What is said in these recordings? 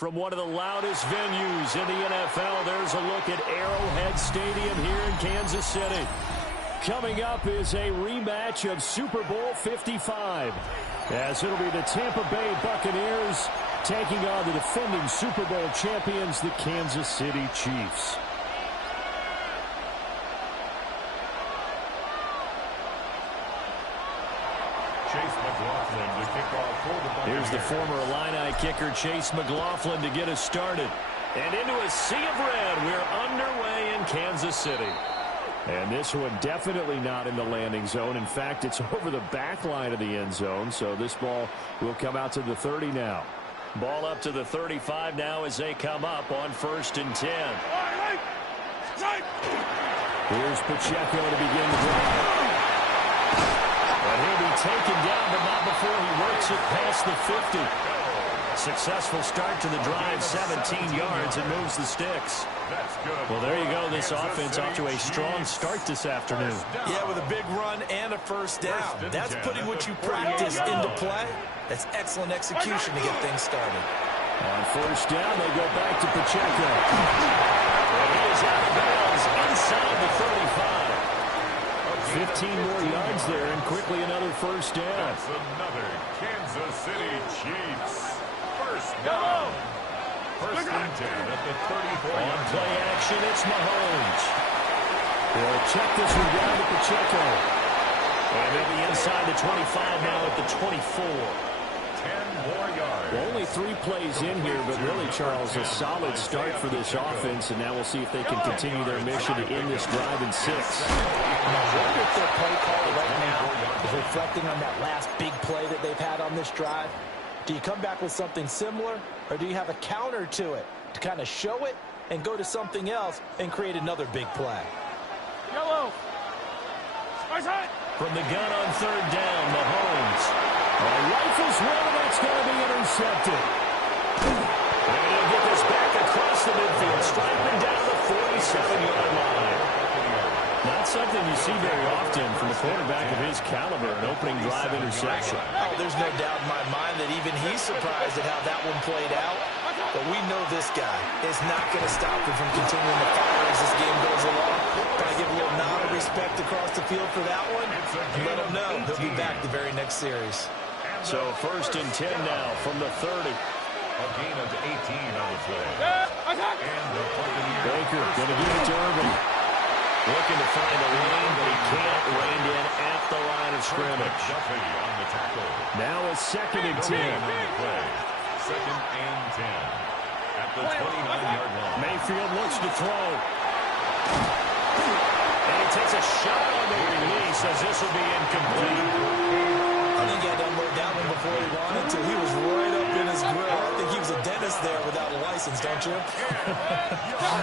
From one of the loudest venues in the NFL, there's a look at Arrowhead Stadium here in Kansas City. Coming up is a rematch of Super Bowl 55, as it'll be the Tampa Bay Buccaneers taking on the defending Super Bowl champions, the Kansas City Chiefs. Here's the former Illini kicker, Chase McLaughlin, to get us started. And into a sea of red, we're underway in Kansas City. And this one definitely not in the landing zone. In fact, it's over the back line of the end zone, so this ball will come out to the 30 now. Ball up to the 35 now as they come up on 1st and 10. Here's Pacheco to begin the drive. And he'll be taken down, but not before he works it past the 50. Successful start to the drive, 17 yards, and moves the sticks. Well, there you go. This offense off to a strong start this afternoon. Yeah, with a big run and a first down. That's putting what you practice into play. That's excellent execution to get things started. On 1st down, they go back to Pacheco. And he is out of bounds inside the 35. 15 more yards there, and quickly another 1st down. That's another Kansas City Chiefs. 1st down. 1st and 10 at the 34. On play action, it's Mahomes. They'll check this one down to Pacheco. And they'll be inside the 25 now at the 24. 10 more yards. Well, only 3 plays in here, but really, Charles, a solid start for this offense, and now we'll see if they can continue their mission to end this drive in 6. I wonder if their play call right now is reflecting on that last big play that they've had on this drive. Do you come back with something similar, or do you have a counter to it to kind of show it and go to something else and create another big play? Yellow. From the gun on 3rd down, Mahomes. Rifles one, and that's going to be intercepted. And he'll get this back across the midfield, striking down the 47-yard line. Not something you see very often from a quarterback of his caliber, an opening drive interception. Oh, there's no doubt in my mind that even he's surprised at how that one played out. But we know this guy is not going to stop him from continuing to fire as this game goes along. Gotta give a little nod of respect across the field for that one. And let him know he'll be back the very next series. So 1st and 10 now from the 30. A gain of 18 on the play. And the Baker going to give it to Irvin. Looking to find a lane, but he can't. Reined in at the line of scrimmage. on the tackle. Now a 2nd and 10. 2nd and 10. At the 29-yard line. Mayfield looks to throw. And he takes a shot on the release as this will be incomplete. I think he had to unload that one before he wanted to. He was right up in his grill. I think he was a dentist there without a license, don't you?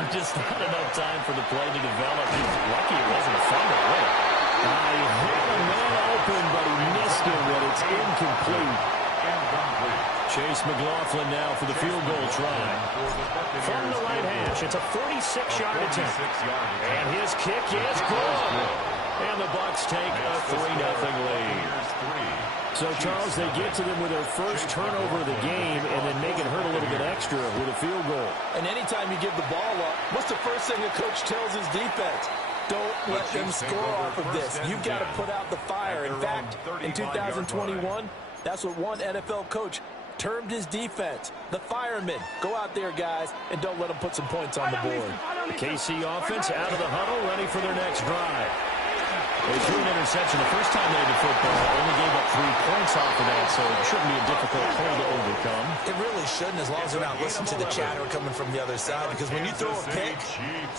Just not enough time for the play to develop. He's lucky it wasn't a fumble. He had a man open, but he missed him, and it's incomplete. Chase McLaughlin now for the field goal try. From the right hash, it's a 46-yard attempt. And his kick is good. And the Bucs take a 3-0 lead. So, Charles, they get to them with their first turnover of the game and then make it hurt a little bit extra with a field goal. And anytime you give the ball up, what's the first thing a coach tells his defense? Don't let them score off of this. You've got to put out the fire. In fact, in 2021, that's what one NFL coach termed his defense. The firemen. Go out there, guys, and don't let them put some points on the board. The KC offense out of the huddle, ready for their next drive. They threw an interception the first time they did football. Only gave up 3 points off of that, so it shouldn't be a difficult hole to overcome. It really shouldn't, as long as they're not listening to the chatter coming from the other side. Because when you throw a pick,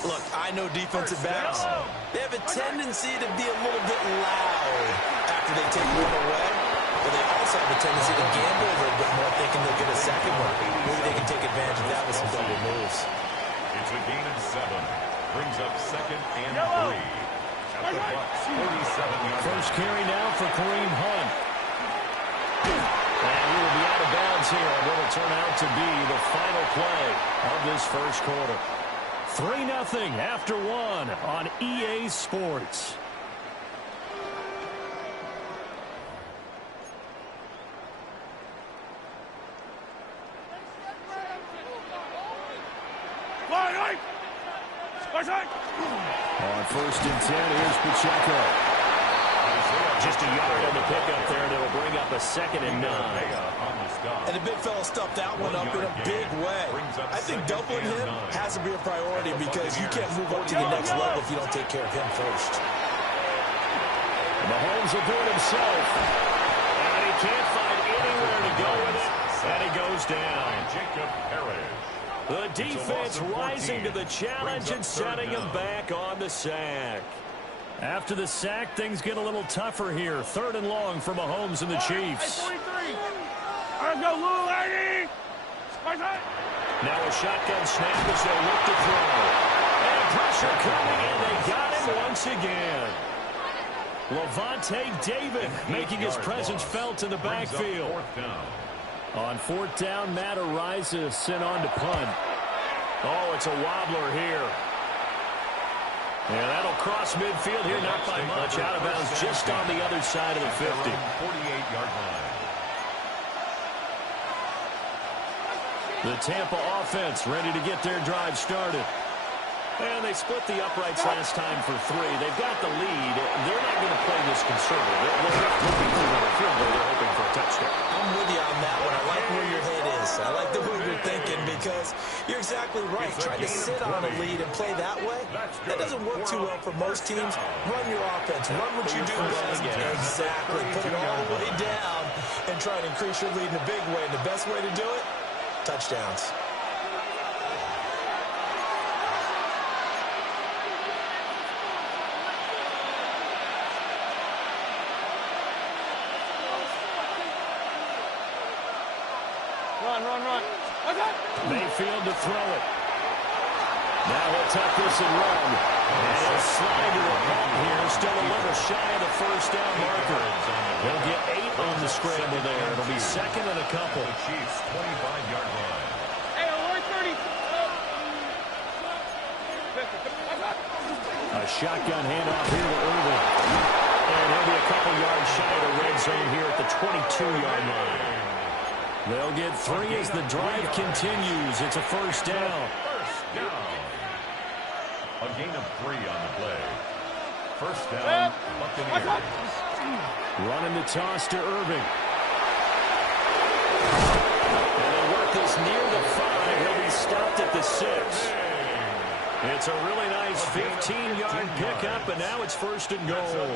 look, I know defensive backs, they have a tendency to be a little bit loud after they take one away. But they also have a tendency to gamble a little bit more, thinking they'll get a second one. Maybe they can take advantage of that with some double moves. It's a gain of 7. Brings up 2nd and 3. At the Bucs, 47-yard. First carry now for Kareem Hunt. And he will be out of bounds here on what will turn out to be the final play of this first quarter. 3-0 after 1 on EA Sports. On 1st and 10, here's Pacheco. Just a yard on the pickup there, and it'll bring up a 2nd and 9. And the big fella stuffed that one up in a big way. I think doubling him has to be a priority because you can't move up to the next level if you don't take care of him first. Mahomes will do it himself. And he can't find anywhere to go with it. And he goes down. The defense rising to the challenge and setting him back on the sack. After the sack, things get a little tougher here. 3rd and long for Mahomes and the Chiefs. Now a shotgun snap as they look to throw. And pressure coming, and they got him once again. Levante David making his presence felt in the backfield. On 4th down, Matt Ariza sent on to punt. Oh, it's a wobbler here. Yeah, that'll cross midfield here, not by much. Out of bounds just on the other side of the 50. 48-yard line. The Tampa offense ready to get their drive started. And they split the uprights last time for 3. They've got the lead. They're not going to play this conservative. They're hoping for a field goal. They're hoping for a touchdown. I'm with you on that one. I like where your head is. I like the way you're thinking because you're exactly right. Trying to sit on a lead and play that way, that doesn't work too well for most teams. Run your offense. Run what you do best. Exactly. Put it all the way down and try and increase your lead in a big way. And the best way to do it, touchdowns. Run. Okay. Mayfield to throw it. Now he'll tuck this and run. And he'll slide to a punt here. Still a little shy of the 1st down marker. He'll get 8 on the scramble there. It'll be 2nd and a couple. The Chiefs' 25-yard line. Hey, 30. A shotgun handoff here to Irvin. And he'll be a couple yards shy of the red zone here at the 22-yard line. They'll get 3 as the drive continues. It's a 1st down. First down. A gain of 3 on the play. 1st down, Buccaneers. Running the toss to Irving. And they'll work this near the 5. He'll be stopped at the 6. It's a really nice 15-yard pickup, and now it's 1st and goal.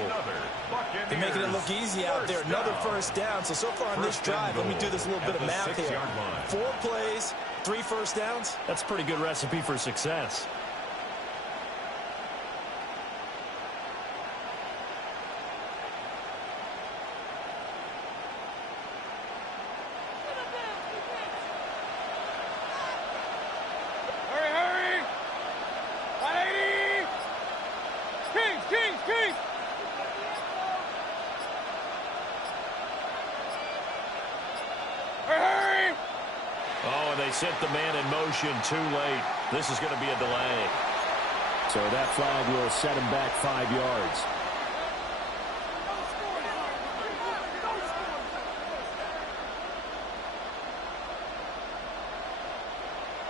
They're making it look easy out there. Another 1st down. So far on this drive, let me do this little bit of math here. 4 plays, 3 1st downs. That's a pretty good recipe for success. Hurry. 180. Kings. Hurry. Oh, and they sent the man in motion too late. This is going to be a delay. So that flag will set him back 5 yards.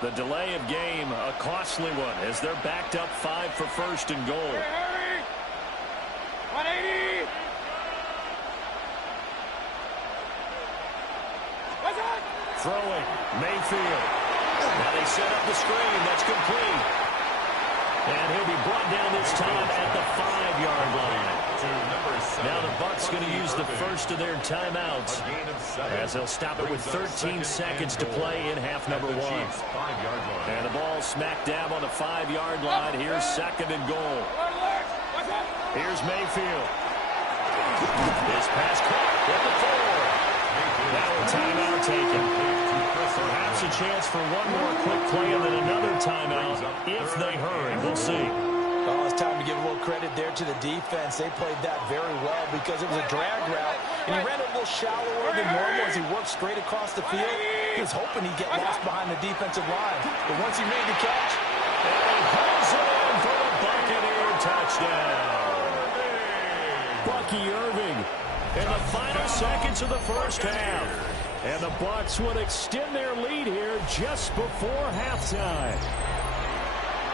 The delay of game, a costly one, as they're backed up 5 for 1st and goal. Hurry. 180. Throwing, Mayfield. Now they set up the screen. That's complete. And he'll be brought down this time at the 5-yard line. Now the Bucs going to use the first of their timeouts as they'll stop it with 13 seconds to play in half number 1. And the ball smack dab on the 5-yard line. Here's 2nd and goal. Here's Mayfield. His pass caught at the 4. Now a timeout taken. Perhaps a chance for one more quick play and then another timeout if they hurry. We'll see. Oh, it's time to give a little credit there to the defense. They played that very well because it was a drag route, and he ran a little shallower than normal as he worked straight across the field. He was hoping he'd get lost behind the defensive line, but once he made the catch, and he pulls it in for the Buccaneer touchdown. Bucky Irving in the final seconds of the first half. And the Bucs would extend their lead here just before halftime.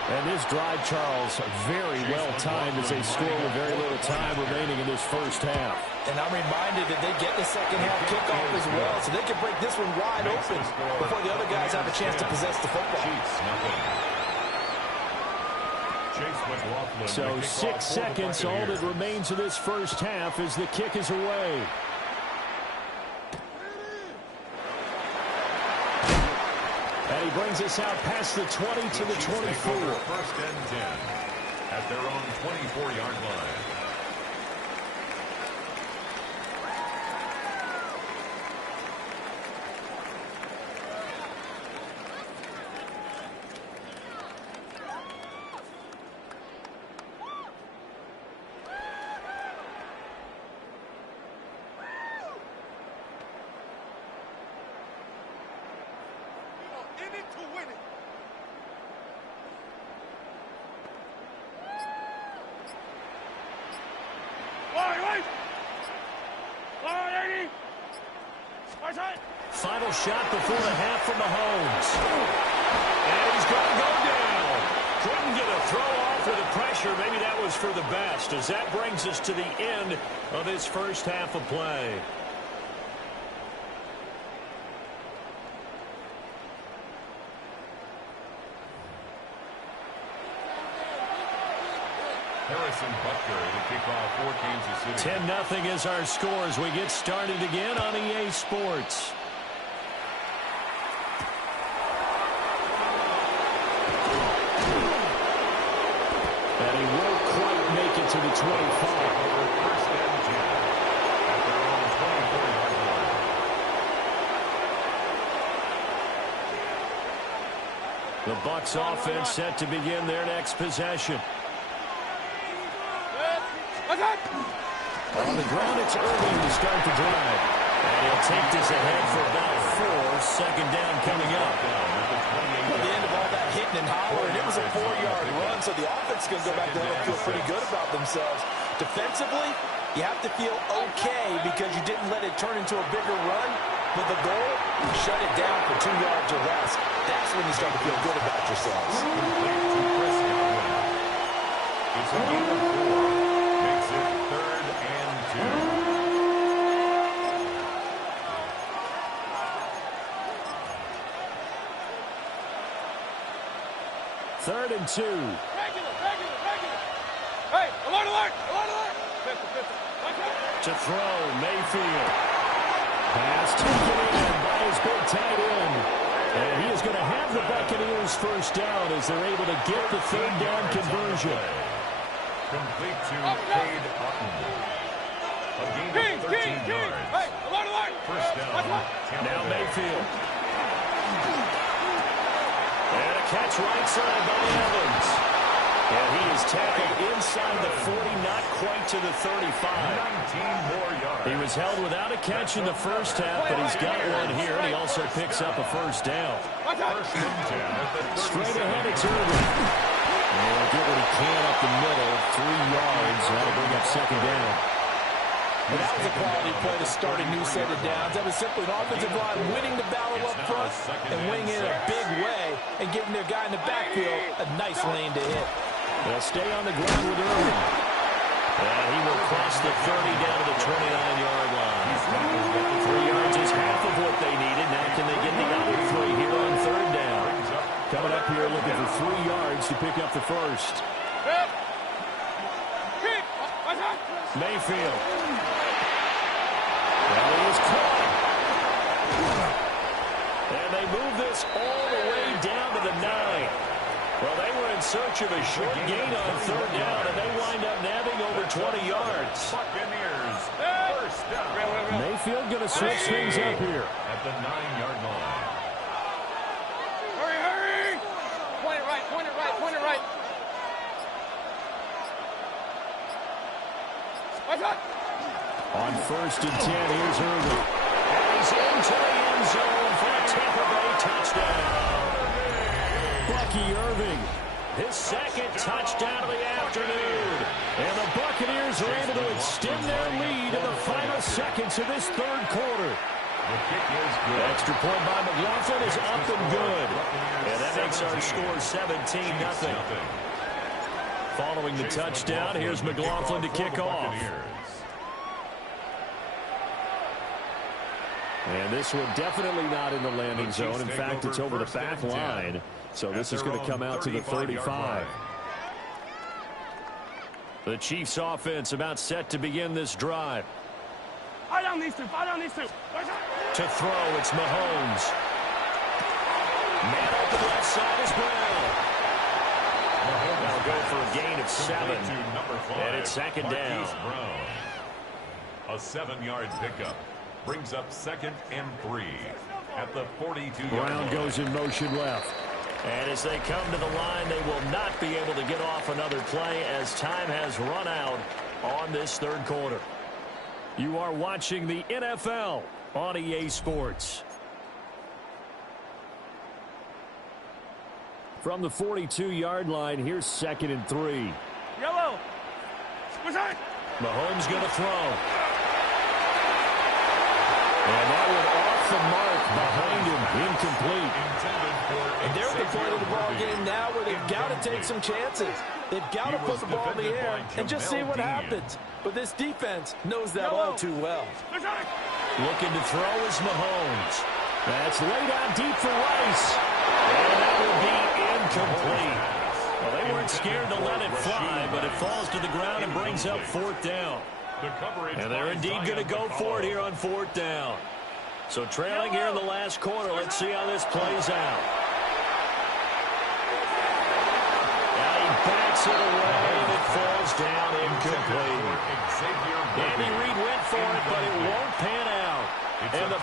And this drive, Charles, very well timed as they score with very little time remaining in this first half. And I'm reminded that they get the second half kickoff as well, so they can break this one wide open before the other guys have a chance to possess the football. So 6 seconds, all that remains of this first half as the kick is away. And he brings us out past the 20 to the 24. First and 10 at their own 24-yard line. Final shot before the half from Mahomes. And he's going to go down. Couldn't get a throw off with the pressure. Maybe that was for the best, as that brings us to the end of this first half of play. Harrison Butker to kick off for Kansas City. 10-0 is our score as we get started again on EA Sports. And he won't quite make it to the 25. First and 10 at their own 24-yard line. The Bucs offense set to begin their next possession. On the ground, it's Irving to start the drive. And he'll take this ahead for about 4. Second down coming up. At the end of all that hitting and hollering, it was a 4-yard run, so the offense is going to go back there and feel pretty good about themselves. Defensively, you have to feel okay because you didn't let it turn into a bigger run, but the goal, shut it down for 2 yards or less. That's when you start to feel good about yourselves. It's a gain of 4. Makes it 3rd and 2. Third and 2. Regular. Hey, alert. 50. To throw, Mayfield. Pass taken in by his big tight end. And he is going to have the Buccaneers first down as they're able to get the third down conversion. Complete to Cade Otton. A gain of 13 yards. Hey, alert. First down. Now Mayfield. And a catch right side by Evans. And he is tackled inside the 40, not quite to the 35. 19 more yards. He was held without a catch in the first half, but he's got one here, and he also picks up a first down. First and 10 at the 37. Straight ahead, it's Irving. And he'll get what he can up the middle, 3 yards. That'll bring up second down. And that was a quality play to start a new set of downs. That was simply an offensive line winning the battle up front and winning it in a big way and giving their guy in the backfield a nice lane to hit. They'll stay on the ground with Irving. And he will cross the 30 down to the 29-yard line. 3 yards is half of what they needed. Now can they get the other 3 here on third down? Coming up here looking for 3 yards to pick up the first. Mayfield. Well, he is caught. And they move this all the way down to the 9. Well, they were in search of a short gain on third down, and they wind up nabbing over 20 yards. Buccaneers, first down. Mayfield going to switch things up here. At the 9-yard line. Hurry. Point it right. On first and 10, here's Irving. And he's into the end zone for a Tampa Bay touchdown. Bucky Irving, his second touchdown of the afternoon. And the Buccaneers are able to extend their lead in the final seconds of this third quarter. The kick is good. Extra point by McLaughlin is up and good. And that makes our score 17-0. Following the touchdown, here's McLaughlin to kick off. And this one definitely not in the landing zone. In fact, it's over the back line. So this is going to come out to the 35. The Chiefs offense about set to begin this drive. Fire down these two. Fire down these two. To throw, it's Mahomes. Man open left side is Brown. They'll go for a gain of 7. And it's second down. A 7-yard pickup brings up 2nd and 3 at the 42-yard line. Brown goes in motion left. And as they come to the line, they will not be able to get off another play as time has run out on this third quarter. You are watching the NFL on EA Sports. From the 42-yard line, here's 2nd and 3. Yellow. Mahomes going to throw. And that one off the mark behind him, incomplete. And they're at the point of the ball game now where they've got to take some chances. They've got to put the ball in the air and just see what happens. But this defense knows that all too well. Looking to throw is Mahomes. That's laid out deep for Rice. And that will be incomplete. Well, they weren't scared to let it fly, but it falls to the ground and brings up 4th down. And they're indeed going to go for it here on 4th down. So trailing here in the last quarter, let's see how this plays out. Now he backs it away, and it falls down incomplete. Andy Reid went for it, but it won't pan out. And the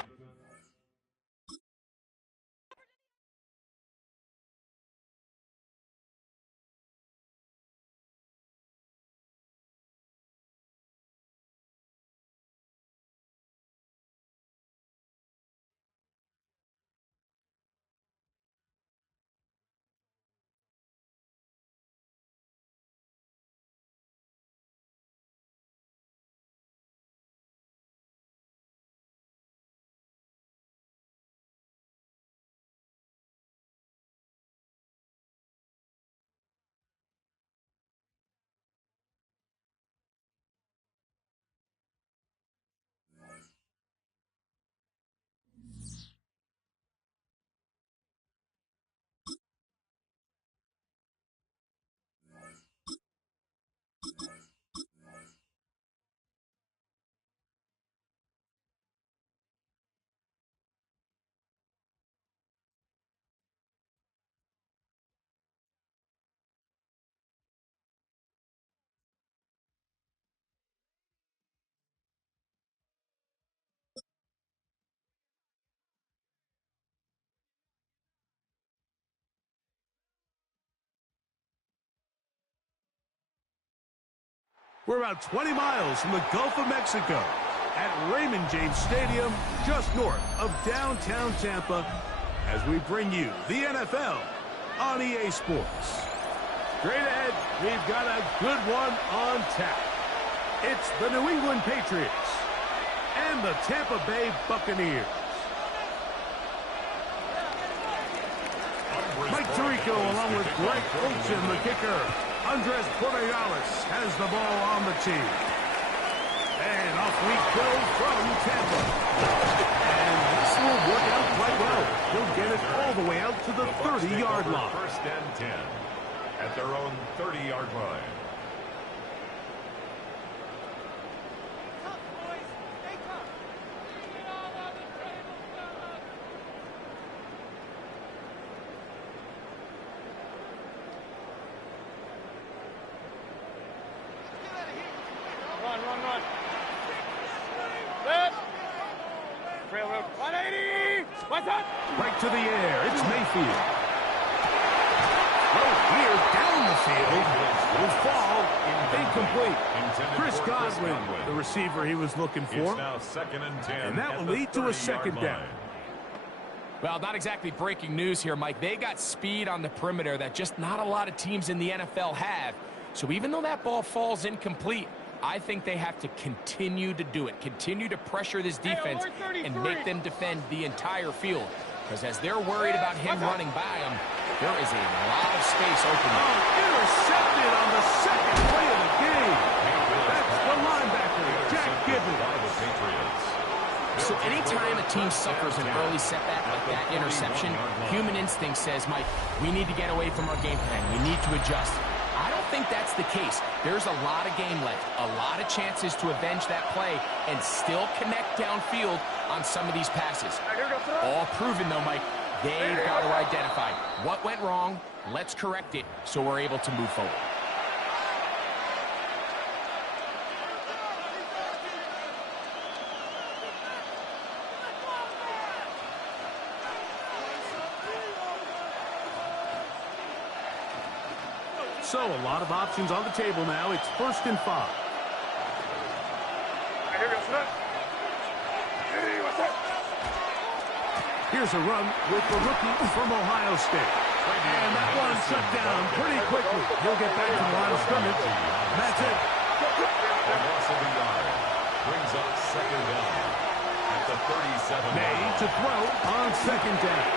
We're about 20 miles from the Gulf of Mexico at Raymond James Stadium, just north of downtown Tampa, as we bring you the NFL on EA Sports. Straight ahead, we've got a good one on tap. It's the New England Patriots and the Tampa Bay Buccaneers. Mike Tirico along with Greg Olsen, the kicker. Andres Portales has the ball on the tee. And off we go from Tampa. And this will work out quite well. He'll get it all the way out to the 30-yard line. 1st and 10 at their own 30-yard line. Run. Left. Trail road. 180. What's up? Right to the air. It's Mayfield. Low here down the field. Will fall. Incomplete. Chris Godwin, the receiver he was looking for. It's now 2nd and 10. And that will lead to a 2nd down. Well, not exactly breaking news here, Mike. They got speed on the perimeter that just not a lot of teams in the NFL have. So even though that ball falls incomplete, I think they have to continue to do it, continue to pressure this defense and make them defend the entire field. Because as they're worried about him running by them, there is a lot of space open. Oh, intercepted on the second play of the game. That's the linebacker, Jack Gibbons. So anytime a team suffers an early setback like that interception, human instinct says, Mike, we need to get away from our game plan. We need to adjust. I don't think that's the case. There's a lot of game left, a lot of chances to avenge that play and still connect downfield on some of these passes. All proven, though, Mike. They've got to identify what went wrong. Let's correct it so we're able to move forward. So a lot of options on the table now. It's 1st and 5. Here's a run with the rookie from Ohio State. And that one shut down pretty quickly. He'll get back to the line of scrimmage. That's it. The loss of a yard brings up 2nd down at the 37. May to throw on 2nd down.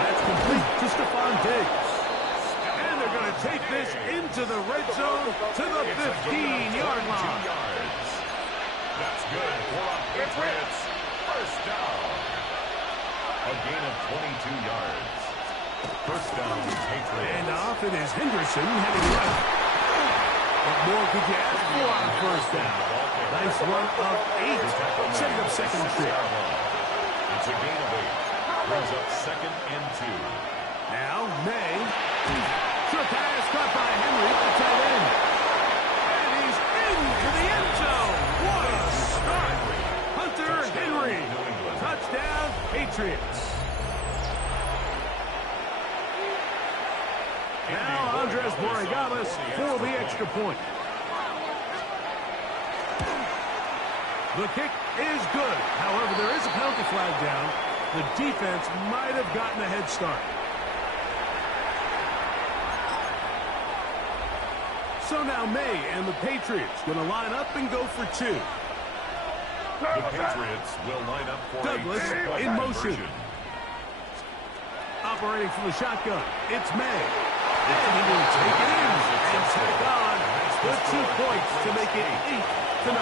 That's complete to Stephon Diggs. And they're going to take this into the red zone to the 15-yard line. That's good for our Patriots. 1st down. A gain of 22 yards. 1st down, Patriots. And off it is Henderson heading left. What more could you ask for on 1st down? Nice run of 8. Setting up 2nd and 6. It's a gain of 8. Brings up 2nd and 2. Now, May. Short pass caught by Henry, the tight end. And he's into the end zone. What a start. Hunter Henry. Touchdown, Patriots. Now, Andres Borregales for the extra point. The kick is good. However, there is a penalty flag down. The defense might have gotten a head start. So now May and the Patriots going to line up and go for 2. The Patriots will line up for Douglas a in motion. Operating from the shotgun, it's May. And he will take it in and tack on the 2 points to make it 8-0.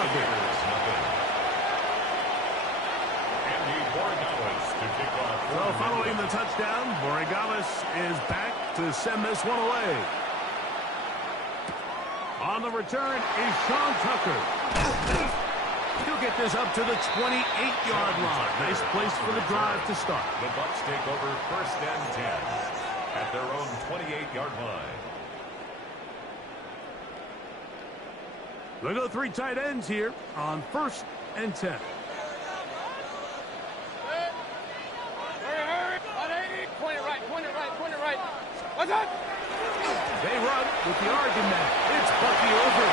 So following the touchdown, Borregales is back to send this one away. On the return is Sean Tucker. He'll get this up to the 28-yard line. Nice place for the drive to start. The Bucs take over 1st and 10 at their own 28-yard line. They'll go 3 tight ends here on 1st and 10. What's that? They run with the argument. It's Bucky over.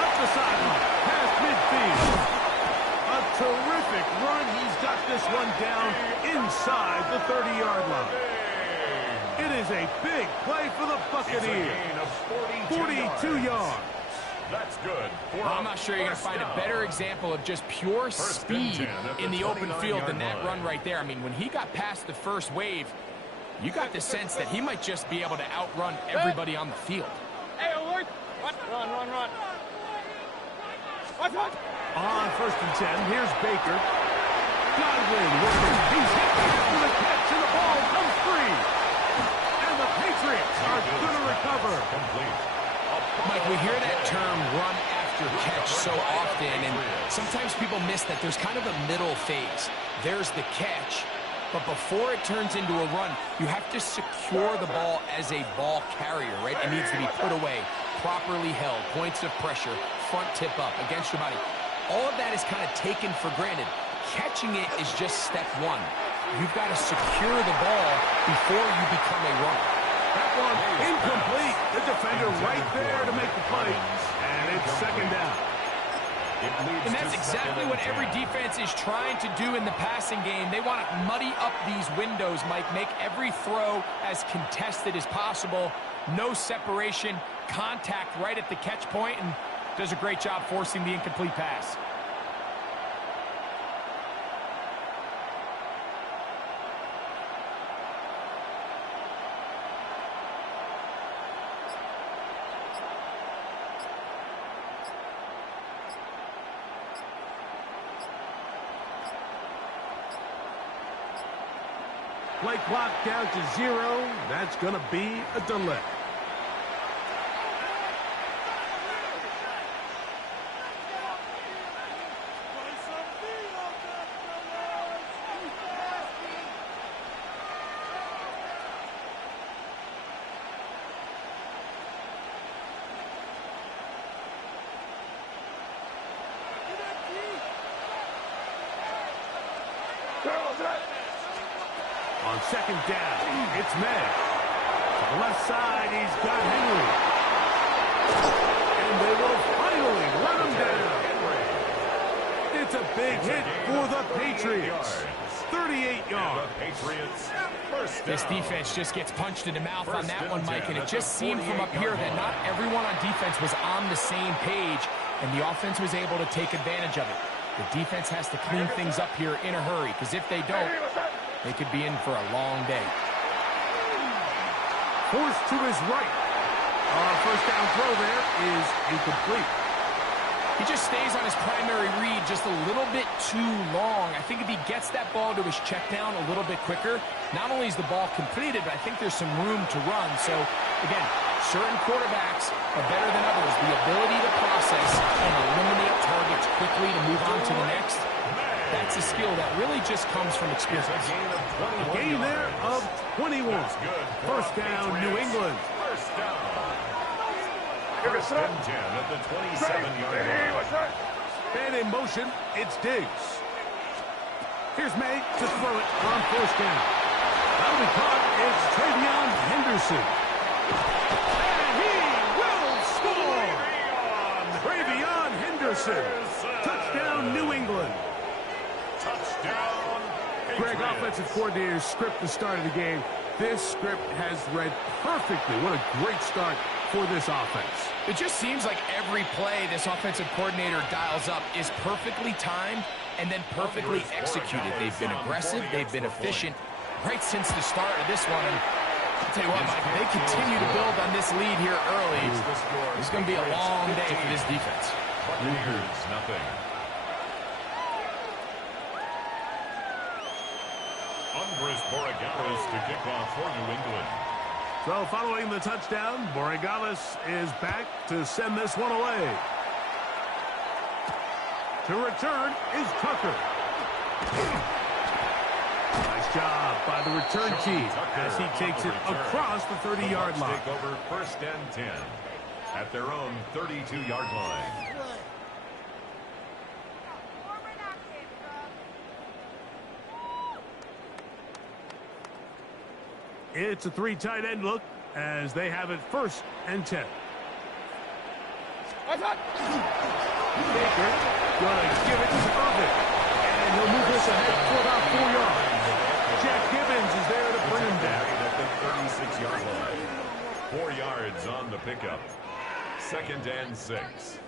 Up the sideline, past midfield. A terrific run. He's got this one down inside the 30-yard line. It is a big play for the Buccaneers. 42 yards. That's good. Well, I'm not sure you're going to find a better example of just pure speed in the open field than that run right there. I mean, when he got past the first wave, you got the sense that he might just be able to outrun everybody on the field. Hey, alert! What? Run. What? On 1st and 10, here's Baker. Godwin working. He's hit after the catch, and the ball comes free. And the Patriots are going to recover. Mike, we hear that term run after catch so often, and sometimes people miss that there's kind of a middle phase. There's the catch, but before it turns into a run, you have to secure the ball as a ball carrier, right? It needs to be put away, properly held, points of pressure, front tip up against your body. All of that is kind of taken for granted. Catching it is just step 1. You've got to secure the ball before you become a runner. That one incomplete. The defender right there to make the play. And it's 2nd down. And that's exactly what every defense is trying to do in the passing game. They want to muddy up these windows, Mike, make every throw as contested as possible. no separation, contact right at the catch point, and does a great job forcing the incomplete pass. Play clock down to 0. That's going to be a delay. On second down, it's May. To the left side, he's got Henry. And they will finally run him down. It's a big hit for the Patriots. 38 yards. This defense just gets punched in the mouth on that one, Mike, and it just seemed from up here that not everyone on defense was on the same page, and the offense was able to take advantage of it. The defense has to clean things up here in a hurry, because if they don't, they could be in for a long day. Forced to his right. First down throw there is incomplete. He just stays on his primary read just a little bit too long. I think if he gets that ball to his check down a little bit quicker, not only is the ball completed, but I think there's some room to run. So, again, certain quarterbacks are better than others. The ability to process and eliminate targets quickly to move on to the next, that's a skill that really just comes from experience. A gain there of 21. First down, New England. First down. First and 10 at the 27-yard line. And in motion, it's Diggs. Here's May to throw it on first down. That'll be caught. It's Travion Henderson. And he will score! Travion Henderson. Touchdown, New England. Touchdown. Greg, offensive coordinator's script the start of the game. This script has read perfectly. What a great start for this offense. It just seems like every play this offensive coordinator dials up is perfectly timed and then perfectly executed. They've been aggressive. They've been efficient right since the start of this one. And I'll tell you what, Mike, they continue to build on this lead here early. It's going to be a long day for this defense. Buccaneers, nothing. Andres Borregales to kick off for New England. So following the touchdown, Borregales is back to send this one away. To return is Tucker. Nice job by the return team as he takes it across the 30-yard line. Take over first and 10 at their own 32-yard line. It's a 3 tight end look as they have it first and 10. Baker gonna give it to Irvin, and he'll move this ahead for about 4 yards. Jack Gibbons is there to bring him down. At the 36-yard line. 4 yards on the pickup. Second and 6.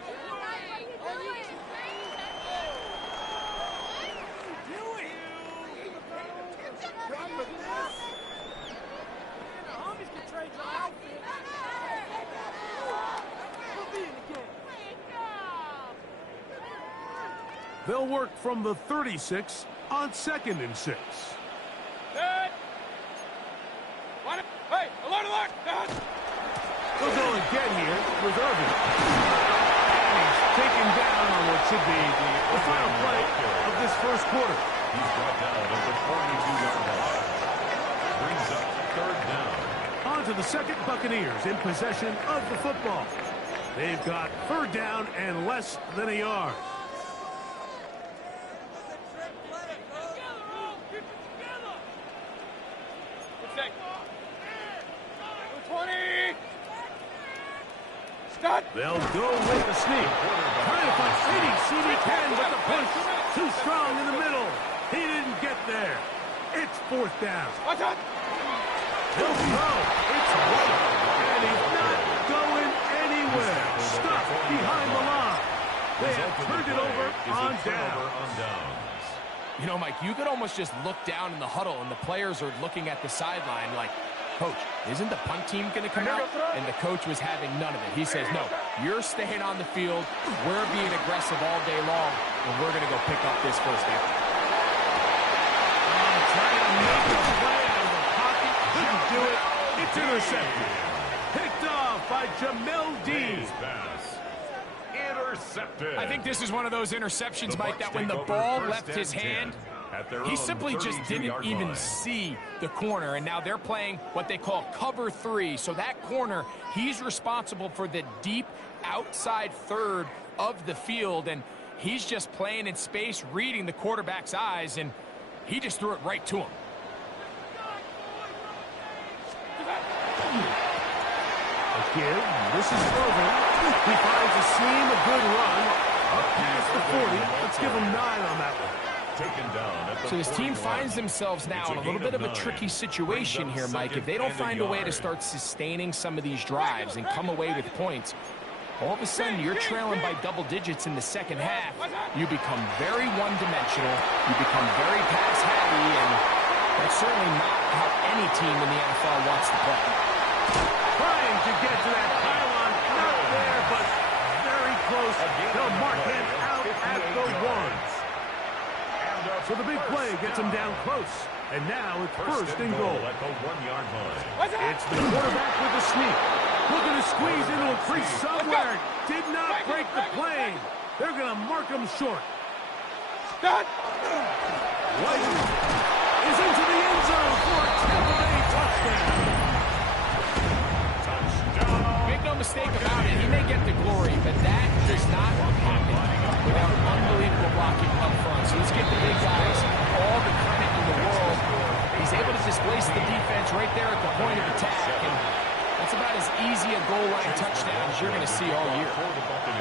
They'll work from the 36 on second and 6. Hey, alert! They'll go again here with Irvin. And he's taken down on what should be the final play of this first quarter. He's brought down at the 42-yard line. Brings up third down. On to the second, Buccaneers in possession of the football. They've got third down and less than a yard. They'll go with the sneak. Trying to find CD can, but the push too strong in the middle. He didn't get there. It's fourth down. They'll throw. It's White. And he stuck behind the line. They have turned it over on downs. You know, Mike, you could almost just look down in the huddle, and the players are looking at the sideline like, Coach, isn't the punt team going to come out? And the coach was having none of it. He says, no, you're staying on the field. We're being aggressive all day long, and we're going to go pick up this first down. Trying to make a play out of the pocket. Couldn't do it. It's intercepted. Picked off by Jamel Dean. Intercepted. I think this is one of those interceptions, Mike, that when the ball left his hand, he simply just didn't even see the corner, and now they're playing what they call cover 3. So that corner, he's responsible for the deep outside third of the field, and he's just playing in space, reading the quarterback's eyes, and he just threw it right to him. Again, this is Irvin. He finds a seam, a good run. Up past the 40. Let's give him 9 on that one. So his team finds themselves now in a little bit of a tricky situation here, Mike. If they don't find a way to start sustaining some of these drives and come away with points, all of a sudden you're trailing by double digits in the second half. You become very one-dimensional. You become very pass-heavy, and that's certainly not how any team in the NFL wants to play. Trying to get to that pylon. Not there, but very close. They'll mark him out at the 1. So the big play gets him down close. And now it's first and goal. At the 1-yard line. It's the quarterback with the sneak. Looking to squeeze into a crease somewhere. Did not break the plane. They're going to mark him short. White is into the end zone for a Tampa Bay touchdown. Make no mistake about it, he may get the glory, but that does not happen without unbelievable blocking up front. So let's give the big guys all the credit in the world. He's able to displace the defense right there at the point of attack, and that's about as easy a goal line touchdown as you're going to see all year.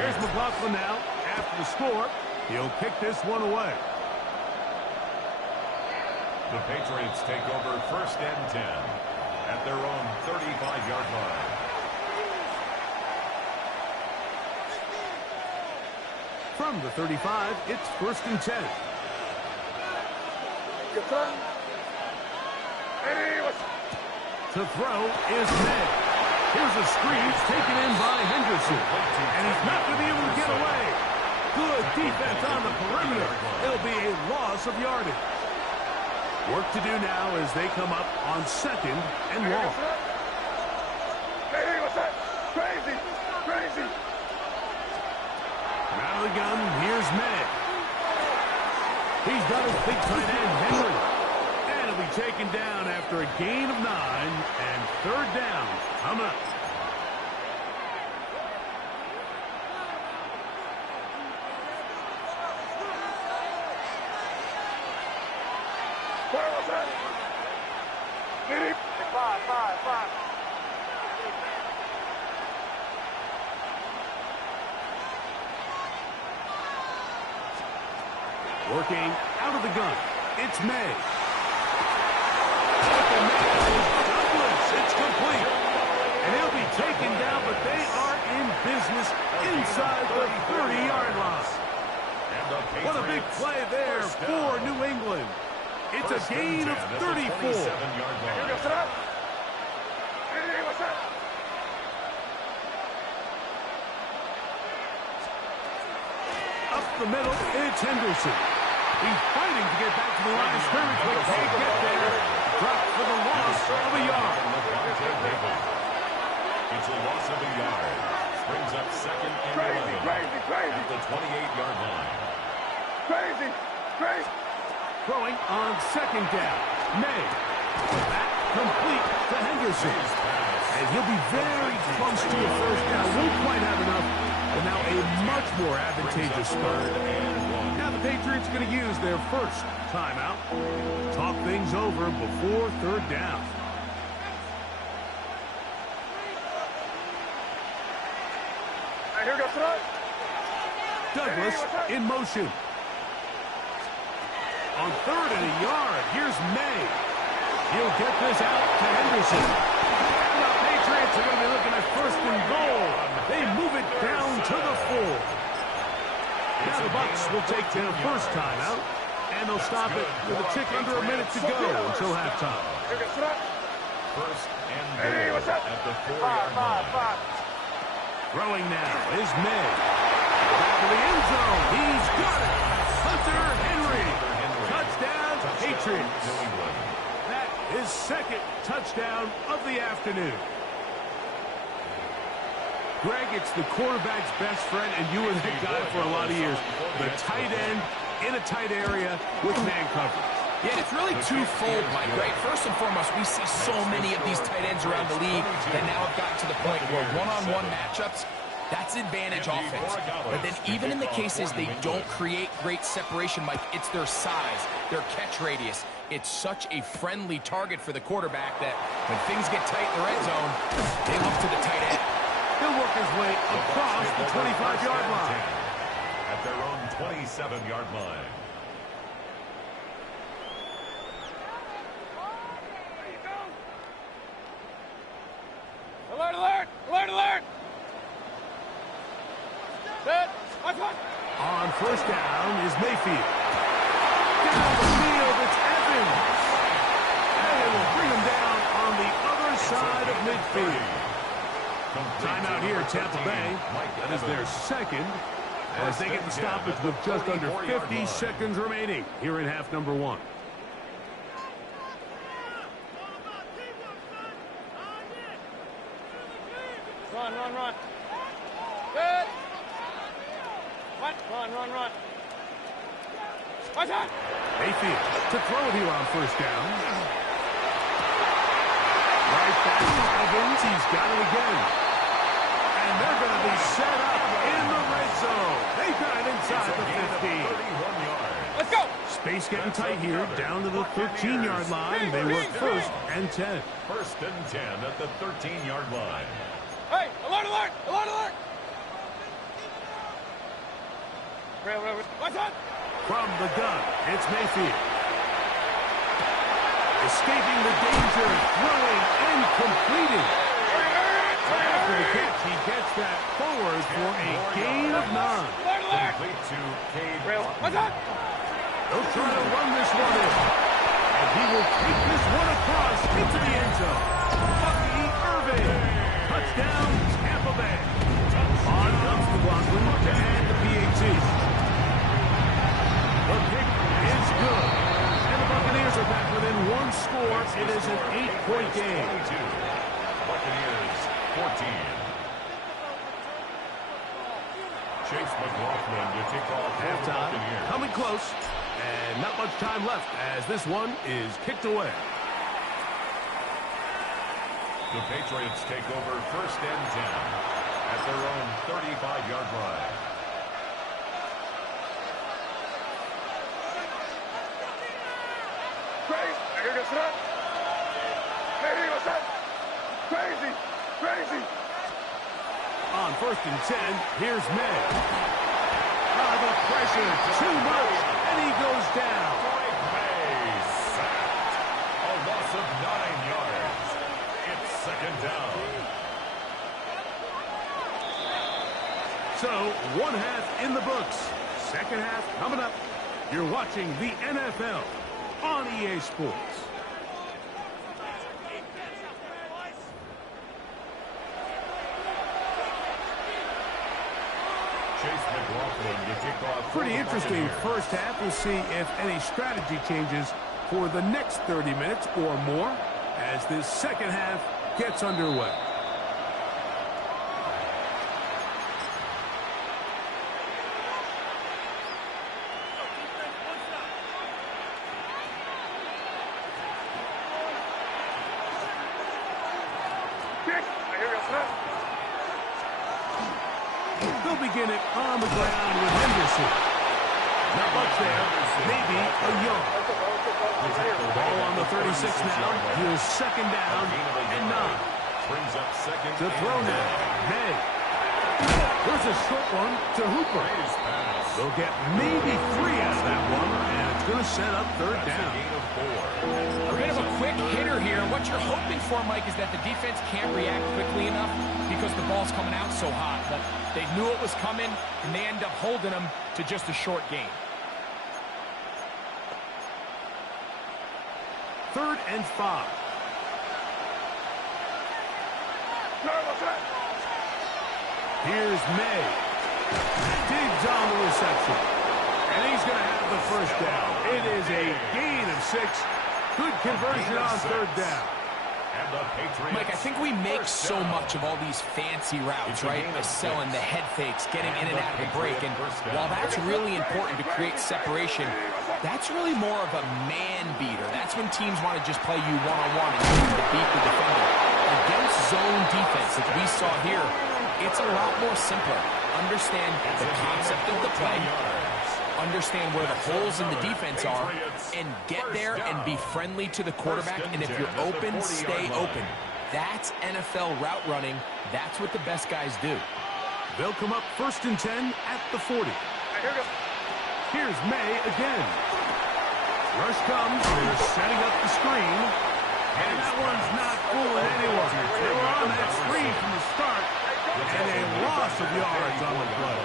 Here's McLaughlin now. After the score, he'll kick this one away. The Patriots take over first and 10 at their own 35-yard line. From the 35, it's first and 10. To throw is May. Here's a screen taken in by Henderson. And he's not going to be able to get away. Good defense on the perimeter. It'll be a loss of yardage. Work to do now as they come up on second and long. Crazy. Out of the gun, here's May. He's got his big tight end, Henry. And he'll be taken down after a gain of 9 and third down coming up. Five. Working out of the gun, it's May. It's complete. And he'll be taken down, but they are in business inside the 30-yard line. What a big play there for New England. It's a gain of 34. Up the middle, it's Henderson. He's fighting to get back to the line of scrimmage, but can't get there. Dropped for the loss of a yard. It's a loss of a yard. Brings up second and 11 at the 28-yard line. Crazy. Throwing on second down. May. Back complete to Henderson. And he'll be very close to the first down. Won't quite have enough. And now a much more advantageous start. Now the Patriots are going to use their first timeout. Talk things over before third down. Here goes throw. Douglas in motion. On third and a yard, here's May. He'll get this out to Henderson. And the Patriots are going to be looking at first and goal. They move it down to the 4. Now the Bucs will take their first timeout, and they'll stop it with a tick under a minute to go until halftime. First and goal at the 4-yard line. Throwing now is May. Back to the end zone. He's got it. Hunter Henry. Touchdown, Patriots. That is second touchdown of the afternoon. Greg, it's the quarterback's best friend, and you were that guy for a lot of years. The tight end in a tight area with man coverage. Yeah, it's really twofold, Mike, right? First and foremost, we see so many of these tight ends around the league that now have gotten to the point where one-on-one matchups, that's advantage offense. But then even in the cases they don't create great separation, Mike, it's their size, their catch radius. It's such a friendly target for the quarterback that when things get tight in the red zone, they look to the tight end. He'll work his way across the 25-yard line. At their own 27-yard line. Alert, alert! Alert, alert! Set! On first down is Mayfield. Down the field, it's Evans. And they will bring him down on the other side of midfield. Timeout here, Tampa Bay. That is their second, as they get the stoppage with just under 50 seconds remaining here in half number 1. Run, run, run. Good. What? Run, run, run. What's that? Mayfield to throw it here on first down. Right back to Evans. He's got it again. And they're going to be set up in the red zone. They got it inside the 15. 31 yards. Let's go. Space getting tight here, down to the 13-yard line. They work first and 10. First and 10 at the 13-yard line. Hey, alert, alert! Alert, alert! What's that? From the gun, it's Mayfield. Escaping the danger, throwing and completing. After the catch, he gets that forward for a gain of 9. Alert, alert! Complete to Cade. What's that? They'll try to run this one in. And he will take this one across into the end zone. Bucky Irving. Touchdown, Tampa Bay. On comes the McLaughlin to add the PAT. The kick is good. And the Buccaneers are back within 1 score. It is an 8-point game. 22. Buccaneers 14. Chase McLaughlin to kick off for the Halftime Buccaneers. coming close. And not much time left as this one is kicked away. The Patriots take over first and 10 at their own 35-yard line. Crazy! Crazy! On first and 10, here's May. The pressure, too much, and he goes down. May sacked. A loss of 9 yards. It's second down. So, 1 half in the books. Second half coming up. You're watching the NFL on EA Sports. Chase McLaughlin to kick off. Pretty interesting first half. We'll see if any strategy changes for the next 30 minutes or more as this second half gets underway. They'll begin it on the ground with Henderson. Not much there. Maybe a yard. Ball on the 36 now. Here's second down and 9. Brings up second. To throw now. May. Here's a short one to Hooper. May's pass They'll get maybe 3 out of that one, and it's going to set up third down. A bit of a quick hitter here. What you're hoping for, Mike, is that the defense can't react quickly enough because the ball's coming out so hot. But they knew it was coming, and they end up holding them to just a short gain. 3rd and 5. Here's May. Digs on the reception. And he's going to have the first down. It is a gain of 6. Good conversion on third down. Mike, I think we make so much of all these fancy routes, right? The selling, the head fakes, getting in and out of the break. And while that's really important to create separation, that's really more of a man beater. That's when teams want to just play you one-on-one and use to beat the defender. Against zone defense, as we saw here, it's a lot more simpler. Understand the concept of the play, understand where the holes in the defense are, and get there and be friendly to the quarterback. And if you're open, stay open. That's NFL route running. That's what the best guys do. They'll come up 1st and 10 at the 40. Here's May again. Rush comes. They're setting up the screen. And that one's not fooling anyone. They were on that screen from the start. And a loss of yards on the play.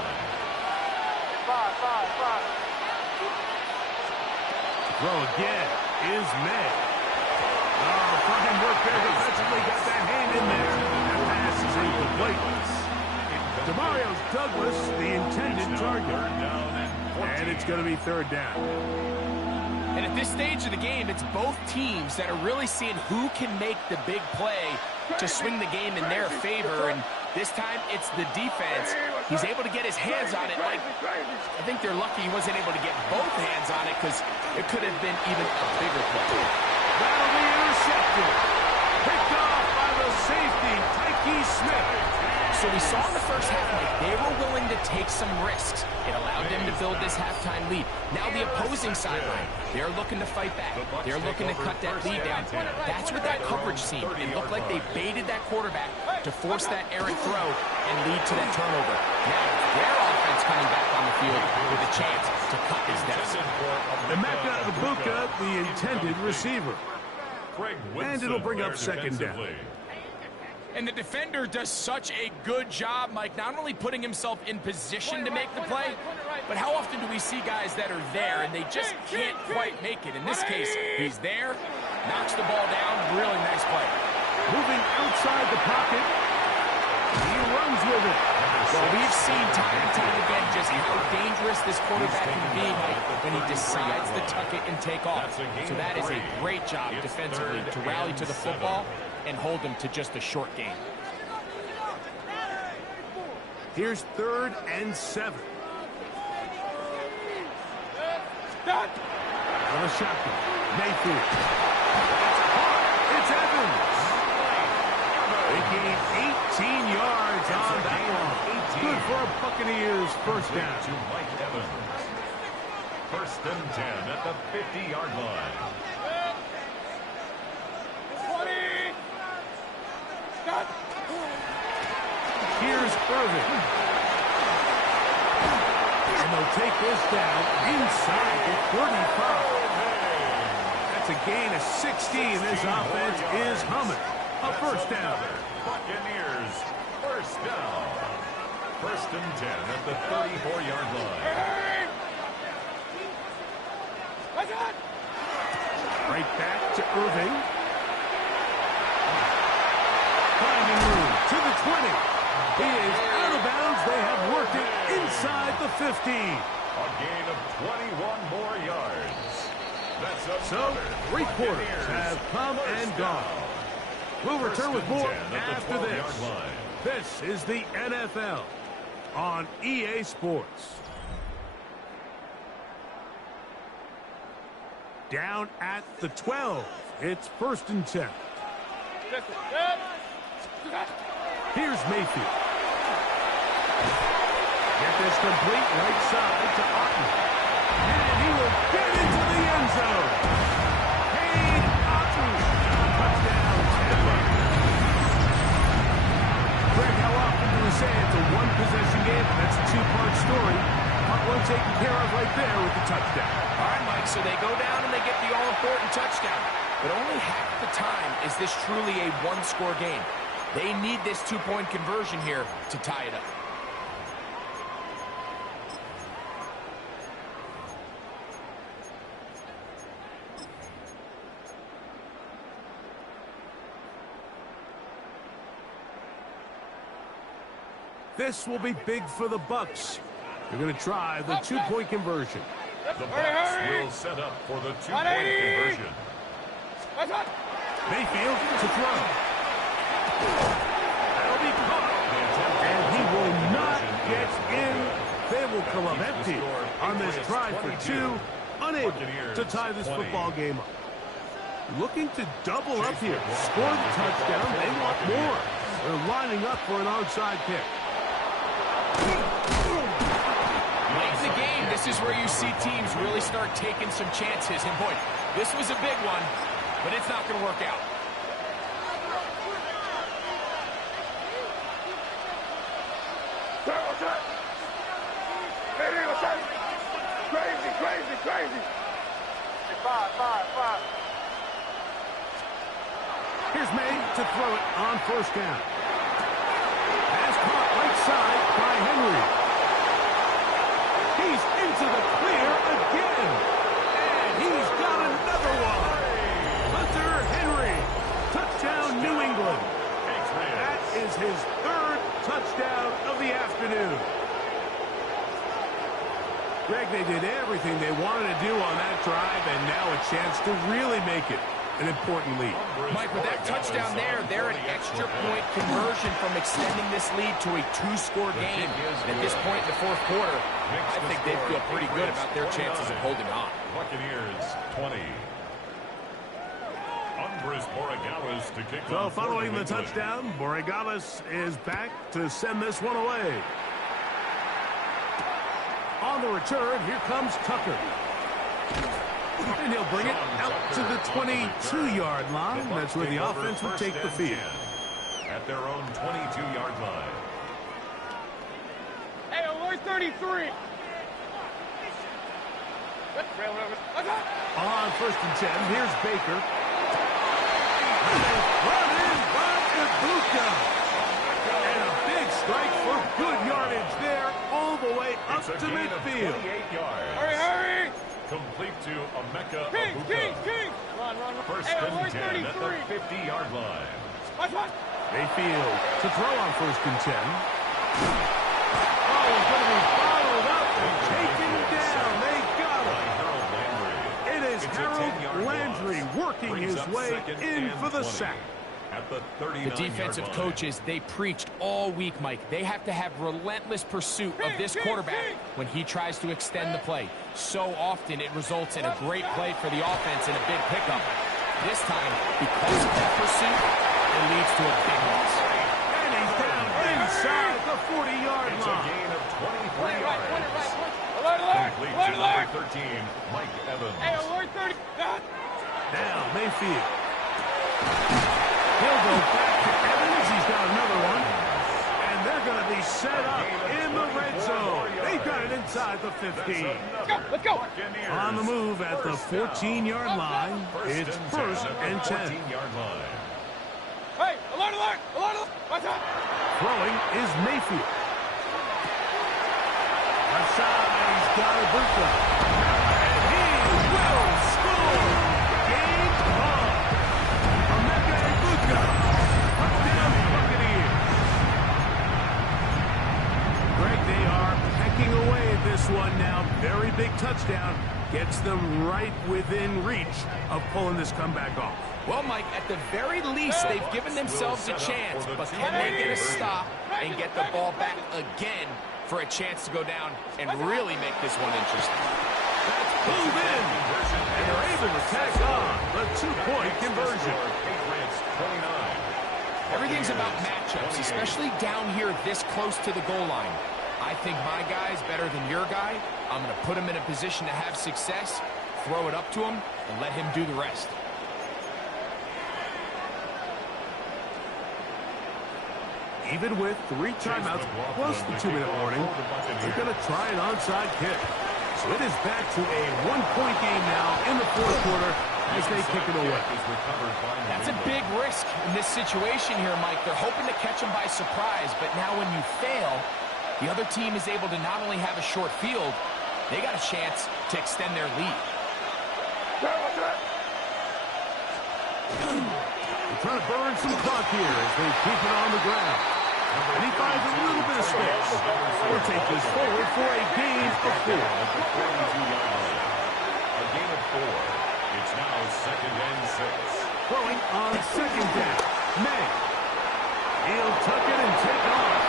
Throw again is May. Oh, fine work there defensively. Got that hand in there. That pass is incomplete. DeMario Douglas, the intended target. And it's going to be third down. And at this stage of the game, it's both teams that are really seeing who can make the big play to swing the game in their favor. And this time, it's the defense. He's able to get his hands on it. Like, I think they're lucky he wasn't able to get both hands on it because it could have been even a bigger play. That'll be intercepted. Picked off by the safety, Tyke Smith. So we saw in the first half, like, they were willing to take some risks. It allowed them to build this halftime lead. Now the opposing sideline, they're looking to fight back. They're looking to cut that lead down. That's what that coverage seemed. It looked like they baited that quarterback to force that errant throw and lead to that turnover. Now their offense coming back on the field with a chance to cut this deficit. Emeka Ibuka, the intended receiver. And it'll bring up second down. And the defender does such a good job, Mike, not only putting himself in position to make the play, but how often do we see guys that are there and they just can't quite make it? In this case, he's there, knocks the ball down, really nice play. Moving outside the pocket, he runs with it. Well, we've seen time and time again just how dangerous this quarterback can be, Mike, when he decides to tuck it and take off. So that is a great job defensively to rally to the football and hold them to just a short game. Here's 3rd and 7. On a shotgun, Mayfield. It's Evans. They gain 18 yards on that one. Good for a Buccaneers first down. To Mike Evans. 1st and 10 at the 50-yard line. Here's Irvin. And they'll take this down inside the 35. That's a gain of 16. This offense is humming. A first down. Buccaneers, first down. 1st and 10 at the 34-yard line. Right back to Irving. Finding room to the 20. He is out of bounds. They have worked it inside the 15. A gain of 21 more yards. That's So, 3 quarters have come and gone. We'll return with more after this. This is the NFL on EA Sports. Down at the 12. It's 1st and 10. Here's Mayfield. Get this complete right side to Otten. And he will get into the end zone. Cade Otten. Touchdown, Tampa. Greg, how often do we say it's a one-possession game? That's a 2-part story. Part one taken care of right there with the touchdown. All right, Mike, so they go down and they get the all-important touchdown. But only half the time is this truly a one-score game. They need this two-point conversion here to tie it up. This will be big for the Bucs. They're going to try the two-point conversion. The Bucs will set up for the two-point conversion. Mayfield to throw. That'll be caught. And he will not get in. They will come up empty on this drive for two. Unable to tie this football game up. Looking to double up here. Score the touchdown. They want more. They're lining up for an onside kick. Late in the game, this is where you see teams really start taking some chances. And boy, this was a big one, but it's not going to work out. Crazy. Five. Here's May to throw it on first down. Pass caught right side by Henry. He's into the clear again. And he's got another one. Hunter Henry. Touchdown, New England. That is his third touchdown of the afternoon. Greg, they did everything they wanted to do on that drive, and now a chance to really make it an important lead. Mike, with that touchdown there, they're an extra point conversion from extending this lead to a two-score game. And at this point in the fourth quarter, I think they feel pretty good about their chances of holding on. Buccaneers 20. Andres Borregales to kick So off. following the touchdown, Borregales is back to send this one away. On the return, here comes Tucker. And he'll bring it out to the 22-yard line. That's where the offense will take the field. At their own 22-yard line. Hey, alert 33. On first and 10, here's Baker. And they run in by Ibuka. And a big strike for good yardage there all the way up to midfield. 28 yards. Hurry! Complete to Emeka King! Abuka. Run. First Hey, and alert 10 at 33. the 50-yard line. Watch. Mayfield to throw on first and 10. Oh, he's going to be followed up and taken down. They got him. It is Harold Landry working his way in for the sack. At the The defensive coaches, they preached all week, Mike. They have to have relentless pursuit of this quarterback when he tries to extend the play. So often it results in a great play for the offense and a big pickup. This time, because of that pursuit, it leads to a big loss. And he's down inside the 40-yard It's a line. gain of 23 yards. Complete to Alert! number 13, Mike Evans. Hey, alert 30. Now Mayfield. He'll go back to Evans. He's got another one. And they're going to be set up in the red zone. They've got it inside the 15. Let's go. On the move at the 14-yard line. It's first and 10. 14-yard line. Hey, alert. Watch out. Throwing is Mayfield. Left side, he's got Ibuka. And he will score. Game on. Emeka Ibuka. Touchdown Buccaneers. Greg, they are pecking away at this one now. Very big touchdown. Gets them right within reach of pulling this comeback off. Well, Mike, at the very least, they've given themselves a chance, but can they get a stop and get the ball back again for a chance to go down and really make this one interesting? That's pulled in, and they're able to tack on the two-point conversion. Patriots 29. Everything's about matchups, especially down here this close to the goal line. I think my guy's better than your guy. I'm going to put him in a position to have success, throw it up to him, and let him do the rest. Even with 3 timeouts plus the 2-minute warning, they're going to try an onside kick. So it is back to a 1-point game now in the fourth quarter as they kick it away. That's a big risk in this situation here, Mike. They're hoping to catch them by surprise, but now when you fail, the other team is able to not only have a short field, they got a chance to extend their lead. They're trying to burn some clock here as they keep it on the ground. And he finds a little bit of space. We'll take this forward for a gain of 4. A gain of 4. It's now 2nd and 6. Throwing on 2nd down. May. He'll tuck it and take off.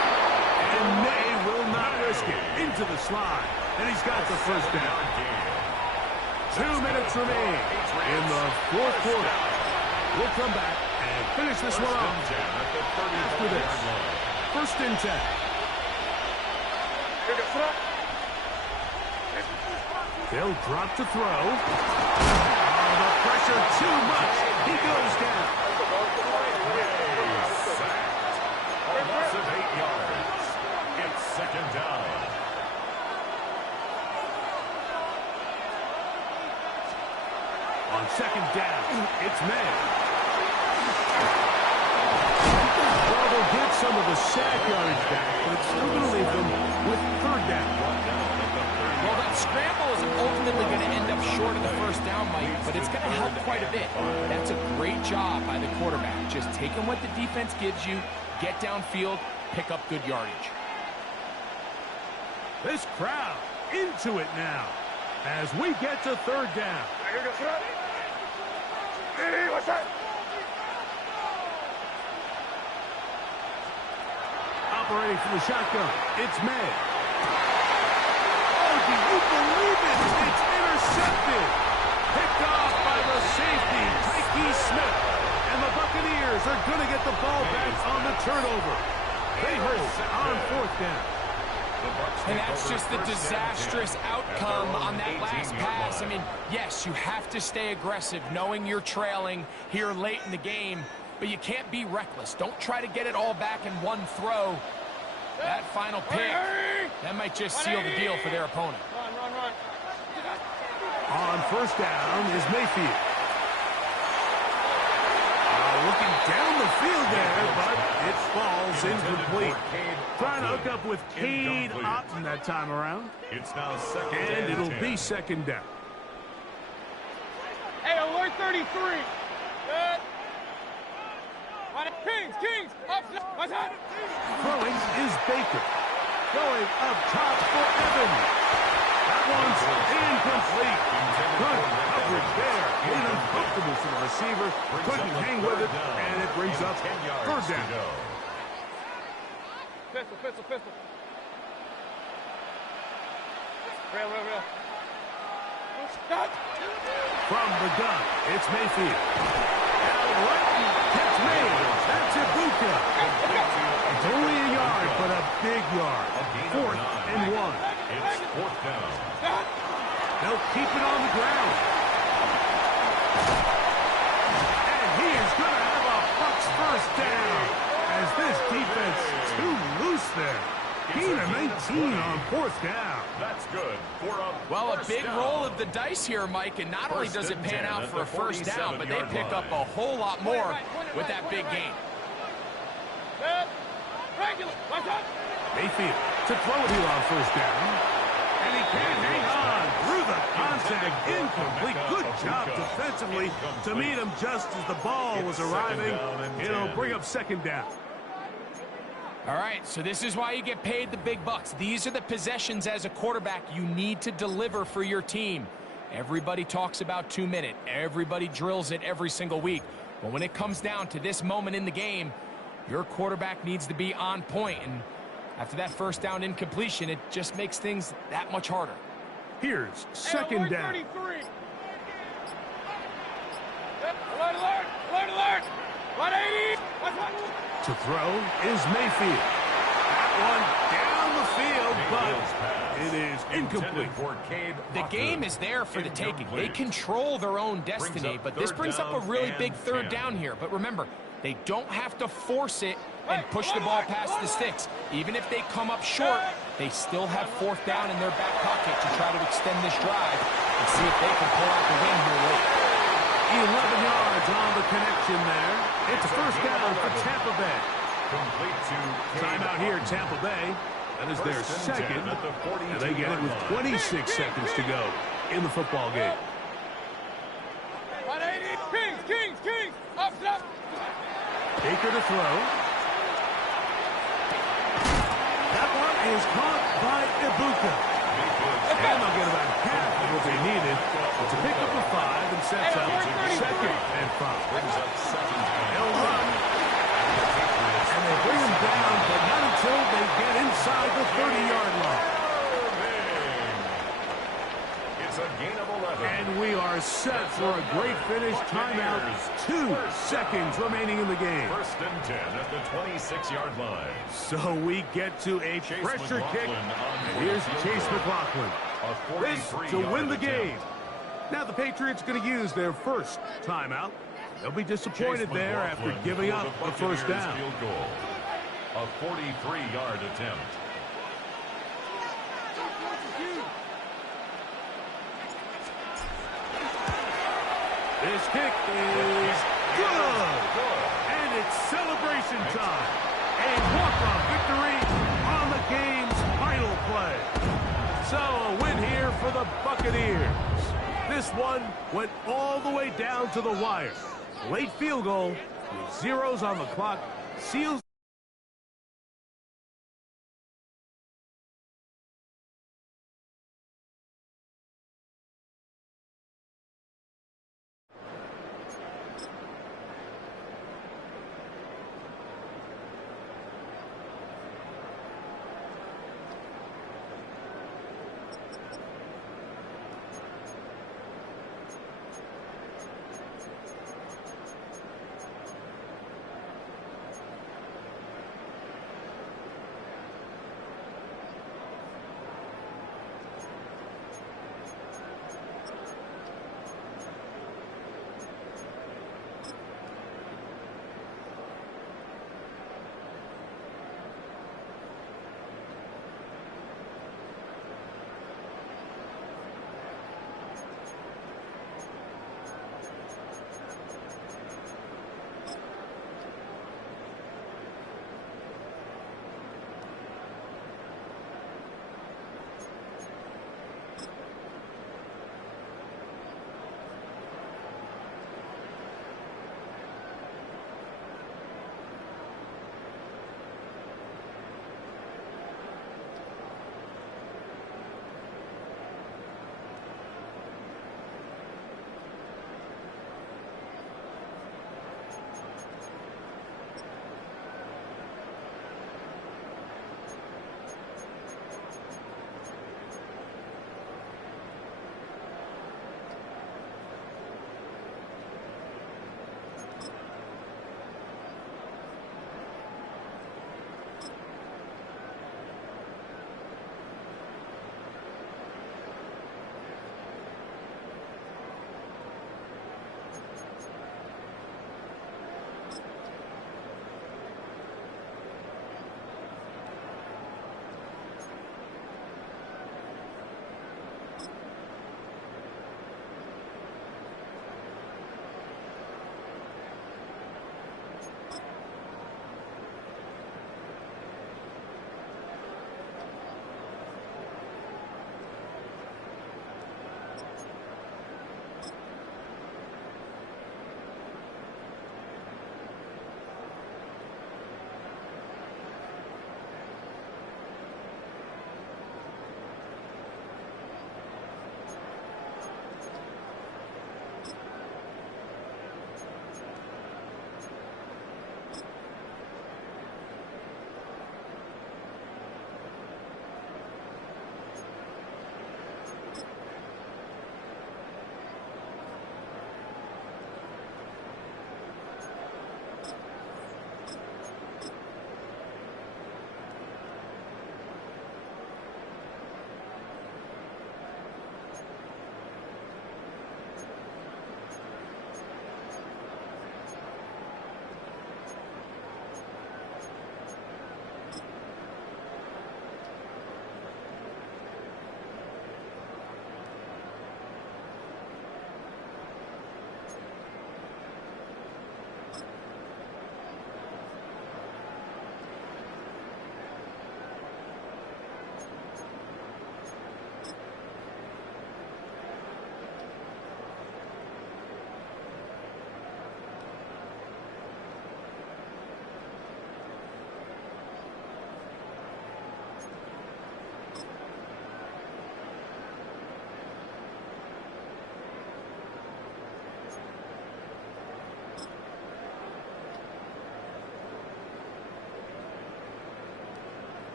And May will not risk it. Into the slide. And he's got the first down. 2 minutes remain in the fourth quarter. We'll come back and finish this one off after this. 1st and 10. They'll drop to throw. Oh, the pressure too much. He goes down. Sacked. A loss of 8 yards. It's 2nd down. On 2nd down, it's May. Well, they'll get some of the sack yardage back, but it's still going to leave them with 3rd down. Well, that scramble isn't ultimately going to end up short of the first down, Mike, but it's going to help quite a bit. That's a great job by the quarterback. Just taking what the defense gives you, get downfield, pick up good yardage. This crowd into it now as we get to 3rd down. Operating from the shotgun, it's May. Oh, do you believe it? It's intercepted. Picked off by the safety, Tyke Smith. And the Buccaneers are going to get the ball back on the turnover. They hold on 4th down. And that's just the disastrous outcome on that last pass. I mean, yes, you have to stay aggressive knowing you're trailing here late in the game, but you can't be reckless. Don't try to get it all back in one throw. That final pick, that might just seal the deal for their opponent. Run. On 1st down is Mayfield. Looking down the field there, but it falls incomplete. Trying to hook up with Cade Otton that time around. It's now 2nd And it'll 10. be 2nd down. Hey, alert 33. Good. Kings. Up. What's that? Throwing is Baker. Going up top for Evans. That one's incomplete. Good coverage there. Made uncomfortable for the receiver. Couldn't hang with it, and it brings up 3rd down. Pistol. Real. From the gun, it's Mayfield. Now right, gets made. That's Ibuka. It's only a yard, but a big yard. 4th and 1. It's 4th down. They'll keep it on the ground. And he is going to have a Bucs 1st down as this defense too loose there. Gain of 19 on 4th down. That's good. Well, a big roll of the dice here, Mike, and not only does it pan out for a 1st down, but they pick up a whole lot more with that big gain. Mayfield to throw it here on 1st down. And he can't hang on through the contact. Incomplete. Good job defensively to meet him just as the ball was arriving. It'll bring up 2nd down. All right, so this is why you get paid the big bucks. These are the possessions as a quarterback you need to deliver for your team. Everybody talks about 2-minute. Everybody drills it every single week. But when it comes down to this moment in the game, your quarterback needs to be on point. And after that 1st down incompletion, it just makes things that much harder. Here's 2nd down. Alert! 180! To throw is Mayfield. That one down the field, but it is incomplete. The game is there for the taking. They control their own destiny, but this brings up a really big 3rd down here. But remember, They don't have to force it and push the ball past the sticks. Even if they come up short, they still have 4th down in their back pocket to try to extend this drive and see if they can pull out the win here late. 11 yards on the connection there. It's a first down for Tampa Bay. Timeout here, Tampa Bay. That is their second, and they get it with 26 seconds to go in the football game. 180. Kings. Up. Baker to throw. That one is caught by Ibuka. And they'll get about half of what they needed. It's a pickup of 5 and sets up 2nd and 5. They'll run. And they bring him down, but not until they get inside the 30-yard line. It's a gain of 11. And we are set for a great finish. Timeout. 2 seconds remaining in the game. 1st and 10 at the 26-yard line. So we get to a pressure kick. And here's Chase McLaughlin. This to win the game. Now the Patriots going to use their first timeout. They'll be disappointed there after giving up the first down. Field goal. A 43-yard attempt. This kick is good. And it's celebration time. A walk-off victory on the game's final play. So a win here for the Buccaneers. This one went all the way down to the wire. Late field goal with zeros on the clock seals.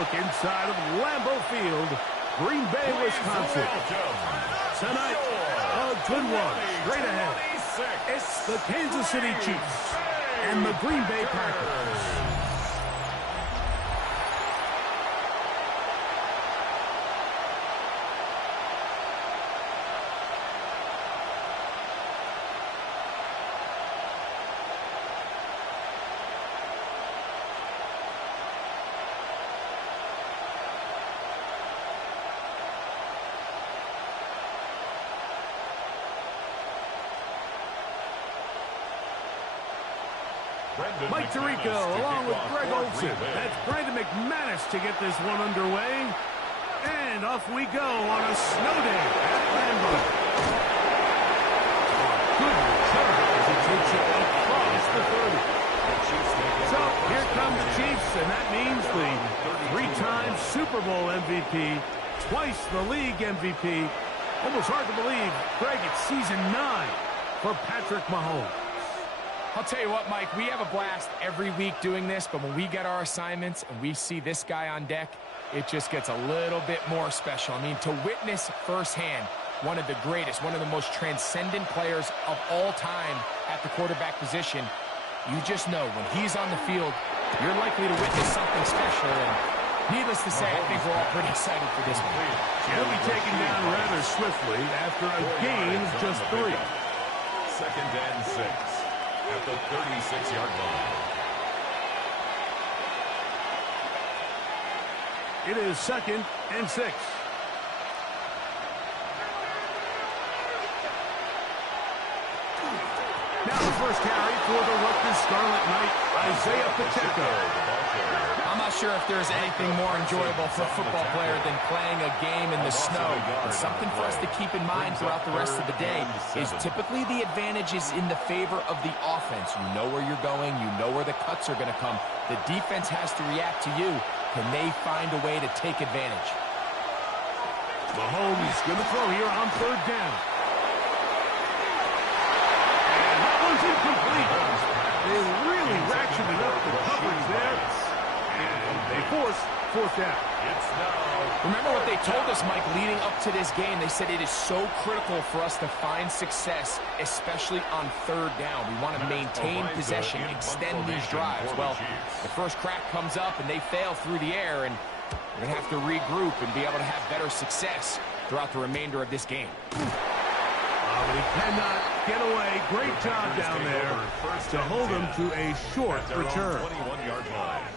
look inside of Lambeau Field, Green Bay, Wisconsin. Tonight, a good one straight ahead. It's the Kansas City Chiefs and the Green Bay Packers. Mike Tirico along with Greg Olson. That's Brandon McManus to get this one underway. And off we go on a snow day at Lambeau. Good return as he takes it across the 30. So here come the Chiefs, and that means the three-time Super Bowl MVP, twice the league MVP. Almost hard to believe, Greg, it's season 9 for Patrick Mahomes. I'll tell you what, Mike, we have a blast every week doing this, but when we get our assignments and we see this guy on deck, it just gets a little bit more special. I mean, to witness firsthand one of the greatest, one of the most transcendent players of all time at the quarterback position, you just know when he's on the field, you're likely to witness something special. And needless to say, I think we're all pretty excited for this one. He'll be taken down rather swiftly after a gain of just 3. 2nd and 6. At the 36-yard line. It is 2nd and 6. Now the first carry for the Rutgers Scarlet Knight, Isaiah Pacheco. I'm not sure if there's anything more enjoyable for a football player than playing a game in the snow. But something for us to keep in mind throughout the rest of the day is typically the advantage is in the favor of the offense. You know where you're going. You know where the cuts are going to come. The defense has to react to you. Can they find a way to take advantage? Mahomes going to throw here on 3rd down. And that one's incomplete. They really ratcheted up the coverage there. They force 4th down. Remember what they told us, Mike, leading up to this game. They said it is so critical for us to find success, especially on 3rd down. We want to maintain possession, extend these drives. Well, the first crack comes up and they fail through the air, and we're going to have to regroup and be able to have better success throughout the remainder of this game. But he cannot get away. Great job down there to hold him to a short return.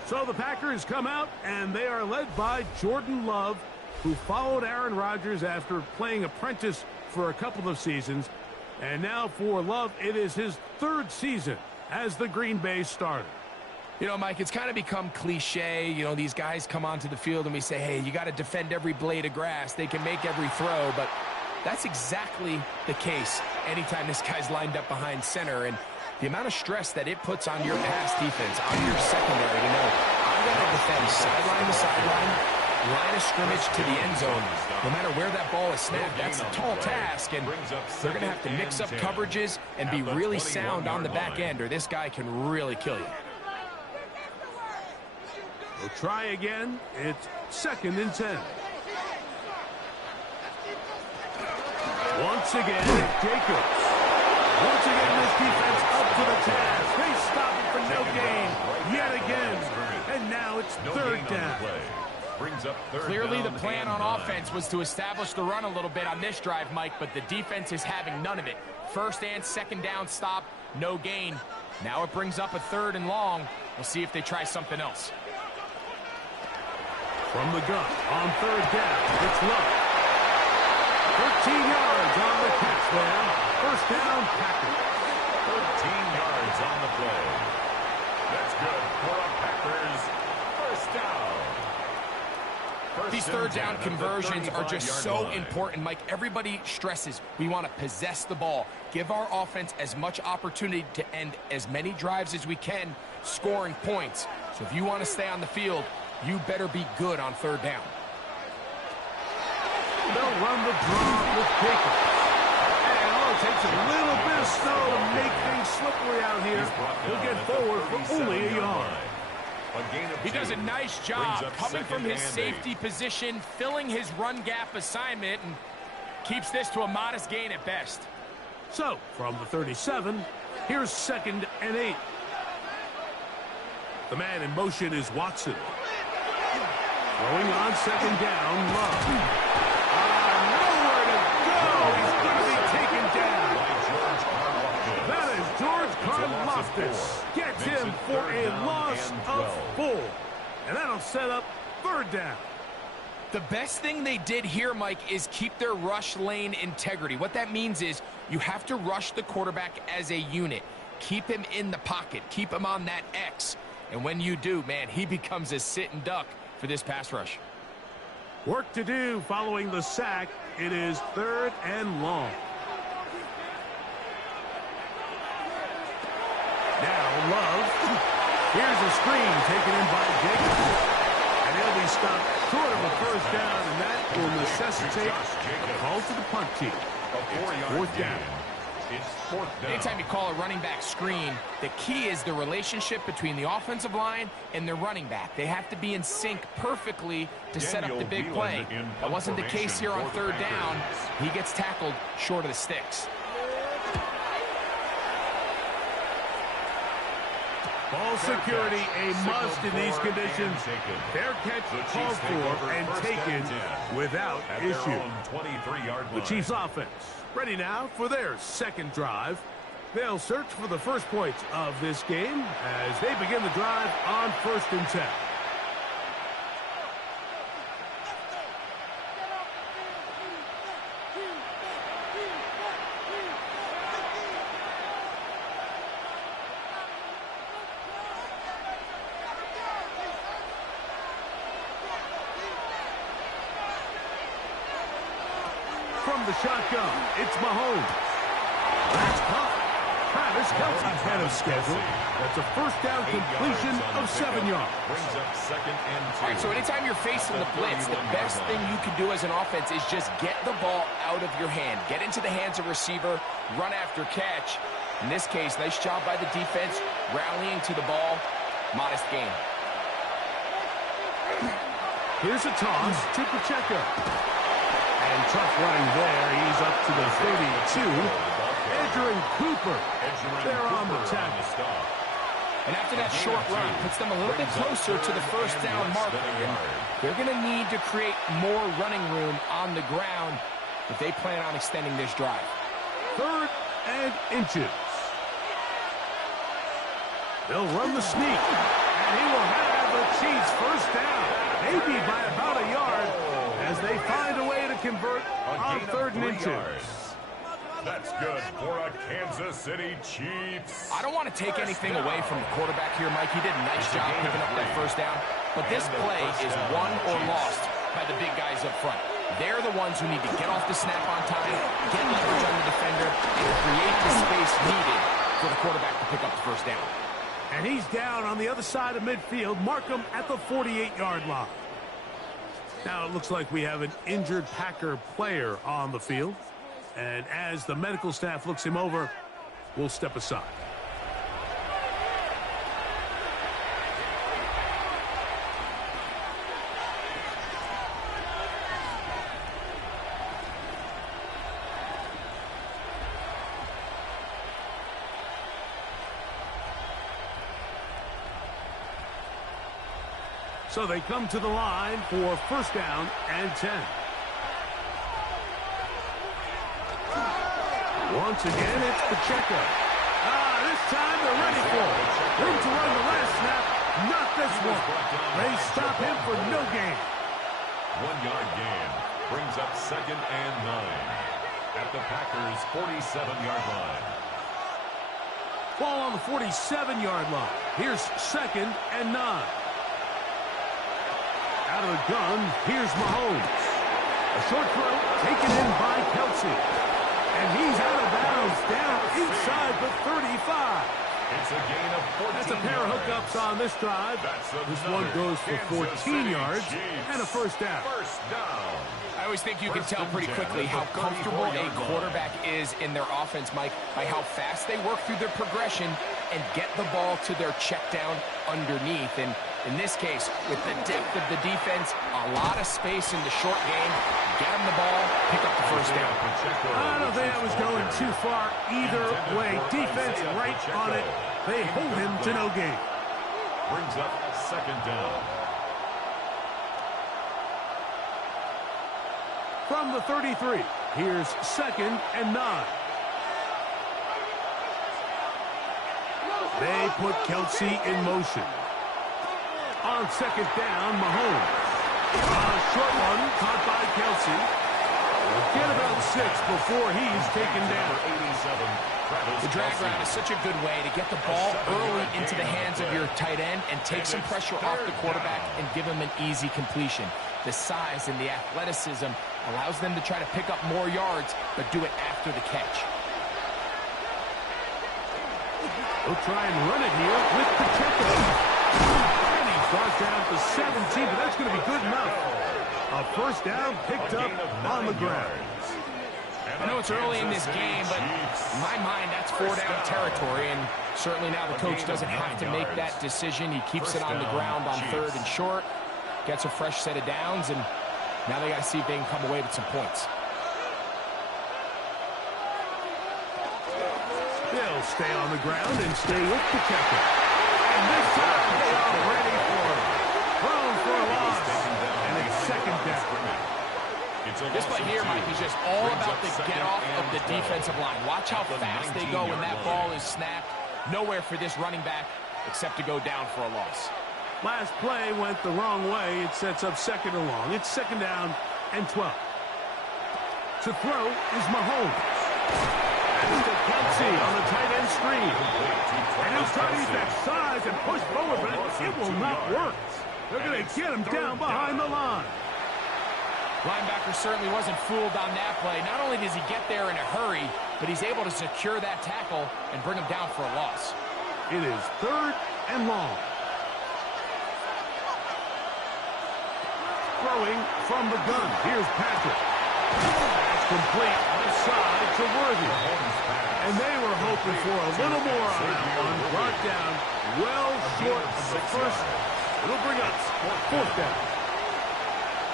So the Packers come out, and they are led by Jordan Love, who followed Aaron Rodgers after playing apprentice for a couple of seasons. And now for Love, it is his 3rd season as the Green Bay starter. You know, Mike, it's kind of become cliche. You know, these guys come onto the field and we say, hey, you got to defend every blade of grass. They can make every throw, but that's exactly the case anytime this guy's lined up behind center. And the amount of stress that it puts on your pass defense, on your secondary to know, I'm going to defend sideline to sideline, line of scrimmage to the end zone. No matter where that ball is snapped, that's a tall task, and they're going to have to mix up coverages and be really sound on the back end, or this guy can really kill you. We'll try again. It's 2nd and 10. Once again, Jacobs. Once again, this defense up to the task. They stop it for no gain yet again. And now it's 3rd down. Clearly the plan on offense was to establish the run a little bit on this drive, Mike, but the defense is having none of it. 1st and 2nd down stop, no gain. Now it brings up a 3rd and long. We'll see if they try something else. From the gun on 3rd down, it's Love. 13 yards on the catch there. 1st down, Packers. 13 yards on the play. That's good for a Packers 1st down. These 3rd down conversions are just so important, Mike. Everybody stresses we want to possess the ball, give our offense as much opportunity to end as many drives as we can, scoring points. So if you want to stay on the field, you better be good on 3rd down. They'll run the draw with Jacobs. And it takes a little bit of snow to make things slippery out here. He'll get forward for only a yard. He does a nice job coming from his safety position, filling his run gap assignment, and keeps this to a modest gain at best. So, from the 37, here's 2nd and 8. The man in motion is Watson. Throwing on 2nd down, Love. Nowhere to go! He's going to be taken down. That is George Karlaftis. Gets him for a loss of 4. And that'll set up 3rd down. The best thing they did here, Mike, is keep their rush lane integrity. What that means is you have to rush the quarterback as a unit. Keep him in the pocket. Keep him on that X. And when you do, man, he becomes a sitting duck for this pass rush. Work to do following the sack. It is 3rd and long. Now Love. Here's a screen taken in by Jacobs. And he'll be stopped short of a 1st down, and that will necessitate a call to the punt team. 4th down. It's 4th down. Anytime you call a running back screen, the key is the relationship between the offensive line and the running back. They have to be in sync perfectly to set up the big play. That wasn't the case here on 3rd down. He gets tackled short of the sticks. Ball security a must in these conditions. Fair catch called for and taken without issue. The Chiefs offense ready now for their 2nd drive. They'll search for the first points of this game as they begin the drive on 1st and 10. From the shotgun, it's Mahomes. That's caught. Travis Kelce ahead of schedule. That's a 1st down completion of 7 yards. Brings up 2nd and 2. All right, so anytime you're facing the blitz, the best thing you can do as an offense is just get the ball out of your hand. Get into the hands of receiver, run after catch. In this case, nice job by the defense, rallying to the ball. Modest gain. Here's a toss to Pacheco. And tough running there. He's up to the 32. Edgerrin Cooper. They're on the tackle. And after that short run, puts them a little bit closer to the 1st down marker. They're going to need to create more running room on the ground if they plan on extending this drive. 3rd and inches. They'll run the sneak. And he will have the Chiefs 1st down. Maybe by about a yard as they find a way to convert on 3rd and inches. That's good for a Kansas City Chiefs. I don't want to take anything away from the quarterback here, Mike. He did a nice job picking up that 1st down. But this play is won or lost by the big guys up front. They're the ones who need to get off the snap on time, get leverage on the defender, and create the space needed for the quarterback to pick up the 1st down. And he's down on the other side of midfield. Mark him at the 48-yard line. Now it looks like we have an injured Packer player on the field. And as the medical staff looks him over, we'll step aside. So they come to the line for 1st down and 10. Once again, it's Pacheco. This time they're ready for it. Room to run the last snap. Not this one. They stop him for no gain. 1-yard gain. Brings up 2nd and 9. At the Packers' 47-yard line. Ball on the 47-yard line. Here's 2nd and 9. Out of the gun, here's Mahomes. A short throw taken in by Kelce. And he's out of bounds, down inside the 35. It's a gain of 14 That's a pair of hookups on this drive. This one goes for 14 yards and a 1st down. 1st down. I always think you can tell pretty quickly how comfortable a quarterback is in their offense, Mike, by how fast they work through their progression and get the ball to their check down underneath. And In this case, with the depth of the defense, a lot of space in the short game, get him the ball, pick up the first down. I don't think I was going too far either way. Defense right on it. They hold him to no gain. Brings up second down. From the 33, here's 2nd and 9. They put Kelsey in motion. On 2nd down, Mahomes. A short one, caught by Kelsey. We'll get about 6 before he's taken down. The drag route is such a good way to get the ball early into the hands of your tight end and take some pressure off the quarterback and give him an easy completion. The size and the athleticism allows them to try to pick up more yards, but do it after the catch. They'll try and run it here with Pacheco. And he brought down to 17, but that's going to be good enough. A first down picked up on the ground. I know it's early in this game, but in my mind, that's 4-down territory, and certainly now the coach doesn't have to make that decision. He keeps it on the ground on 3rd and short, gets a fresh set of downs, and now they got to see if they can come away with some points. They'll stay on the ground and stay with Pacheco. And this time they are ready for it. Thrown for a loss, and it's 2nd down. This play here, Mike, is just all about the get-off of the defensive line. Watch how fast they go when that ball is snapped. Nowhere for this running back except to go down for a loss. Last play went the wrong way. It sets up 2nd and long. It's 2nd down and 12. To throw is Mahomes. And to Kelsey on the tight end screen. And he'll try to use that size and push forward, but it will not work. They're going to get him down behind the line. Linebacker certainly wasn't fooled on that play. Not only does he get there in a hurry, but he's able to secure that tackle and bring him down for a loss. It is 3rd and long. Throwing from the gun. Here's Patrick. That's complete outside to Worthy. And they were hoping for a little more on that one. Brought down well short of the first. It'll bring us 4th down.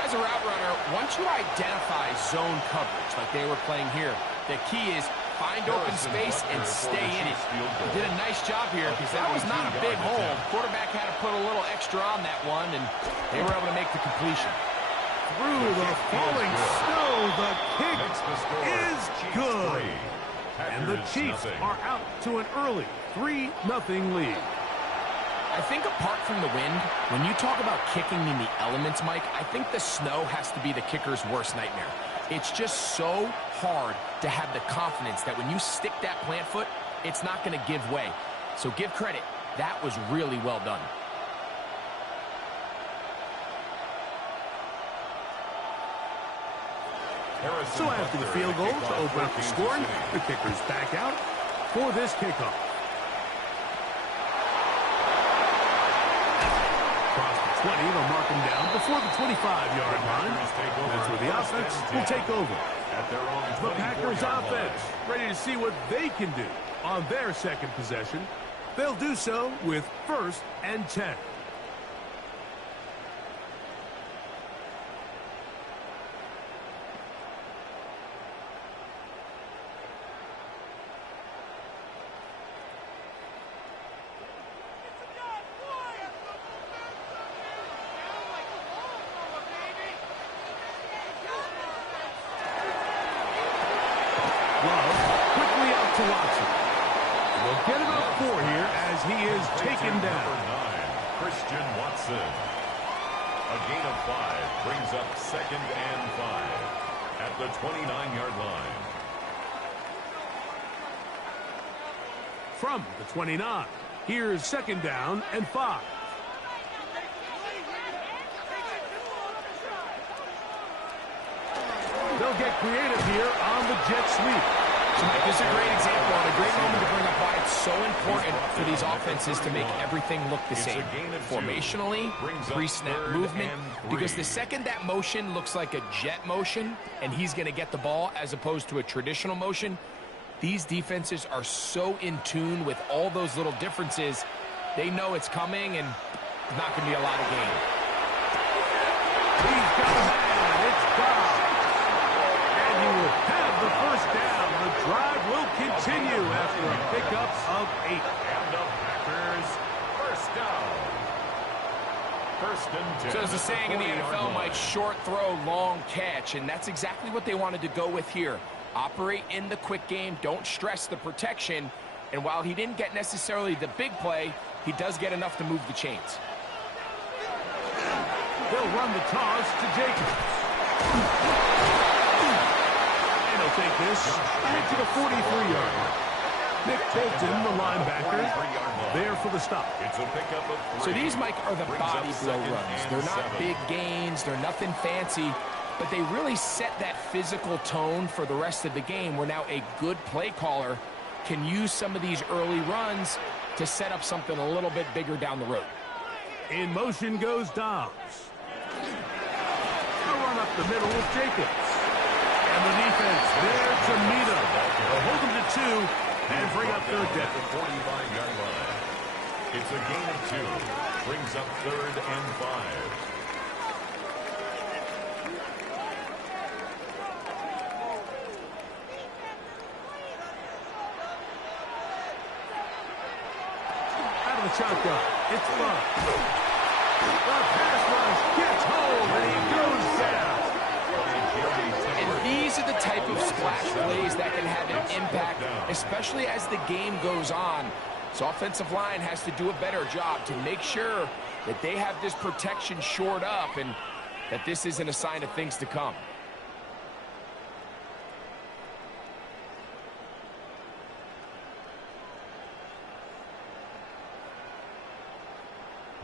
As a route runner, once you identify zone coverage like they were playing here, the key is find open space and stay in it. They did a nice job here because that was not a big hole. Quarterback had to put a little extra on that one, and they were able to make the completion. Through the falling snow, the kick is good. And the Chiefs are out to an early 3-0 lead. I think apart from the wind, when you talk about kicking in the elements, Mike, I think the snow has to be the kicker's worst nightmare. It's just so hard to have the confidence that when you stick that plant foot, it's not going to give way. So give credit. That was really well done. So after the field goal to open up the scoring, the kicker's back out for this kickoff. Across the 20, they'll mark him down before the 25-yard line. That's where the offense will take over. The Packers offense ready to see what they can do on their 2nd possession. They'll do so with 1st and 10. Quickly out to Watson. They'll get about 4 here as he is taken down. Christian Watson. A gain of 5 brings up 2nd and 5 at the 29-yard line. From the 29, here's 2nd down and 5. They'll get creative here on the jet sweep. So, Mike, this is a great example and a great moment to bring up why it's so important for these offenses to make everything look the same. Formationally, pre-snap movement, because the second that motion looks like a jet motion and he's going to get the ball as opposed to a traditional motion, these defenses are so in tune with all those little differences. They know it's coming, and There's not going to be a lot of gain. He's got a man. It's gone. And you will have the first down. The drive will continue after a pickup of 8. And the Packers, first down. First and 10. So as the saying in the NFL, Mike, short throw, long catch, and that's exactly what they wanted to go with here. Operate in the quick game, don't stress the protection, and while he didn't get necessarily the big play, he does get enough to move the chains. They'll run the toss to Jacobs. And he'll take this back to the 43-yard line. Nick Bolton, the linebacker, there for the stop. It's a pickup of 3. So these, Mike, are the body blow runs. They're not big gains. They're nothing fancy. But they really set that physical tone for the rest of the game where now a good play caller can use some of these early runs to set up something a little bit bigger down the road. In motion goes Dobbs. A run up the middle with Jacobs. And the defense there to meet him. They'll hold him to 2 and bring up third down. The 45-yard line. It's a gain of 2. Brings up 3rd and 5. Out of the shotgun, it's Love. The pass rush gets home and he goes down. And these are the type of splash plays that can have an impact, especially as the game goes on. So offensive line has to do a better job to make sure that they have this protection shored up and that this isn't a sign of things to come.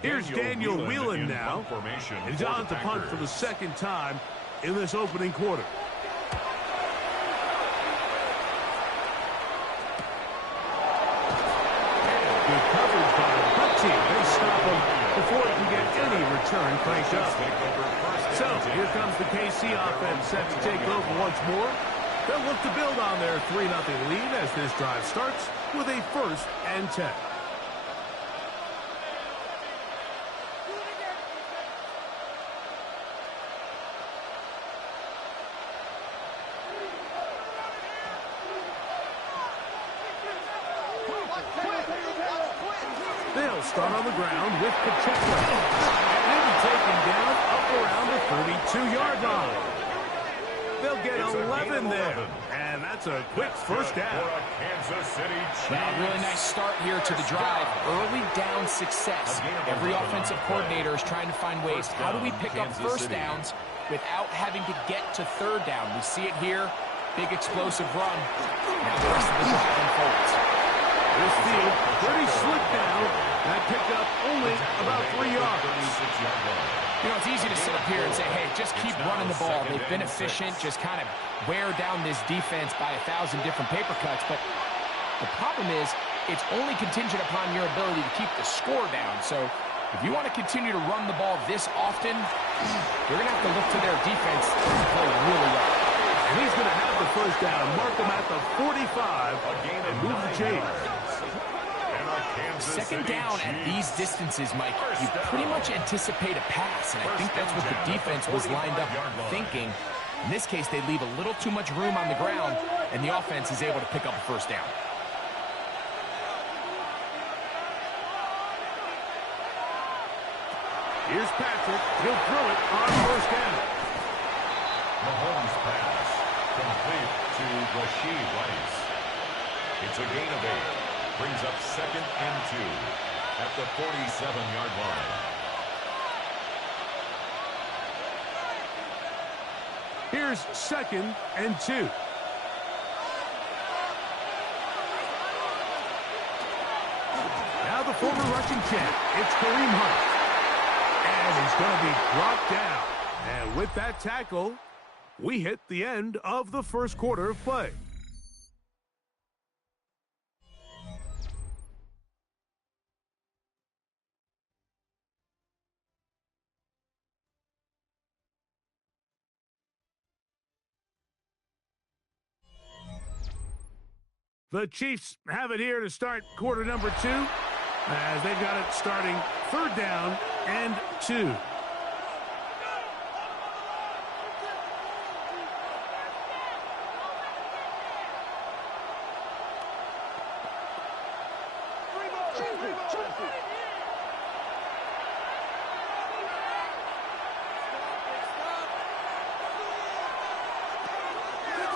Here's Daniel Whelan now. He's on to punt for the second time in this opening quarter. Good coverage by the punt team. They stop him before he can get any return cranked up. So here comes the KC offense set to take over once more. They'll look to build on their 3-0 lead as this drive starts with a 1st and 10. They'll start on the ground with Pacheco. And he'll be taken down up around the 32-yard line. They'll get 11 there. And that's a quick first down. Well, a really nice start here to the drive. Early down success. Every offensive coordinator is trying to find ways. How do we pick up first downs without having to get to third down? We see it here. Big explosive run. Now the rest of the drive unfolds. This field pretty slick now. That picked up only about 3 yards. You know, it's easy to sit up here and say, hey, just keep running the ball. They've been efficient, just kind of wear down this defense by 1,000 different paper cuts. But the problem is it's only contingent upon your ability to keep the score down. So if you want to continue to run the ball this often, you're going to have to look to their defense to play really well. And he's going to have the first down, mark him at the 45, and move the chains. Second down at these distances, Mike, you pretty much anticipate a pass, and I think that's what the defense was lined up thinking. In this case, they leave a little too much room on the ground, and the offense is able to pick up a first down. Here's Patrick. He'll throw it on first down. Mahomes pass complete to Rashee Rice. It's a gain of 8. Brings up 2nd and 2 at the 47-yard line. Here's 2nd and 2. Now the former rushing champ, it's Kareem Hunt. And he's going to be brought down. And with that tackle, we hit the end of the first quarter of play. The Chiefs have it here to start quarter number 2. As they've got it starting 3rd down and 2.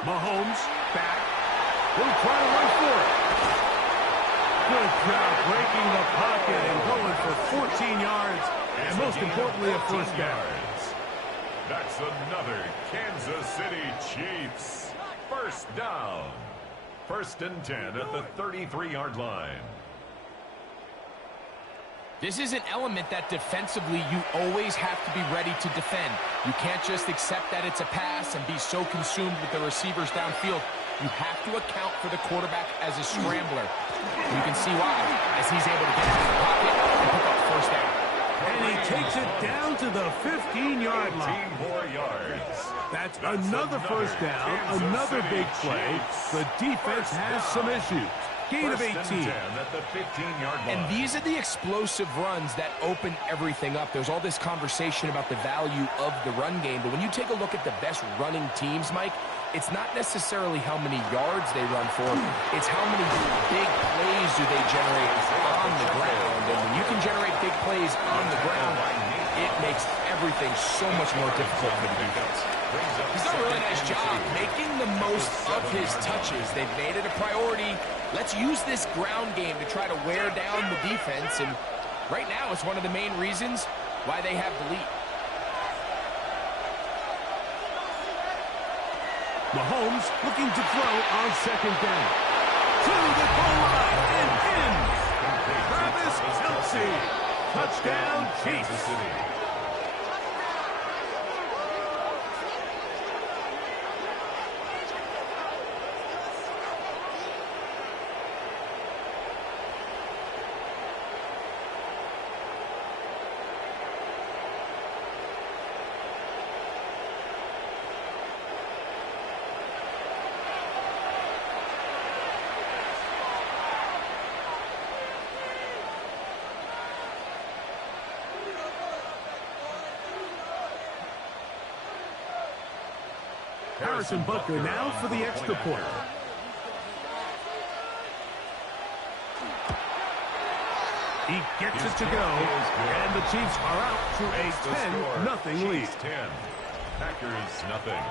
Mahomes back. He'll try to run for it. Good job breaking the pocket and going for 14 yards. And most importantly, a first down. That's another Kansas City Chiefs. First down. 1st and 10 at the 33-yard line. This is an element that defensively you always have to be ready to defend. You can't just accept that it's a pass and be so consumed with the receivers downfield. You have to account for the quarterback as a scrambler. You can see why, as he's able to get out of the pocket and pick up first down. And he takes it down to the 15-yard line. 15 more yards. That's another first down, another big play. The defense has some issues. Gain of 18. At the 15-yard line. And these are the explosive runs that open everything up. There's all this conversation about the value of the run game, but when you take a look at the best running teams, Mike, it's not necessarily how many yards they run for. It's how many big plays do they generate on the ground. And when you can generate big plays on the ground, it makes everything so much more difficult for the defense. He's done a really nice job making the most of his touches. They've made it a priority. Let's use this ground game to try to wear down the defense. And right now, it's one of the main reasons why they have the lead. Mahomes looking to throw on 2nd down. To the goal line and in. Travis Kelce. Touchdown, Chiefs. Harrison Butker now for the extra point. He gets it to go, and the Chiefs are out to a 10-0 lead. 10, Packers nothing.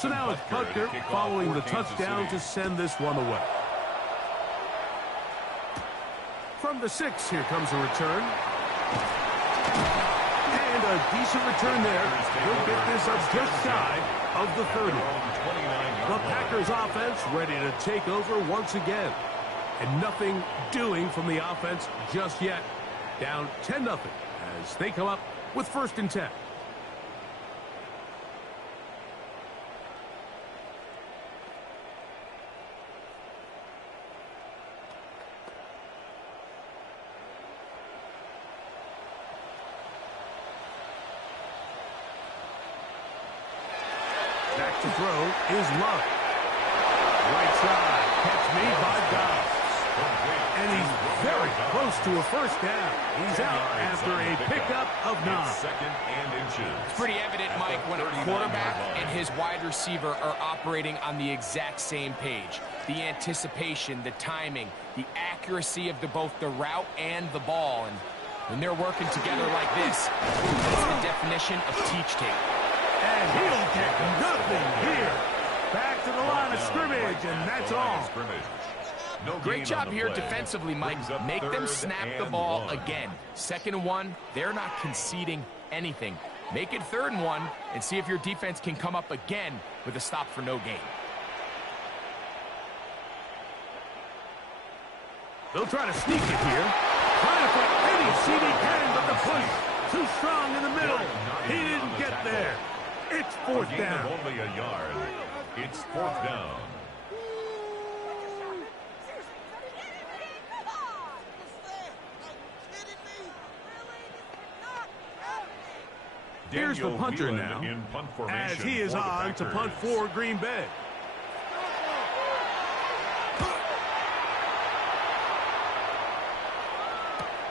So now it's Butker following the touchdown to send this one away. From the 6, here comes a return. And a decent return there. He'll get this up just shy of the 30. The Packers offense ready to take over once again. And nothing doing from the offense just yet. Down 10-0 as they come up with 1st and 10. Back to throw is Love. Right side, catch made by Dobbs. And he's very close to a first down. He's out after a pickup of 9. 2nd and inches. It's pretty evident, Mike, when a quarterback and his wide receiver are operating on the exact same page. The anticipation, the timing, the accuracy of both the route and the ball. And when they're working together like this, it's the definition of teach tape. And he'll get nothing here. Back to the line of scrimmage, and that's all. Great job here defensively, Mike. Make them snap the ball again. 2nd and 1, they're not conceding anything. Make it 3rd and 1 and see if your defense can come up again with a stop for no gain. They'll try to sneak it here. Trying to put any seed he can, but the push too strong in the middle. He didn't get there. It's fourth down. Only a yard. It's fourth down. Here's the punter now, as he is on to punt for Green Bay.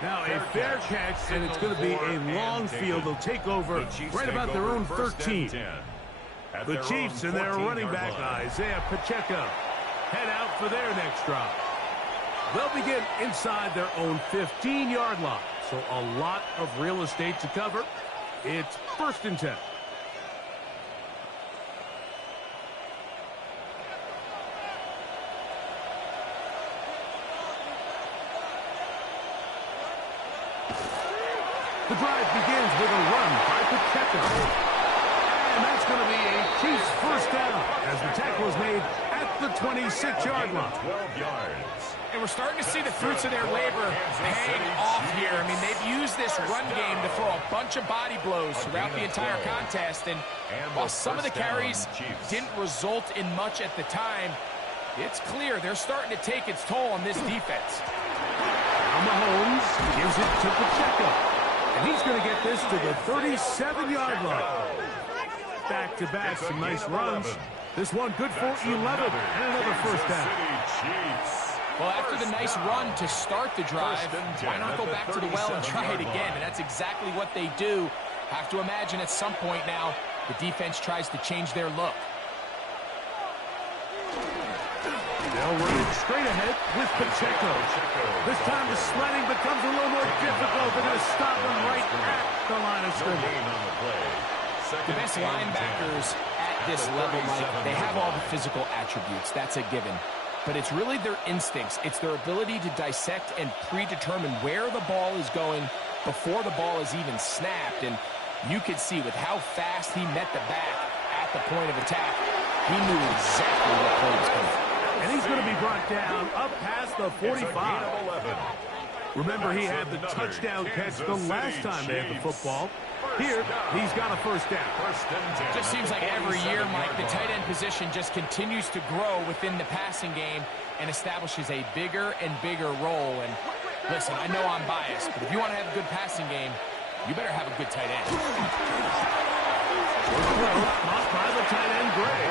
Now a fair catch, and it's going to be a long field. They'll take over right about their own 13. The Chiefs and their running back, Isaiah Pacheco, head out for their next drive. They'll begin inside their own 15-yard line, so a lot of real estate to cover. It's 1st and 10. The drive begins with a run by Pacheco. And that's going to be a Chiefs first down as the tackle is made at the 26-yard line. 12 yards. And we're starting to see the fruits of their labor paying off here. I mean, they've used this run game to throw a bunch of body blows throughout the entire contest. And while some of the carries didn't result in much at the time, it's clear they're starting to take its toll on this defense. Now Mahomes gives it to Pacheco. And he's going to get this to the 37-yard line. Back-to-back, some nice runs. This one good for 11 and another first down. Well, after the nice run to start the drive, why not go back to the well and try it again? And that's exactly what they do. Have to imagine at some point now, the defense tries to change their look. They'll run it straight ahead with Pacheco. This time the sledding becomes a little more difficult. They're going to stop him right at the line of scrimmage. The best linebackers at this level, Mike, they have all the physical attributes. That's a given. But it's really their instincts. It's their ability to dissect and predetermine where the ball is going before the ball is even snapped. And you could see with how fast he met the back at the point of attack, he knew exactly what play was coming. And he's going to be brought down up past the 45. Remember, he had the touchdown catch the last time they had the football. Here, he's got a first down. Just seems like every year, Mike, the tight end position just continues to grow within the passing game and establishes a bigger and bigger role. And listen, I know I'm biased, but if you want to have a good passing game, you better have a good tight end. Caught by the tight end, Gray.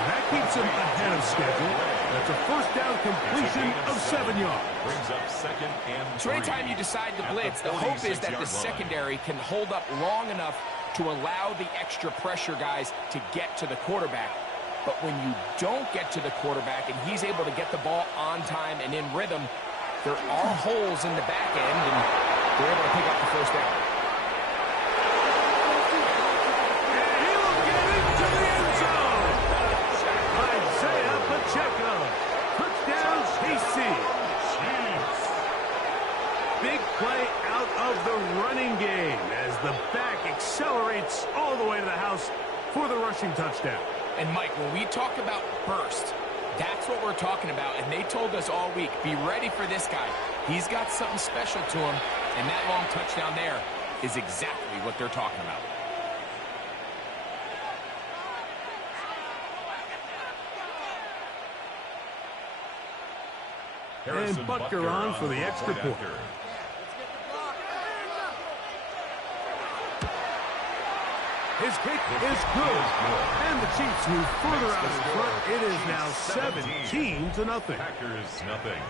And that keeps him ahead of schedule. That's a first down completion of 7 yards. Brings up 2nd and 3. So anytime you decide to blitz, the hope is that the secondary can hold up long enough to allow the extra pressure guys to get to the quarterback. But when you don't get to the quarterback and he's able to get the ball on time and in rhythm, there are holes in the back end, and they're able to pick up the first down. Pacheco, touchdown KC. Big play out of the running game as the back accelerates all the way to the house for the rushing touchdown. And Mike, when we talk about burst, that's what we're talking about. And they told us all week, be ready for this guy. He's got something special to him, and that long touchdown there is exactly what they're talking about. And Butker on for the extra point. His kick is good. And the Chiefs move further out in front. It is now 17-0. Packers nothing.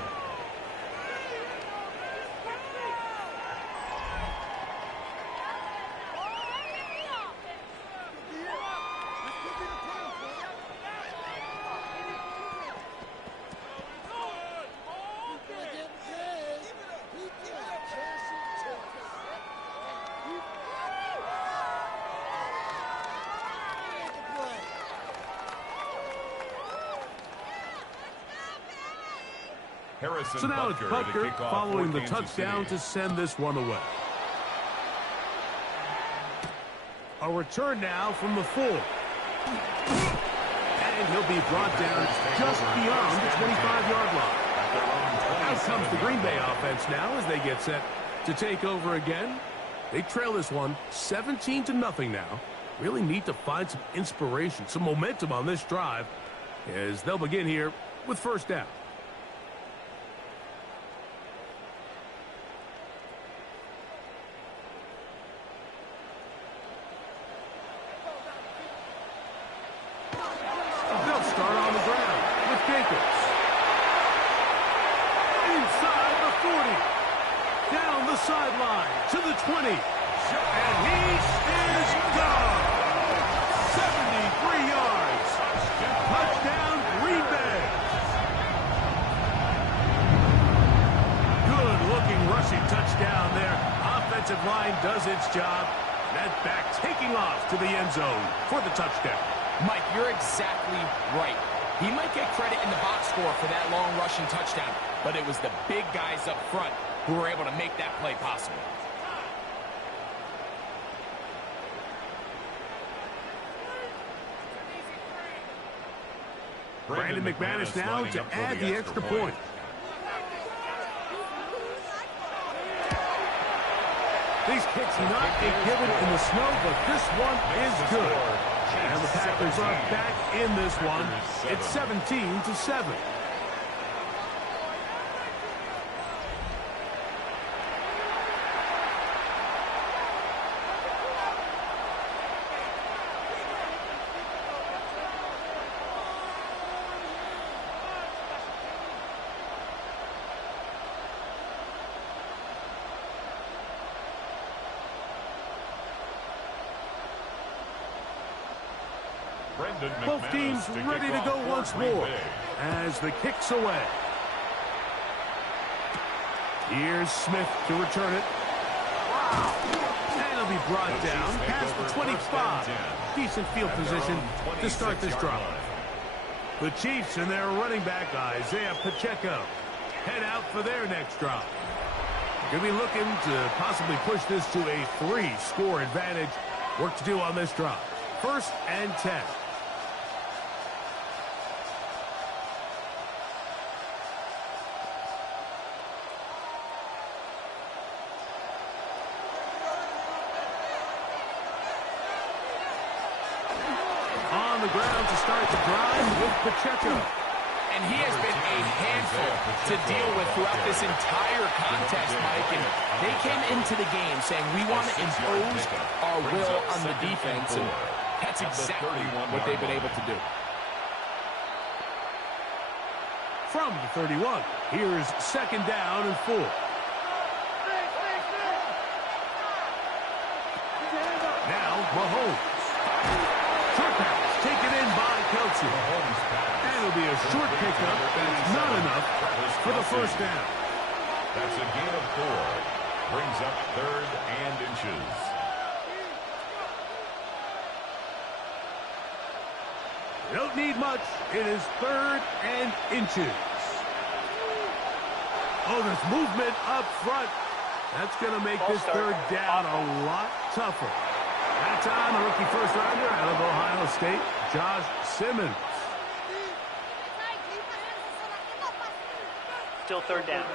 So now it's Butker following the touchdown to send this one away. A return now from the 4. And he'll be brought down just beyond the 25-yard line. Out comes the Green Bay offense now as they get set to take over again. They trail this one 17-0 now. Really need to find some inspiration, some momentum on this drive as they'll begin here with first down. They'll start on the ground with Jacobs. Inside the 40. Down the sideline to the 20. And he is gone. 73 yards. Touchdown, Green Bay. Good-looking rushing touchdown there. Offensive line does its job. That back taking off to the end zone for the touchdown. Mike, you're exactly right. He might get credit in the box score for that long rushing touchdown, but it was the big guys up front who were able to make that play possible. Brandon McManus now to add the extra point. These kicks not a given in the snow, but this one is good. And the Packers are back in this one. It's 17-7. Both teams ready to go once more as the kick's away. Here's Smith to return it. And it'll be brought down past the 25. Decent field position to start this drive. The Chiefs and their running back, Isaiah Pacheco, head out for their next drive. Going to be looking to possibly push this to a 3-score advantage. Work to do on this drive. 1st and 10. On the ground to start the drive with Pacheco. And he has been a handful to deal with throughout this entire contest, Mike. And they came into the game saying, we want to impose our will on the defense. And that's exactly what they've been able to do. From the 31, here's 2nd down and 4. Now, Mahomes. Short pass taken in by Kelsey. And it'll be a short pickup. That's not enough for the 1st down. That's a gain of 4. Brings up 3rd and inches. Don't need much. It is 3rd and inches. Oh, there's movement up front. That's going to make this 3rd down a lot tougher. That's on the rookie first-rounder out of Ohio State, Josh Simmons. Still 3rd down.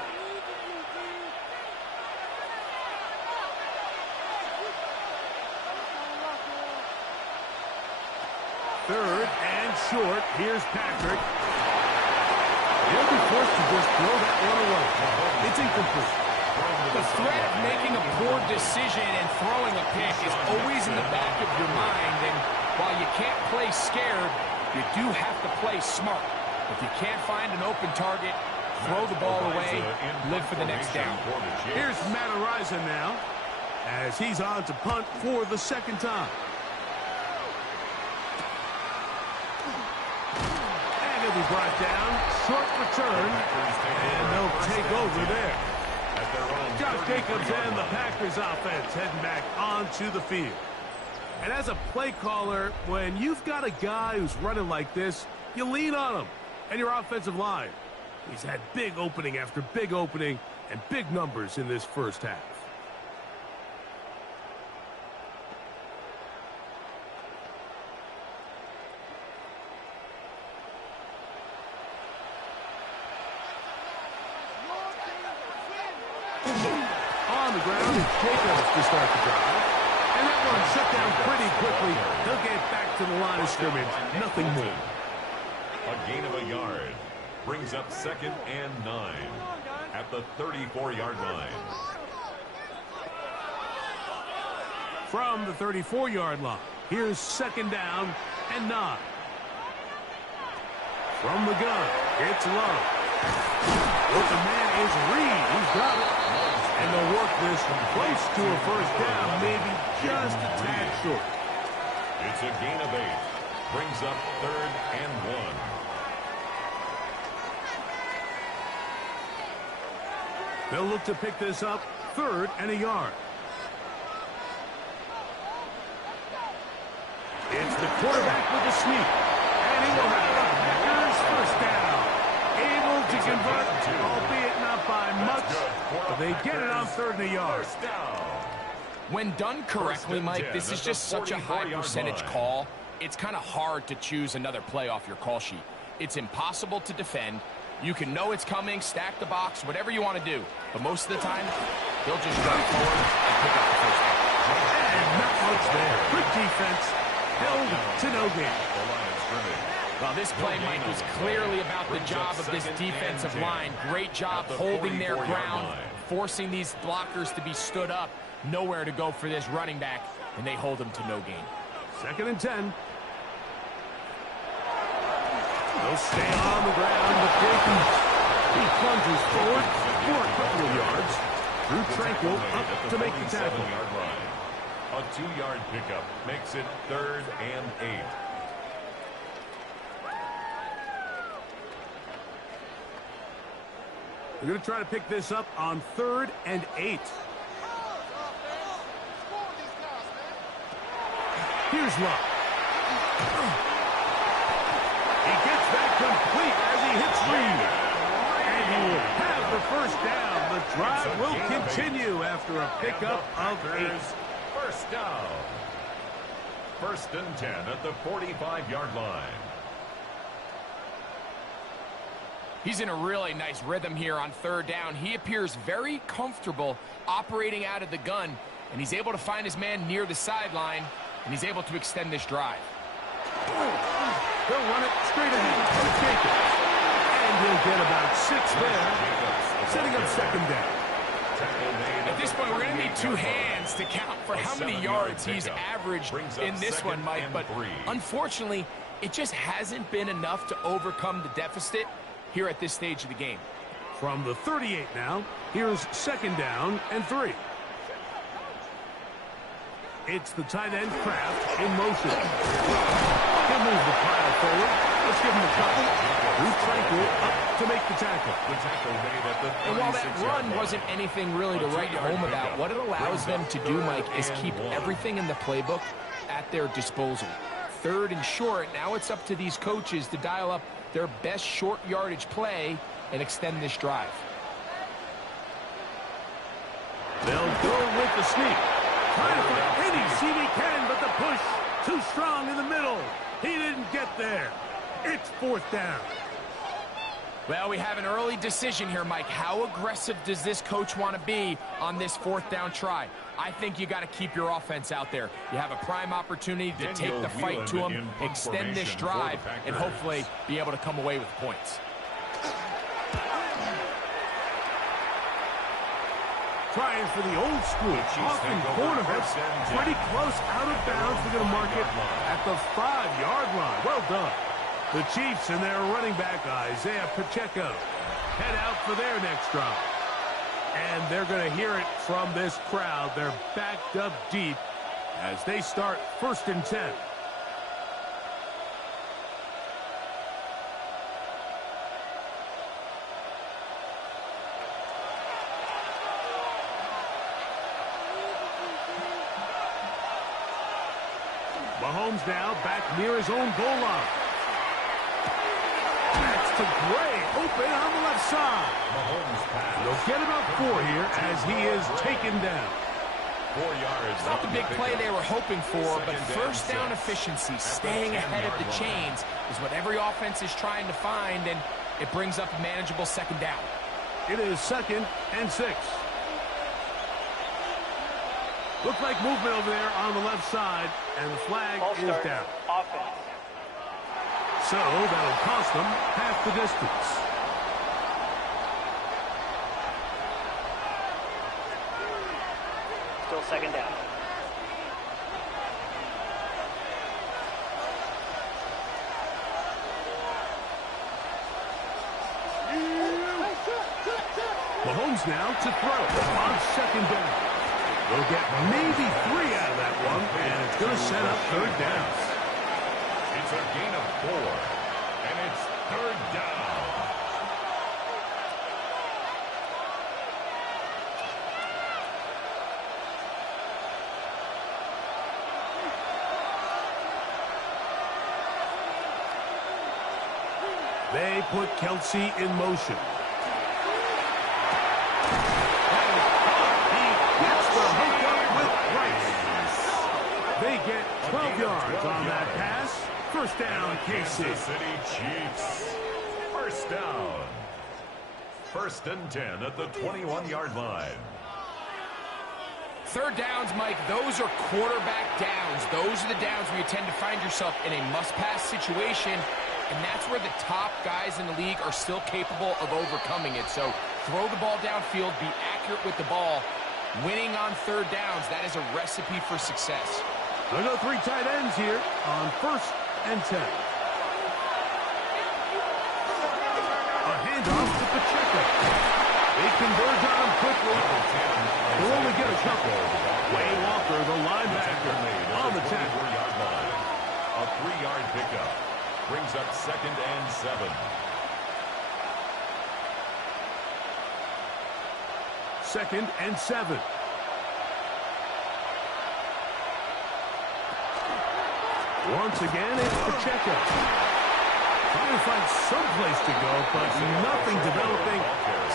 Third and short. Here's Patrick. He'll be forced to just throw that one away. It's incomplete. The threat of making a poor decision and throwing a pick is always in the back of your mind. And while you can't play scared, you do have to play smart. If you can't find an open target, throw the ball away, live for the next down. Here's Matt Araiza now as he's on to punt for the 2nd time. And he'll be brought down. Short return. And they'll take over there. Josh Jacobs and the Packers offense heading back onto the field. And as a play caller, when you've got a guy who's running like this, you lean on him and your offensive line. He's had big opening after big opening and big numbers in this 1st half. ground is Jacobs to start the drive. And that one shut down pretty quickly. He'll get back to the line of scrimmage. Nothing more. A gain of a yard. Brings up 2nd and 9 at the 34-yard line. From the 34-yard line, here's 2nd down and 9. From the gun, it's low. But the man is Reed. He's got it. And they'll work this close to a first down, maybe just a tad short. It's a gain of 8. Brings up 3rd and 1. They'll look to pick this up 3rd and a yard. It's the quarterback with the sneak. And he will have a Packers first down. Able to convert, albeit not by much. But they get it on 3rd and a yard. When done correctly, Mike, this is just such a high percentage call. It's kind of hard to choose another play off your call sheet. It's impossible to defend. You can know it's coming, stack the box, whatever you want to do. But most of the time, they'll just drive forward and pick up the first down. And not much there. Good defense. Held to no gain. Well, this play, Mike, was clearly about the job of this defensive line. Great job holding their ground, forcing these blockers to be stood up. Nowhere to go for this running back, and they hold them to no gain. 2nd and 10. They'll stay on the ground, but Jacobs, he plunges forward for a couple of yards. Drew Tranquil up to make the tackle. A 2-yard pickup makes it 3rd and 8. They're going to try to pick this up on 3rd and 8. Here's Love. He gets that complete as he hits Reed. And he will have the first down. The drive will continue after a pickup of 8. First down. 1st and 10 at the 45-yard line. He's in a really nice rhythm here on 3rd down. He appears very comfortable operating out of the gun, and he's able to find his man near the sideline, and he's able to extend this drive. He'll run it straight ahead to Jacobs. And he'll get about 6 there, setting up 2nd down. At this point, we're going to need 2 hands to count for how many yards he's averaged in this one, Mike. But unfortunately, it just hasn't been enough to overcome the deficit here at this stage of the game. From the 38 now, here's 2nd down and 3. It's the tight end Kraft in motion. He'll move the pile forward. Let's give him a couple. Drew Tranquil up to make the tackle. And while that run wasn't anything really to write home about, what it allows them to do, Mike, is keep everything in the playbook at their disposal. 3rd and short, now it's up to these coaches to dial up their best short yardage play and extend this drive. They'll go with the sneak. Trying to find any seam he can, but the push too strong in the middle. He didn't get there. It's 4th down. Well, we have an early decision here, Mike. How aggressive does this coach want to be on this 4th down try? I think you got to keep your offense out there. You have a prime opportunity to take the fight to him, extend this drive, and hopefully be able to come away with points. Trying for the old school Austin corner. Pretty close out of bounds. We're going to mark it at the 5-yard line. Well done. The Chiefs and their running back, Isaiah Pacheco, head out for their next drive. And they're going to hear it from this crowd. They're backed up deep as they start 1st and 10. Mahomes now back near his own goal line. That's to Gray, open on the left side. Mahomes pass. They'll get about 4 here as he is taken down. 4 yards. It's not the big play they were hoping for, but first down efficiency, staying ahead of the chains, is what every offense is trying to find, and it brings up a manageable 2nd down. It is 2nd and 6. Looks like movement over there on the left side, and the flag is down. Offense. So that'll cost them half the distance. Still second down. Mahomes now to throw on second down. They'll get maybe 3 out of that one, and it's going to set up third down. It's a gain of 4, and it's third down. They put Kelsey in motion. They get 12 yards on that pass. First down, KC. Kansas City Chiefs. First down. First and 10 at the 21-yard line. Third downs, Mike, those are quarterback downs. Those are the downs where you tend to find yourself in a must-pass situation, and that's where the top guys in the league are still capable of overcoming it. So throw the ball downfield, be accurate with the ball. Winning on third downs, that is a recipe for success. They'll go 3 tight ends here on first and 10. A handoff to Pacheco. They converge on him quickly. They'll only get a couple. Wayne Walker, the linebacker, on the tackle. A 3-yard pickup brings up second and 7. Second and 7. Once again, it's Pacheco. Trying to find some place to go, but nothing developing.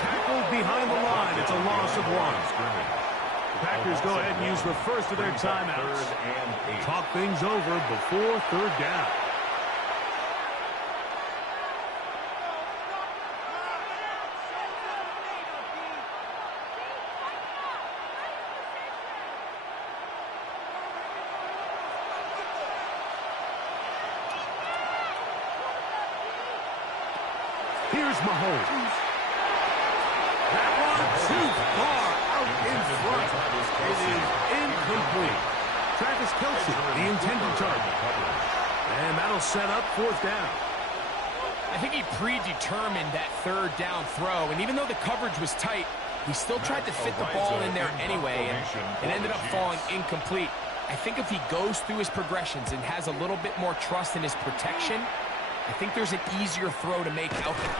Tackled behind the line. It's a loss of 1. The Packers go ahead and use the first of their timeouts. Talk things over before third down. Here's Mahomes. That one too far out in front. It is incomplete. Travis Kelsey, the intended target. And that'll set up fourth down. I think he predetermined that third down throw, and even though the coverage was tight, he still tried to fit the ball in there anyway, and it ended up falling incomplete. I think if he goes through his progressions and has a little bit more trust in his protection, I think there's an easier throw to make out there.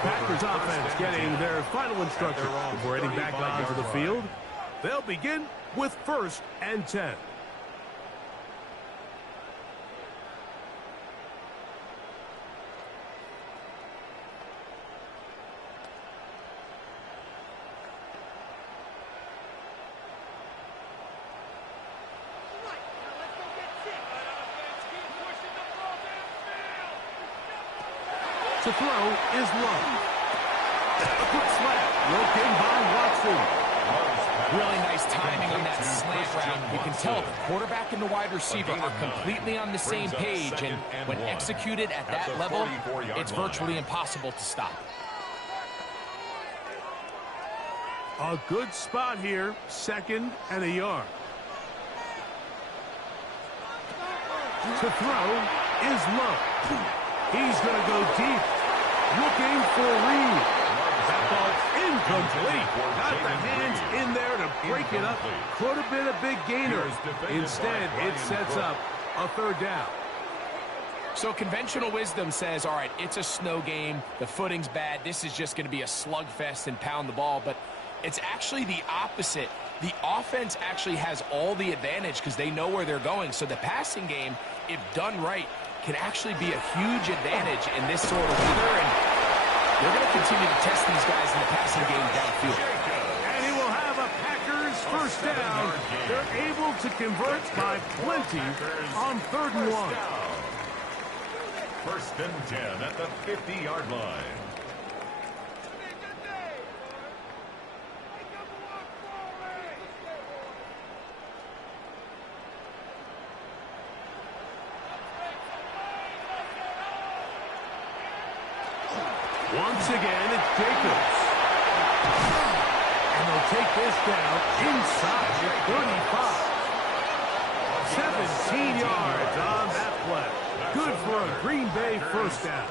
Packers offense getting their final instruction before heading back onto the field. They'll begin with first and 10. To throw is Love. A quick slap, roped in by Watson. Really nice timing on that slant route. You can tell the quarterback and the wide receiver are completely on the same page, and when executed at that level, it's virtually impossible to stop. A good spot here, second and a yard. To throw is Love. He's going to go deep, looking for Reed. That ball incomplete. Got the hands in there to break it up. Could have been a big gainer. Instead, it sets up a third down. So conventional wisdom says, all right, it's a snow game. The footing's bad. This is just going to be a slugfest and pound the ball. But it's actually the opposite. The offense actually has all the advantage because they know where they're going. So the passing game, if done right, can actually be a huge advantage in this sort of weather, and they're going to continue to test these guys in the passing game downfield. And he will have a Packers first down. They're able to convert by plenty on 3rd and 1. First and 10 at the 50-yard line. Once again, it's Jacobs. And they'll take this down inside the 35. 17 yards on that play. Good for a Green Bay first down.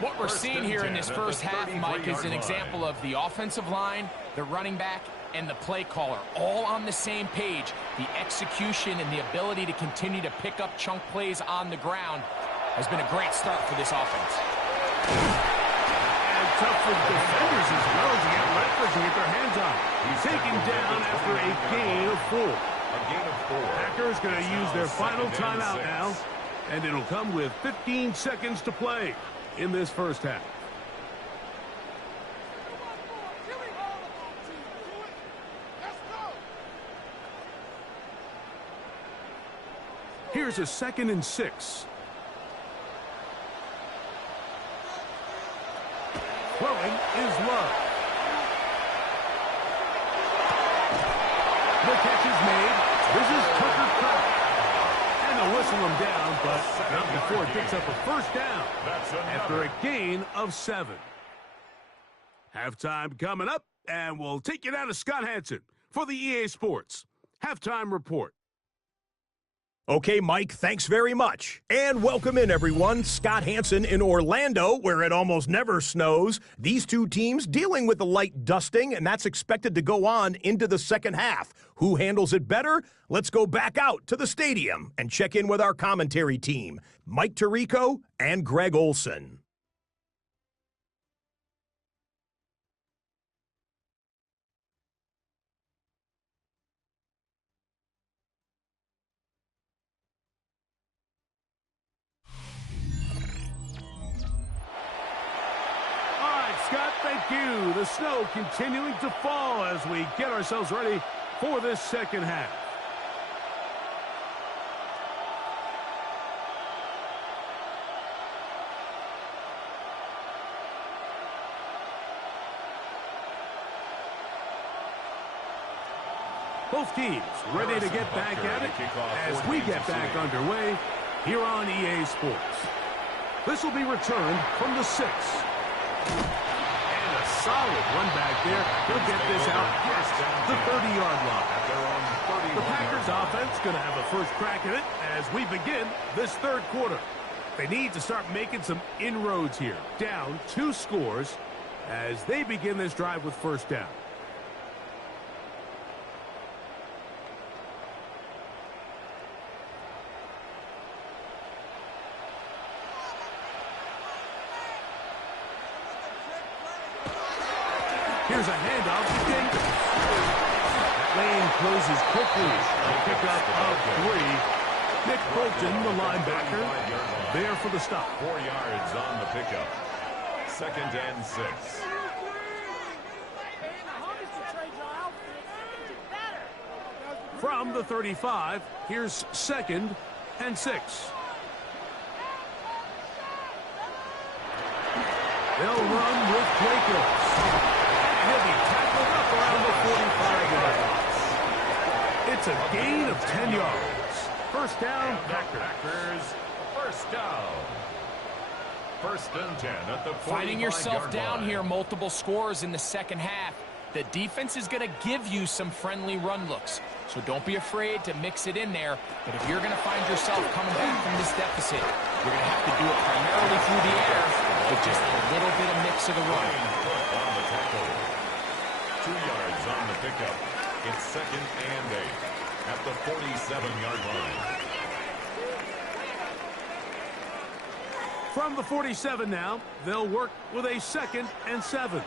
What we're seeing here in this first half, Mike, is an example of the offensive line, the running back, and the play caller all on the same page. The execution and the ability to continue to pick up chunk plays on the ground has been a great start for this offense. And tough for the defenders as well to get Redford to get their hands on. He's taken down after a gain of 4. Packers going to use their final timeout now, and it'll come with 15 seconds to play in this first half. Here's a 2nd and 6. Throwing is Love. The catch is made. This is Tucker Kraft. And they'll whistle him down, but not before it picks up a first down after a gain of 7. Halftime coming up, and we'll take you down to Scott Hanson for the EA Sports Halftime Report. Okay, Mike, thanks very much. And welcome in, everyone. Scott Hanson in Orlando, where it almost never snows. These two teams dealing with a light dusting, and that's expected to go on into the second half. Who handles it better? Let's go back out to the stadium and check in with our commentary team, Mike Tirico and Greg Olson. Scott, thank you. The snow continuing to fall as we get ourselves ready for this second half. Both teams ready to get back at it as we get back underway here on EA Sports. This will be returned from the 6. And a solid run back there. He'll get this out past the 30-yard line. The Packers offense going to have a first crack at it as we begin this third quarter. They need to start making some inroads here. Down 2 scores as they begin this drive with first down. Here's a handoff to Jacobs. That lane closes quickly. A pickup of 3. Nick Bolton, the linebacker, there for the stop. 4 yards on the pickup. 2nd and 6. From the 35, here's 2nd and 6. They'll run with Jacobs. He'll be tackled up around the 45-yard line. It's a gain of 10 yards. First down, Packers. First down. 1st and 10 at the 45-yard line. Finding yourself down here, multiple scores in the second half. The defense is going to give you some friendly run looks. So don't be afraid to mix it in there. But if you're going to find yourself coming back from this deficit, you're going to have to do it primarily through the air with just a little bit of mix of the run. On the tackle. 2 yards on the pickup. It's 2nd and 8 at the 47-yard line. From the 47 now, they'll work with a 2nd and 7.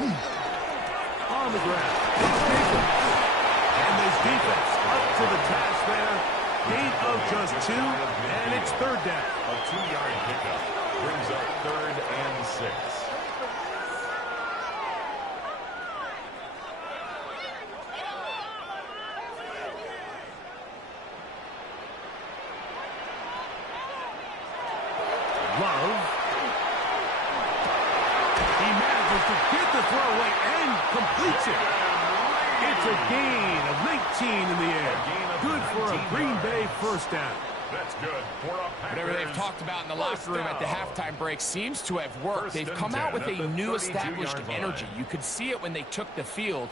On the ground. And this defense up to the task there. Gain of just 2, and it's 3rd down. A 2-yard pickup brings up 3rd and 6. Love. He manages to get the throw away and completes it. It's a gain of 19 in the air. Good for a Green Bay first down. That's good for a Packers. Whatever they've talked about in the locker room at the halftime break seems to have worked. They've come out with a new established energy. You could see it when they took the field.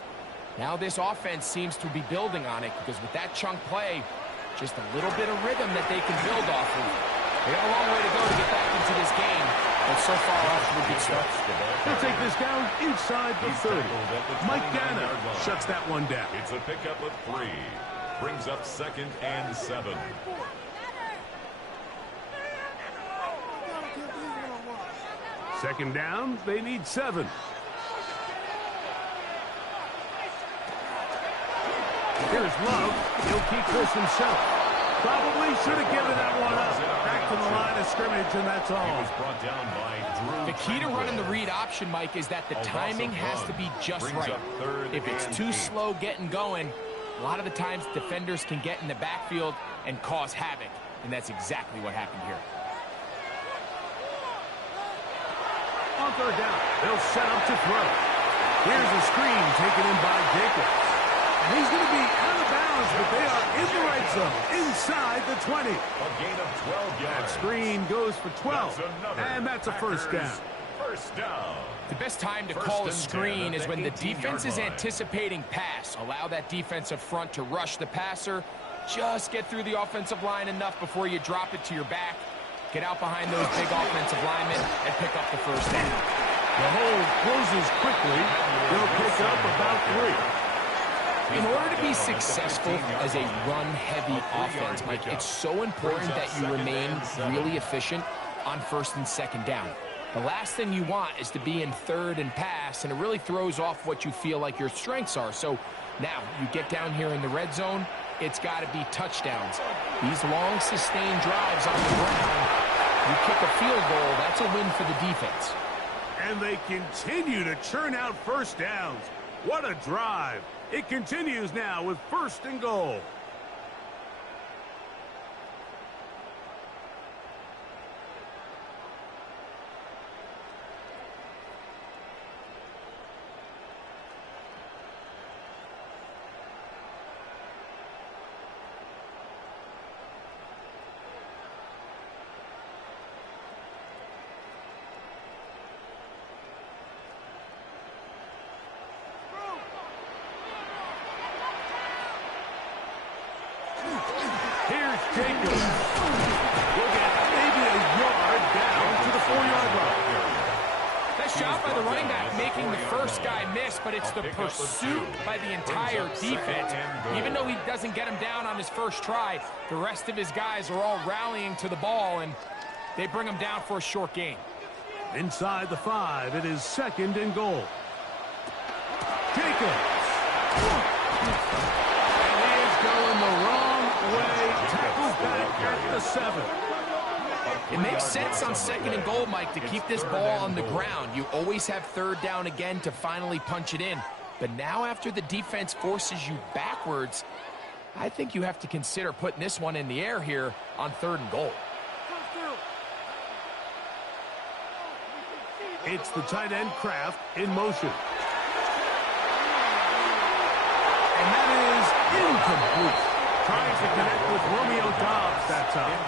Now this offense seems to be building on it because with that chunk play, just a little bit of rhythm that they can build off of. They got a long way to go to get back into this game, but so far off to a good start. They'll take this down inside the 30. Mike Ganna shuts that one down. It's a pickup of 3. Brings up 2nd and 7. Second down, they need 7. Here's Love. He'll keep this himself. Probably should have given that one up. Back to the line of scrimmage, and that's all. He was brought down by Drew. The key to running the read option, Mike, is that the timing has to be just right. If it's too slow getting going, a lot of the times defenders can get in the backfield and cause havoc, and that's exactly what happened here. On third down, they'll set up to throw. Here's a screen taken in by Jacobs. And he's going to be out of bounds, but they are in the right zone, inside the 20. A gain of 12 yards. That screen goes for 12, and that's a first down. First down. The best time to call a screen is when the defense is anticipating pass. Allow that defensive front to rush the passer. Just get through the offensive line enough before you drop it to your back. Get out behind those big offensive linemen and pick up the first down. The hole closes quickly. They'll pick up about 3. In order to be successful as a run-heavy offense, Mike, it's so important that you remain really efficient on first and second down. The last thing you want is to be in third and pass, and it really throws off what you feel like your strengths are. So now you get down here in the red zone, it's got to be touchdowns. These long, sustained drives on the ground, you kick a field goal, that's a win for the defense. And they continue to churn out first downs. What a drive. It continues now with 1st and goal. Here's Jacobs. We'll get maybe a yard down to the 4-yard line. Nice job by the running back making the first guy miss, but it's the pursuit by the entire defense. Even though he doesn't get him down on his first try, the rest of his guys are all rallying to the ball, and they bring him down for a short gain. Inside the 5, it is 2nd and goal. Jacobs. And he is going the wrong way. Tackles back at the 7. It makes sense on 2nd and goal, Mike, to keep this ball on the ground. You always have third down again to finally punch it in. But now after the defense forces you backwards, I think you have to consider putting this one in the air here on 3rd and goal. It's the tight end Kraft in motion. And that is incomplete. Trying to connect with Romeo Doubs that time.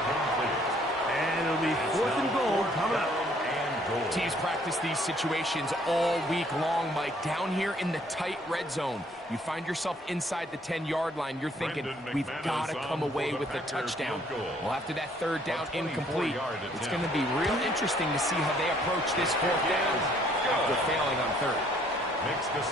And it'll be 4th and goal coming up. Teams practice these situations all week long, Mike. Down here in the tight red zone, you find yourself inside the 10-yard line. You're thinking, we've got to come away with a touchdown. Well, after that 3rd down incomplete, it's going to be real interesting to see how they approach this 4th down after failing on 3rd.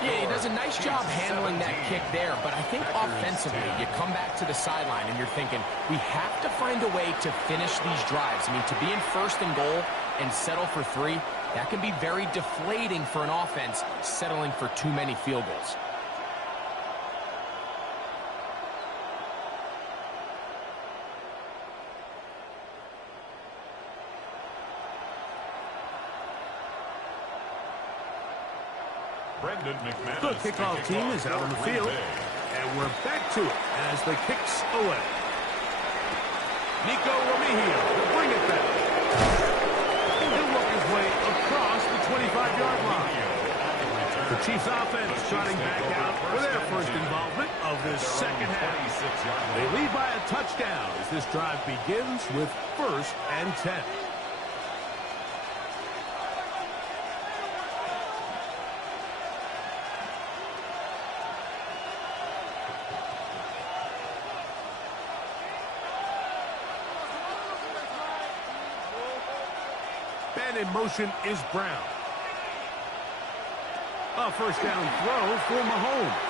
Yeah, he does a nice job handling that kick there, but I think offensively, you come back to the sideline and you're thinking, we have to find a way to finish these drives. I mean, to be in 1st and goal and settle for 3, that can be very deflating for an offense settling for too many field goals. The kickoff team is out on the field, and we're back to it as the kicks away. Nico Remigio will bring it back. He'll work his way across the 25-yard line. The Chiefs offense trotting back out for their first involvement of this second half. They lead by a touchdown as this drive begins with 1st and 10. And in motion is Brown. A first down throw for Mahomes.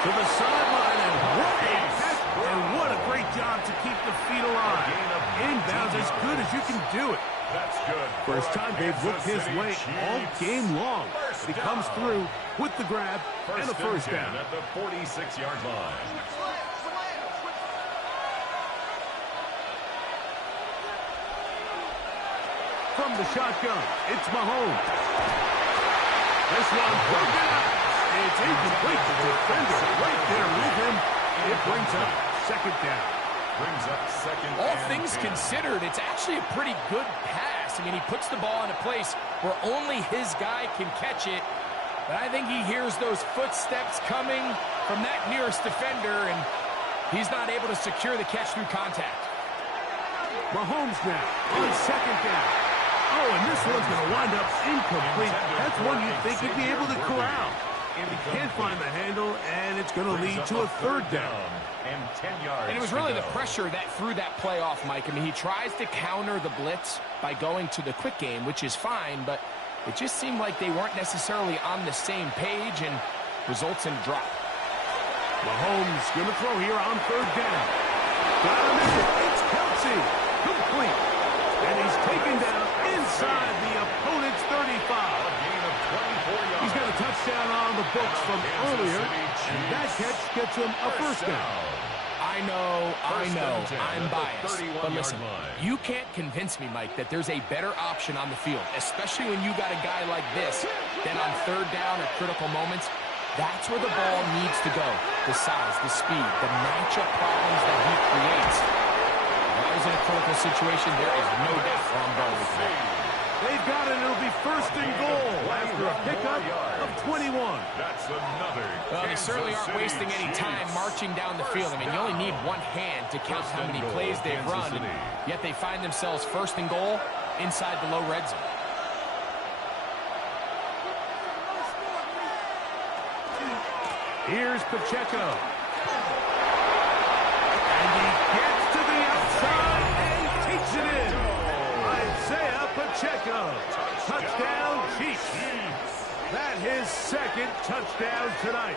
To the sideline, and what a catch, and what a great job to keep the feet alive. Inbounds as good as you can do it. That's good. First time they've looked his way all game long. He comes through with the grab and a first down. At the 46-yard line. From the shotgun, it's Mahomes. This one broken up. It's incomplete. The defender right there with him. It brings up second down. All things considered, it's actually a pretty good pass. I mean, he puts the ball in a place where only his guy can catch it. But I think he hears those footsteps coming from that nearest defender, and he's not able to secure the catch through contact. Mahomes now on second down. Oh, and this one's going to wind up incomplete. That's one you'd think he'd be able to corral. He can't find the handle, and it's going to lead to a third down. And it was really the pressure that threw that play off, Mike. I mean, he tries to counter the blitz by going to the quick game, which is fine, but it just seemed like they weren't necessarily on the same page and results in a drop. Mahomes going to throw here on third down. Got him in. It's Kelsey. Complete. And he's taken down inside the opponent's 35. He's got a touchdown on the books from earlier, and that catch gets him a first down. I know, I'm biased, but listen, you can't convince me, Mike, that there's a better option on the field, especially when you got a guy like this, than on third down or critical moments. That's where the ball needs to go. The size, the speed, the matchup problems that he creates. If I was in a critical situation, there is no doubt where I'm going with that. They've got it. It'll be 1st and goal after a pickup of 21. That's another. Well, they certainly aren't wasting any time marching down the field. I mean, you only need one hand to count how many plays they've run, and yet they find themselves 1st and goal inside the low red zone. Here's Pacheco. And he gets to the outside and takes it in. Isaiah Pacheco. Touchdown, Chiefs. That's his second touchdown tonight.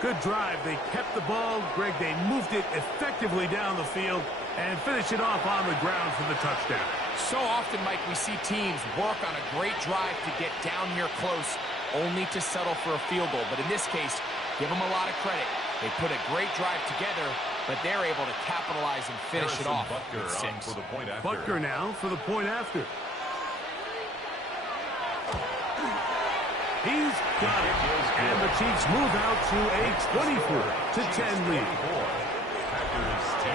Good drive. They kept the ball. Greg, they moved it effectively down the field and finished it off on the ground for the touchdown. So often, Mike, we see teams work on a great drive to get down here close, only to settle for a field goal. But in this case, give them a lot of credit. They put a great drive together, but they're able to capitalize and finish it off with 6. Butker now for the point after. He's got it. And the Chiefs move out to a 24-10 lead. Packers 10.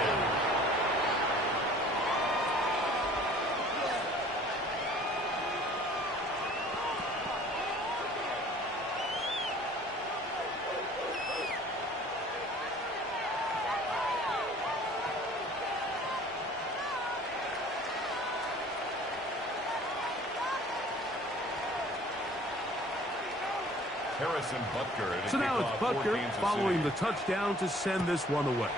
So now it's Butker following the touchdown to send this one away.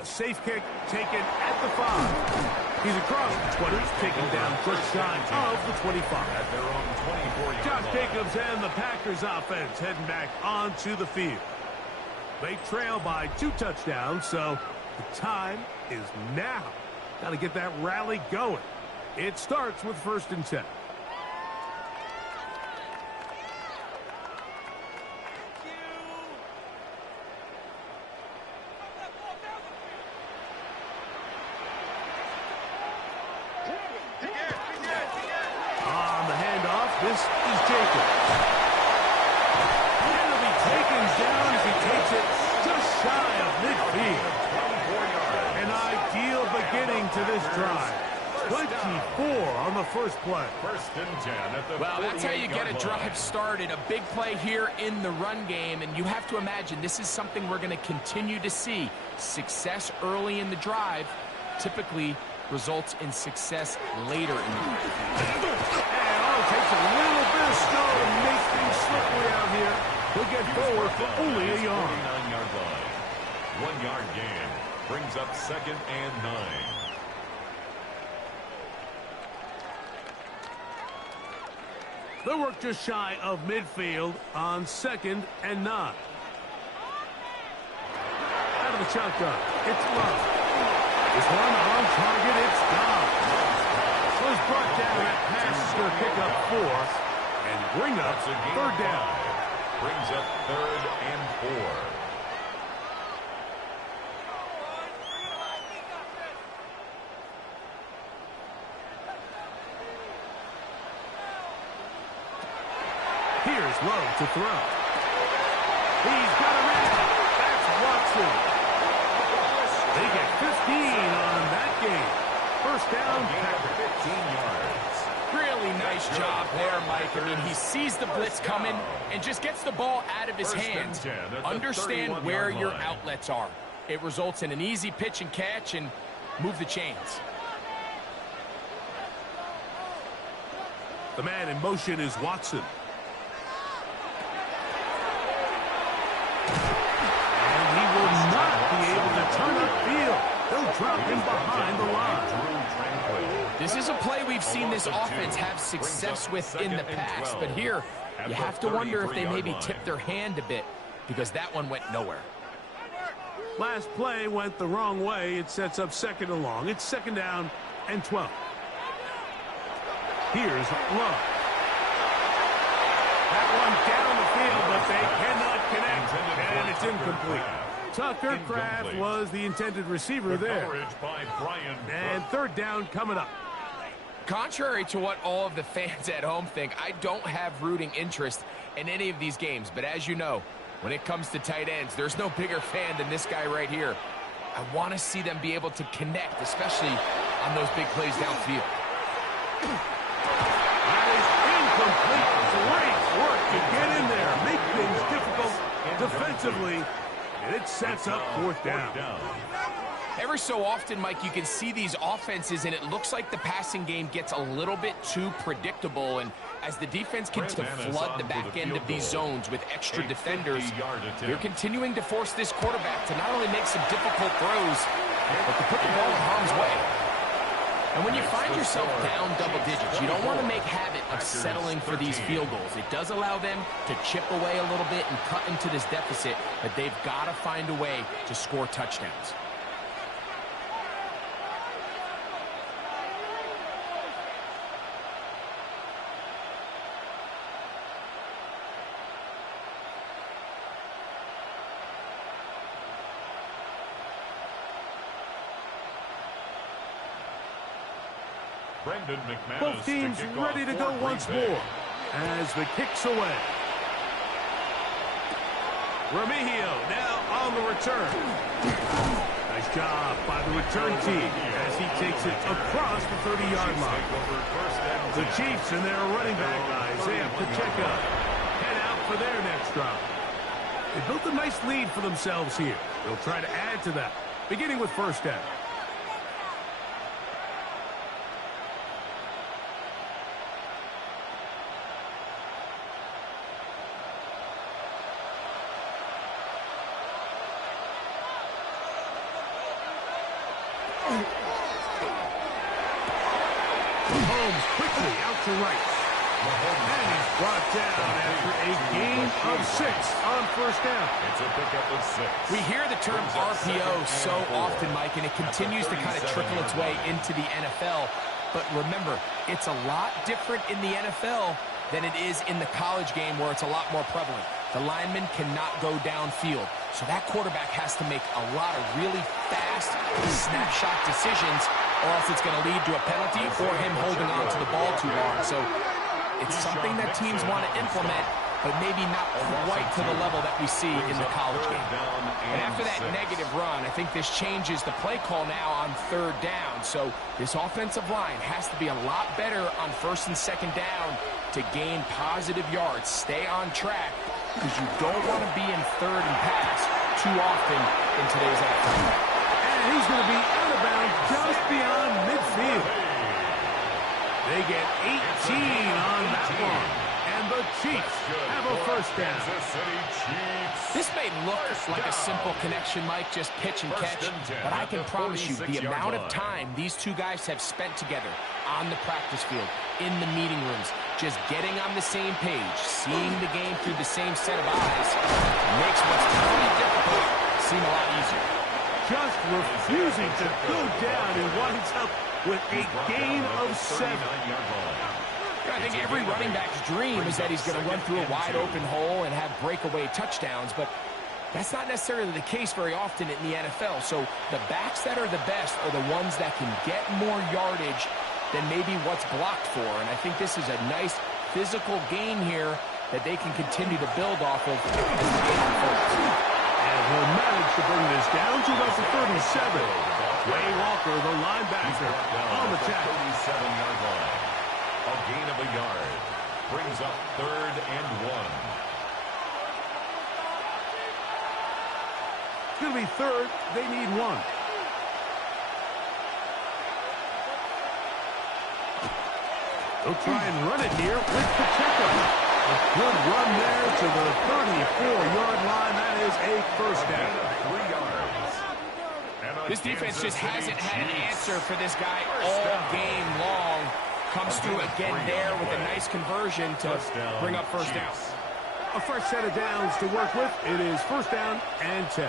A safe kick taken at the 5. He's across the 20, taken down just shy of the 25. At their own 24-yard Josh line. Jacobs and the Packers offense heading back onto the field. They trail by 2 touchdowns, so the time is now. Got to get that rally going. It starts with 1st and 10. On the handoff, this is Jacobs. And it'll be taken down as he takes it just shy of midfield. An ideal beginning to this drive. 24 the first play. First and 10 at the Well, that's how you get a 48-yard drive line. started. A big play here in the run game, and you have to imagine this is something we're going to continue to see. Success early in the drive typically results in success later in the drive. And it takes a little bit of snow to make things slippery out here. He'll get forward for only a yard. 49-yard line. 1 yard gain. Brings up second and 9. They'll work just shy of midfield on 2nd and 9. Out of the shotgun, it's Love. This one on target, it's gone. Was brought down. That pass is going to pick up 4 and bring up That's a gain 3rd of down. 5. Brings up 3rd and 4. Here's Love to throw. He's got a man. That's Watson. They get 15 on that game. First down, Packers. 15 yards. Really nice job there, Mike. I mean, he sees the blitz coming and just gets the ball out of his First and hands. 10 at the Understand 31-yard where your line. outlets are. It results in an easy pitch and catch and move the chains. The man in motion is Watson. And he will not be able to turn upfield. They'll drop him behind the line. This is a play we've seen this offense have success with in the past, but here you have to wonder if they maybe tipped their hand a bit because that one went nowhere. Last play went the wrong way. It sets up 2nd and long. It's 2nd down and 12. Here's Love. That one down the field, but they cannot connect, and it's incomplete. Tucker Kraft was the intended receiver there. And 3rd down coming up. Contrary to what all of the fans at home think, I don't have rooting interest in any of these games. But as you know, when it comes to tight ends, there's no bigger fan than this guy right here. I want to see them be able to connect, especially on those big plays downfield. That is incomplete. Great work to get in there, make things difficult defensively, and it sets up 4th down. Every so often, Mike, you can see these offenses, and it looks like the passing game gets a little bit too predictable. And as the defense can flood the back end of these zones with extra defenders, you're continuing to force this quarterback to not only make some difficult throws, but to put the ball in harm's way. And when you find yourself down double digits, you don't want to make habit of settling for these field goals. It does allow them to chip away a little bit and cut into this deficit, but they've got to find a way to score touchdowns. Both teams ready to go once more as the kick's away. Remigio now on the return. Nice job by the return team as he takes it across the 30-yard line. The Chiefs and their running back, Isaiah Pacheco, head out for their next drive. They built a nice lead for themselves here. They'll try to add to that, beginning with 1st down. Holmes quickly out to right. And he's brought down after a gain of 6 on 1st down. It's a pickup of 6. We hear the term RPO so often, Mike, and it continues to kind of trickle its way into the NFL. But remember, it's a lot different in the NFL than it is in the college game where it's a lot more prevalent. The lineman cannot go downfield. So that quarterback has to make a lot of really fast snapshot decisions, or else it's going to lead to a penalty or him holding on to the ball too long. So it's something that teams want to implement, but maybe not quite to the level that we see in the college game. And after that negative run, I think this changes the play call now on third down. So this offensive line has to be a lot better on first and second down to gain positive yards. Stay on track, because you don't want to be in third and pass too often in today's NFL. And he's going to be out of bounds just beyond midfield. They get 18 on that one. And the Chiefs have a first down. This may look like a simple connection, Mike, just pitch and catch, but I can promise you the amount of time these two guys have spent together on the practice field, in the meeting rooms, just getting on the same page, seeing the game through the same set of eyes, makes what's pretty difficult seem a lot easier. Just refusing to go down. He winds up with a gain of 7. I think every running back's dream is that he's going to run through a wide open hole and have breakaway touchdowns, but that's not necessarily the case very often in the NFL. So the backs that are the best are the ones that can get more yardage than maybe what's blocked for. And I think this is a nice physical gain here that they can continue to build off of as the game unfolds. And will manage to bring this down to about the 37. Ray Walker, the linebacker, on the tackle. 37-yard line. A gain of a yard. Brings up 3rd and 1. It's going to be 3rd. They need 1. They'll try and run it here with Pacheco. A good run there to the 34-yard line. That is a first down. 3 yards. This defense just hasn't had an answer for this guy all game long. Comes through again there with a nice conversion to bring up first down. A fresh set of downs to work with. It is first down and 10.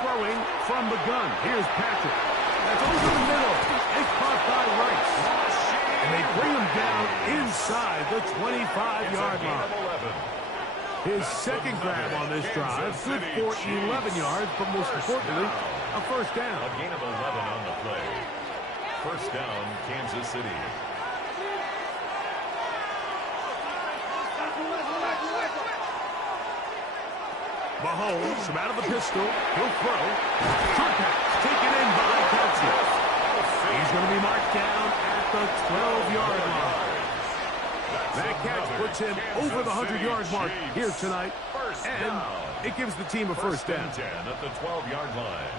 Throwing from the gun. Here's Patrick. That's over the middle. It's caught by Rice. And they bring him down inside the 25-yard line. His second grab on this drive. Good for 11 yards, but most importantly, a first down. A gain of 11 on the play. First down, Kansas City. Mahomes from out of the pistol. He'll throw. Short pass taken in by Kelsey. He's going to be marked down at the 12-yard line. That catch puts him over the 100-yard mark here tonight. And it gives the team a first down. 10 at the 12-yard line.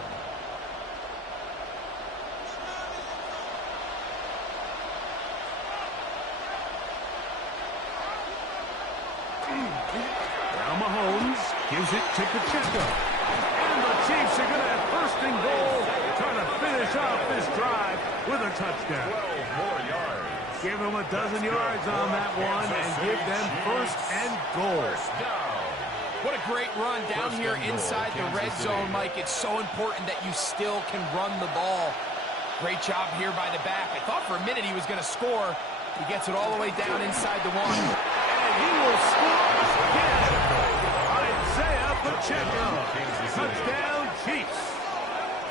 Now Mahomes gives it to Pacheco. And the Chiefs are going to have first and goal, trying to finish off this drive with a touchdown. 12 more yards. Give them a dozen yards on that one and give them first and goal. What a great run down here inside the red zone, Mike. It's so important that you still can run the ball. Great job here by the back. I thought for a minute he was going to score. He gets it all the way down inside the 1. And he will score again. Isaiah Pacheco. Touchdown, Chiefs.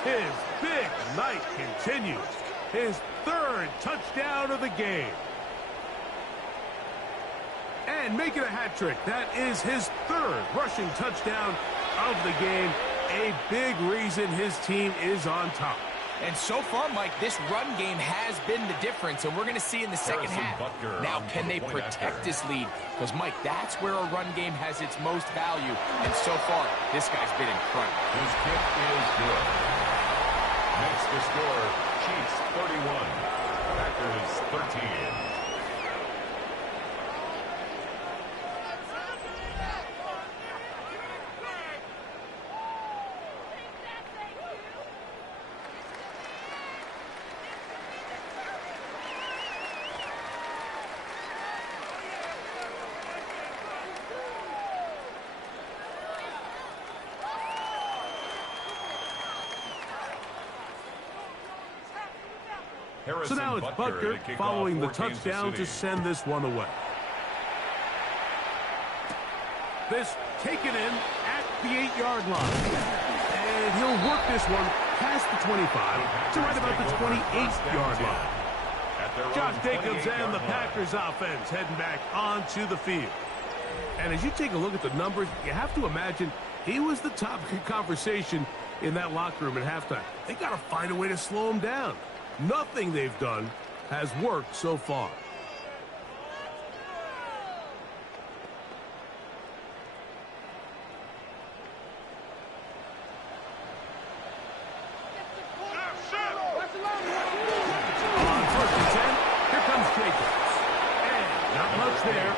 His big night continues. His 3rd touchdown of the game. And making a hat trick. That is his 3rd rushing touchdown of the game. A big reason his team is on top. And so far, Mike, this run game has been the difference, and we're going to see in the second half. Now, can they protect this lead? Because, Mike, that's where a run game has its most value. And so far, this guy's been incredible. His kick is good. Makes the score Chiefs 31, Packers 13. So now it's Butker following the touchdown to send this one away. This taken in at the 8-yard line. And he'll work this one past the 25 to right about the 28-yard line. At Josh Jacobs and the Packers offense heading back onto the field. And as you take a look at the numbers, you have to imagine he was the topic of conversation in that locker room at halftime. They got to find a way to slow him down. Nothing they've done has worked so far. On 1st and 10, here comes Jacobs. And not much there.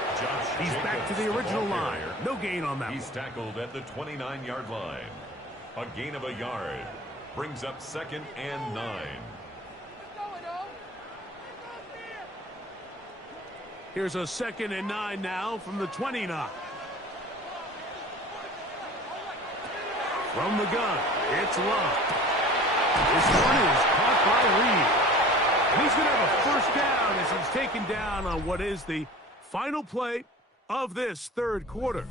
He's back to the original line. No gain on that one. He's tackled at the 29-yard line. A gain of a yard. Brings up 2nd and 9. Here's a 2nd and 9 now from the 29. From the gun, it's Love. This one is caught by Reed. And he's going to have a first down as he's taken down on what is the final play of this third quarter.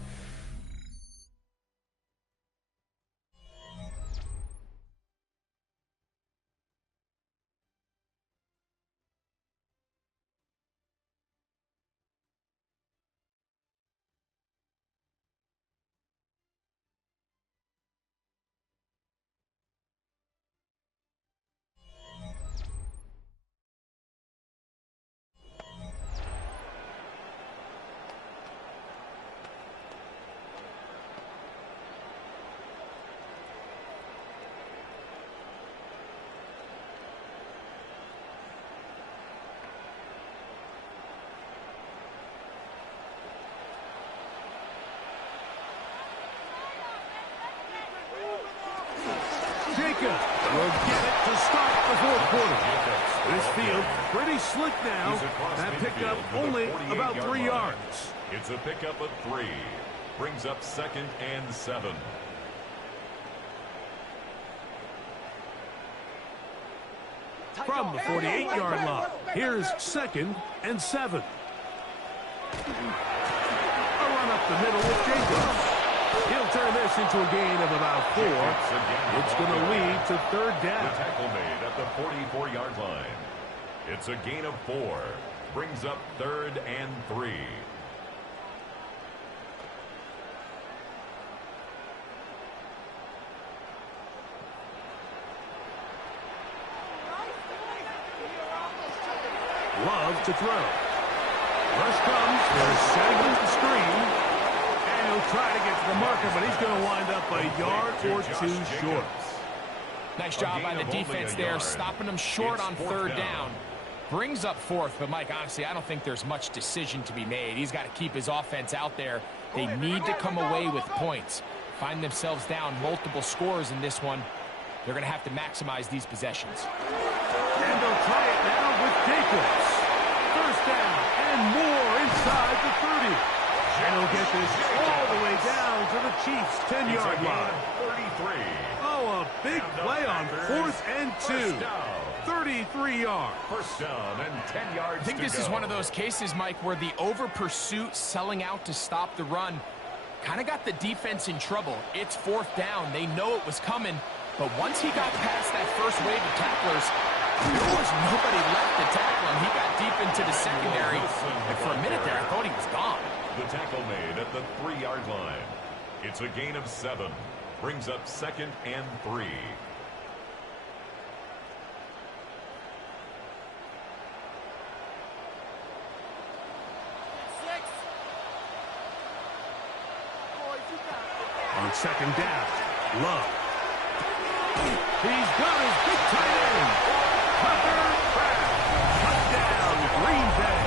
Jacob will get it to start the fourth quarter. This field pretty slick now. That pickup only about 3 yards. It's a pickup of 3. Brings up 2nd and 7. From the 48-yard line, here's 2nd and 7. A run up the middle with Jacobs. He'll turn this into a gain of about 4. It's going to lead to 3rd down. The tackle made at the 44-yard line. It's a gain of 4. Brings up 3rd and 3. Love to throw. Rush comes. They're setting up the screen. He'll try to get to the marker, but he's going to wind up a yard or 2 short. Nice job by the defense there, stopping them short on 3rd down. Brings up 4th, but Mike, honestly, I don't think there's much decision to be made. He's got to keep his offense out there. They need to come away with points. Find themselves down multiple scores in this one. They're going to have to maximize these possessions. And they'll try it now with Jacobs. 1st down and more inside the 30. And he'll get this all the way down to the Chiefs' 10-yard line. 33. Oh, a big play on 4th and 2. 33 yards. First down and 10 yards. I think this is one of those cases, Mike, where the over-pursuit, selling out to stop the run, kind of got the defense in trouble. It's 4th down. They know it was coming. But once he got past that first wave of tacklers, there was nobody left to tackle him. He got deep into the secondary. And for a minute there, I thought he was gone. The tackle made at the 3-yard line. It's a gain of 7. Brings up 2nd and 3. On 2nd down, Love. He's got his big tight end. Touchdown, Green Bay.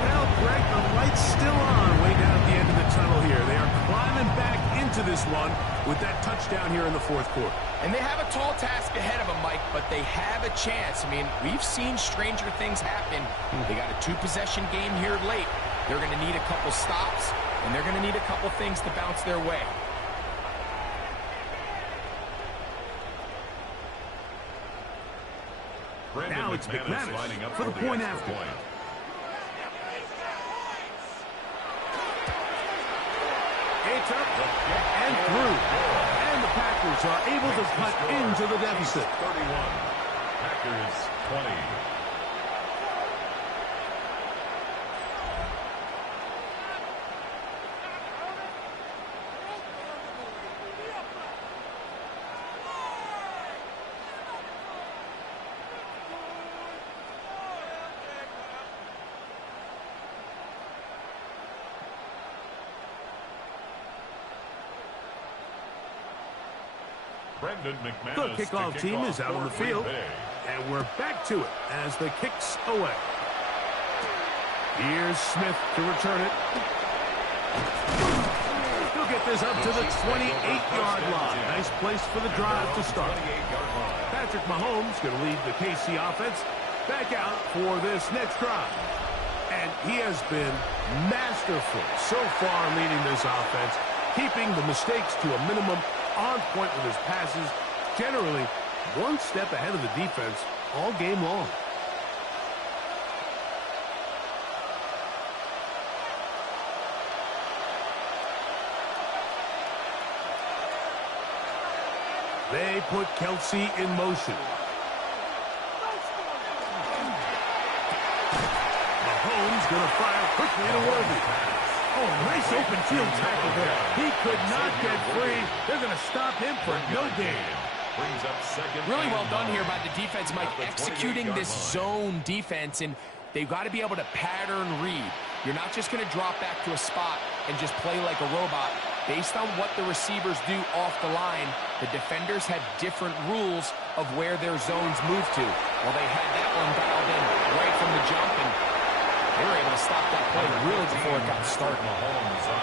Well, Greg, the light's still on way down at the end of the tunnel here. They are climbing back into this one with that touchdown here in the 4th quarter. And they have a tall task ahead of them, Mike, but they have a chance. I mean, we've seen stranger things happen. They got a 2-possession game here late. They're going to need a couple stops, and they're going to need a couple things to bounce their way. Now it's McManus for the point after. It's up and through. And the Packers are able to cut into the deficit. Packers 20. The kickoff team is out on the field, and we're back to it as the kick's away. Here's Smith to return it. He'll get this up to the 28-yard line. Nice place for the drive to start. Patrick Mahomes going to lead the KC offense back out for this next drive. And he has been masterful so far leading this offense, keeping the mistakes to a minimum, on point with his passes, generally one step ahead of the defense all game long. They put Kelsey in motion. Mahomes going to fire quickly to Worthy. Oh, nice open field tackle there. He could not get free. They're going to stop him for no gain. Really well done here by the defense, Mike, executing this zone defense, and they've got to be able to pattern read. You're not just going to drop back to a spot and just play like a robot. Based on what the receivers do off the line, the defenders have different rules of where their zones move to. Well, they had that one dialed in right from the jump, and they were able to stop that play really before it got started.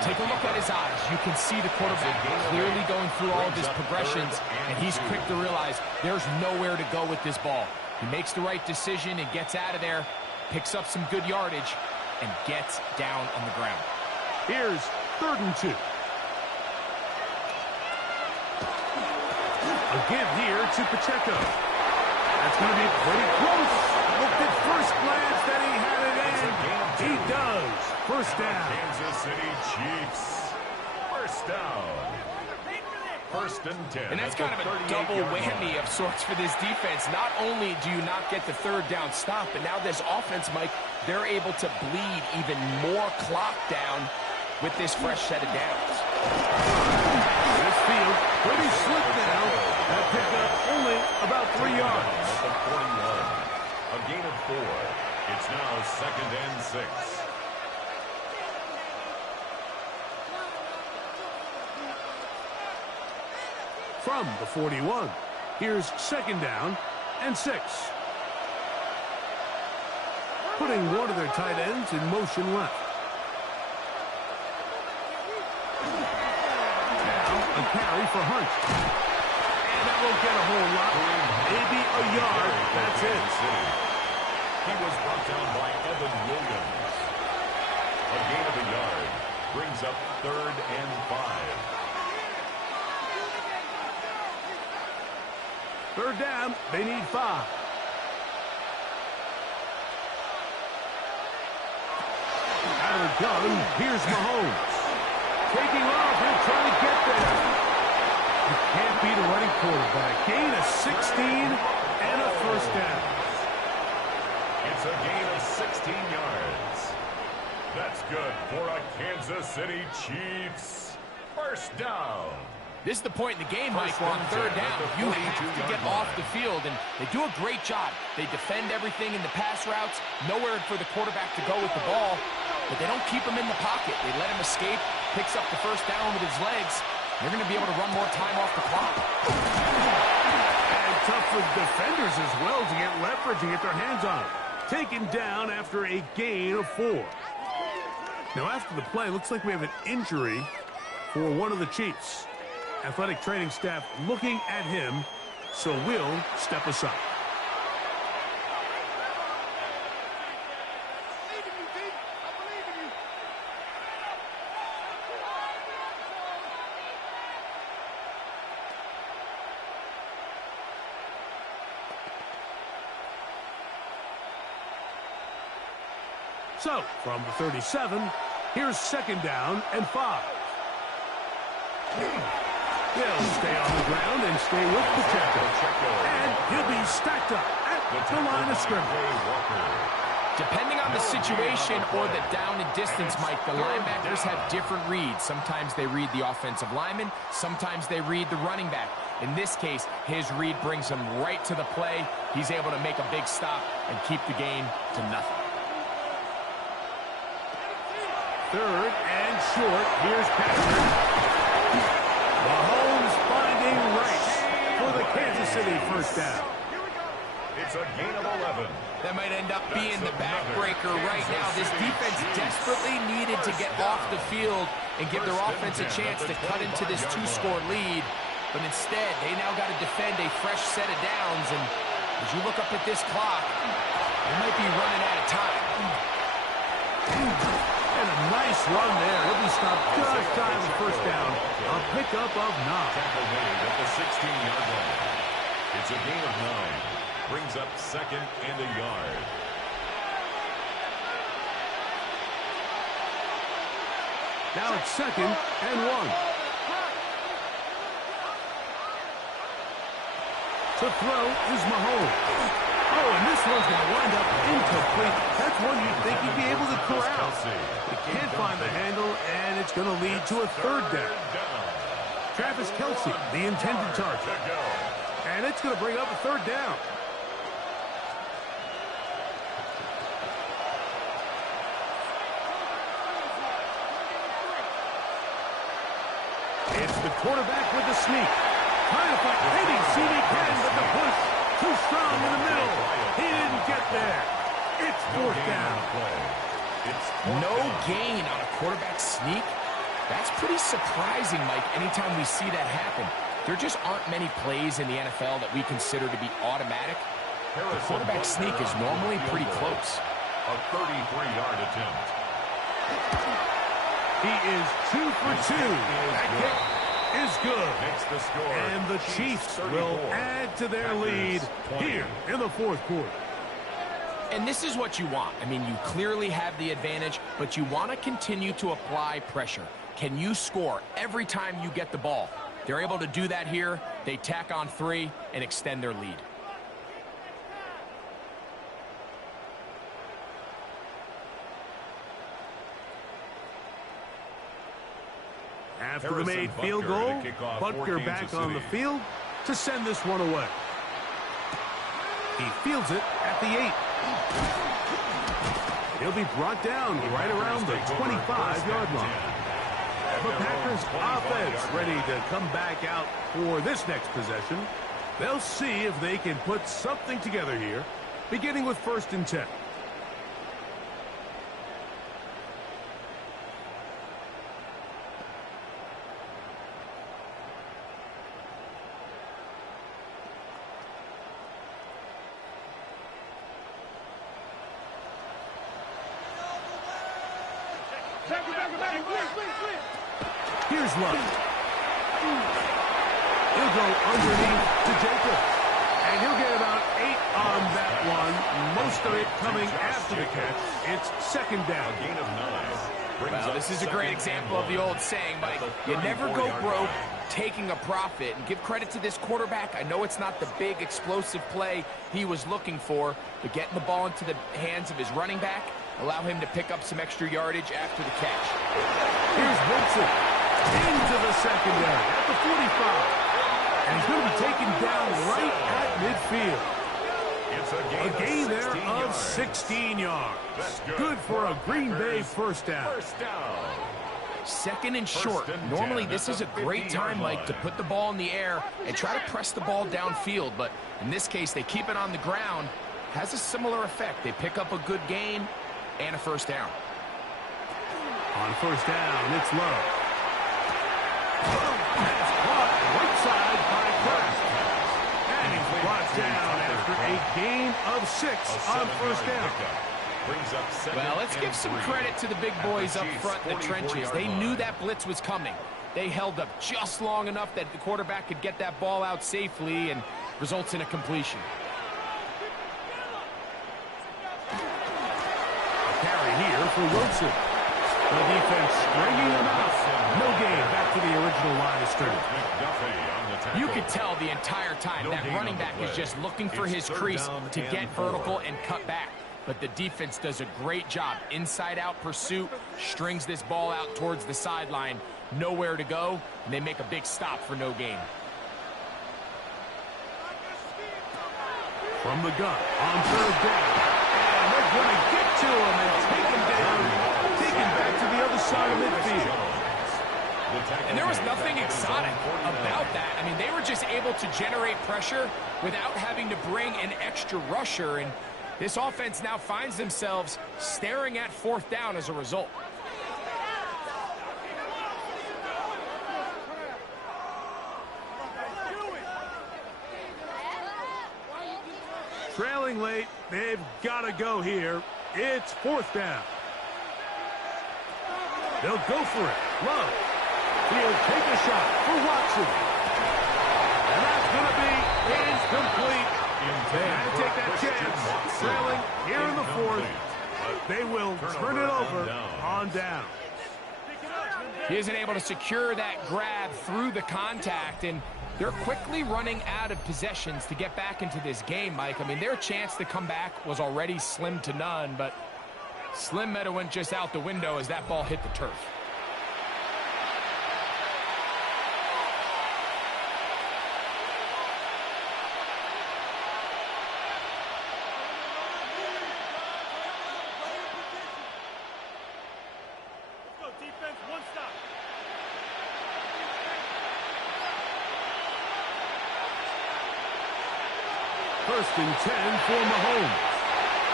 Take a look at his eyes. You can see the quarterback clearly going through all of his progressions, and he's quick to realize there's nowhere to go with this ball. He makes the right decision and gets out of there, picks up some good yardage, and gets down on the ground. Here's 3rd and 2. A give here to Pacheco. That's going to be pretty close. Looked at first glance that he had it in. He does. First down. Kansas City Chiefs. First down. 1st and 10. And that's kind of a double whammy of sorts for this defense. Not only do you not get the 3rd down stop, but now this offense, Mike, they're able to bleed even more clock down with this fresh set of downs. This field pretty slick now. That pickup only about 3 yards. At the 41. A gain of 4. It's now 2nd and 6. From the 41, here's 2nd down and 6. Putting one of their tight ends in motion left. Now a carry for Hunt. And that won't get a whole lot. Maybe a yard. That's it. He was brought down by Evan Williams. A gain of a yard brings up 3rd and 5. 3rd down, they need 5. Out of the gun, here's Mahomes. Taking off, he'll try to get there. You can't beat a running quarterback. Gain of 16 and a 1st down. It's a gain of 16 yards. That's good for a Kansas City Chiefs. 1st down. This is the point in the game, Mike, on 3rd down. You have to get off the field, and they do a great job. They defend everything in the pass routes, nowhere for the quarterback to go with the ball, but they don't keep him in the pocket. They let him escape, picks up the 1st down with his legs. They're going to be able to run more time off the clock. And tough for defenders as well to get leverage and get their hands on it. Taken down after a gain of 4. Now after the play, looks like we have an injury for one of the Chiefs. Athletic training staff looking at him, so we'll step aside. So, from the 37, here's 2nd down and 5. He'll stay on the ground and stay with Pacheco. And he'll be stacked up at the line of scrimmage. Depending on the situation or the down and distance, Mike, the linebackers have different reads. Sometimes they read the offensive lineman. Sometimes they read the running back. In this case, his read brings him right to the play. He's able to make a big stop and keep the game to nothing. Third and short. Here's Patrick. Mahomes finding Rice for the Kansas City first down. It's a gain of 11. That might end up being the backbreaker right now. This defense desperately needed to get off the field and give their offense a chance to cut into this two-score lead. But instead, they now got to defend a fresh set of downs. And as you look up at this clock, they might be running out of time. And a nice run there. He'll be stopped just shy of the first down. A pickup of 9. Tackle made at the 16-yard line. It's a gain of 9. Brings up second and a yard. Now it's second and 1. To throw is Mahomes. Oh, and this one's going to wind up incomplete. That's one you'd think he'd be able to corral. He can't find the handle, and it's going to lead to a third down. Travis Kelce, the intended target. And it's going to bring up a third down. It's the quarterback with the sneak. Trying to find any seam he can, but the push too strong in the middle. He didn't get there. It's fourth down. No gain on a quarterback sneak. That's pretty surprising, Mike, anytime we see that happen. There just aren't many plays in the NFL that we consider to be automatic. The quarterback sneak is normally pretty close. A 33-yard attempt. He is 2 for 2. That kick is good. The score. And the Chiefs will add to their lead here in the fourth quarter. And this is what you want. I mean, you clearly have the advantage, but you want to continue to apply pressure. Can you score every time you get the ball? They're able to do that here. They tack on 3 and extend their lead. After the made field goal, Butker back on the field to send this one away. He fields it at the 8. He'll be brought down right around the 25-yard line. The Packers offense ready to come back out for this next possession. They'll see if they can put something together here, beginning with 1st and 10. Here's Love. He'll go underneath to Jacobs. And he'll get about 8 on that one. Most of it coming after the catch. It's 2nd down. A gain of 9. Well, this is a great example of the old saying, Mike. You never go broke taking a profit. And give credit to this quarterback. I know it's not the big explosive play he was looking for, but getting the ball into the hands of his running back, allow him to pick up some extra yardage after the catch. Here's Wilson into the secondary at the 45. And he's going to be taken down right at midfield. It's A gain there of 16 yards. Good for a Green Bay first down. 2nd and short. Normally, this is a great time, Mike, to put the ball in the air and try to press the ball downfield. But in this case, they keep it on the ground. Has a similar effect. They pick up a good gain and a first down. On first down, it's Love. That's caught right side by Kraft. And he's brought down after a gain of 6 on first down. Well, let's give some credit to the big boys up front in the trenches. They knew that blitz was coming. They held up just long enough that the quarterback could get that ball out safely and results in a completion. Carry here for Wilson. The defense stringing him out. No gain. Back to the original line of scrimmage. You could tell the entire time. That running back is just looking for his crease to get vertical and cut back. But the defense does a great job. Inside-out pursuit, strings this ball out towards the sideline. Nowhere to go, and they make a big stop for no gain. From the gun, on third down. And they're going to get to him and take him down. Take him back to the other side of midfield. And there was nothing exotic about that. I mean, they were just able to generate pressure without having to bring an extra rusher. And this offense now finds themselves staring at fourth down as a result. Trailing late, they've got to go here. It's fourth down. They'll go for it. Love. He'll take a shot for Watson. And that's going to be incomplete. They had to take that chance. Trailing here in the fourth. But they will turn it over on down. He isn't able to secure that grab through the contact, and they're quickly running out of possessions to get back into this game, Mike. I mean, their chance to come back was already slim to none, but slim meta went just out the window as that ball hit the turf. First and 10 for Mahomes.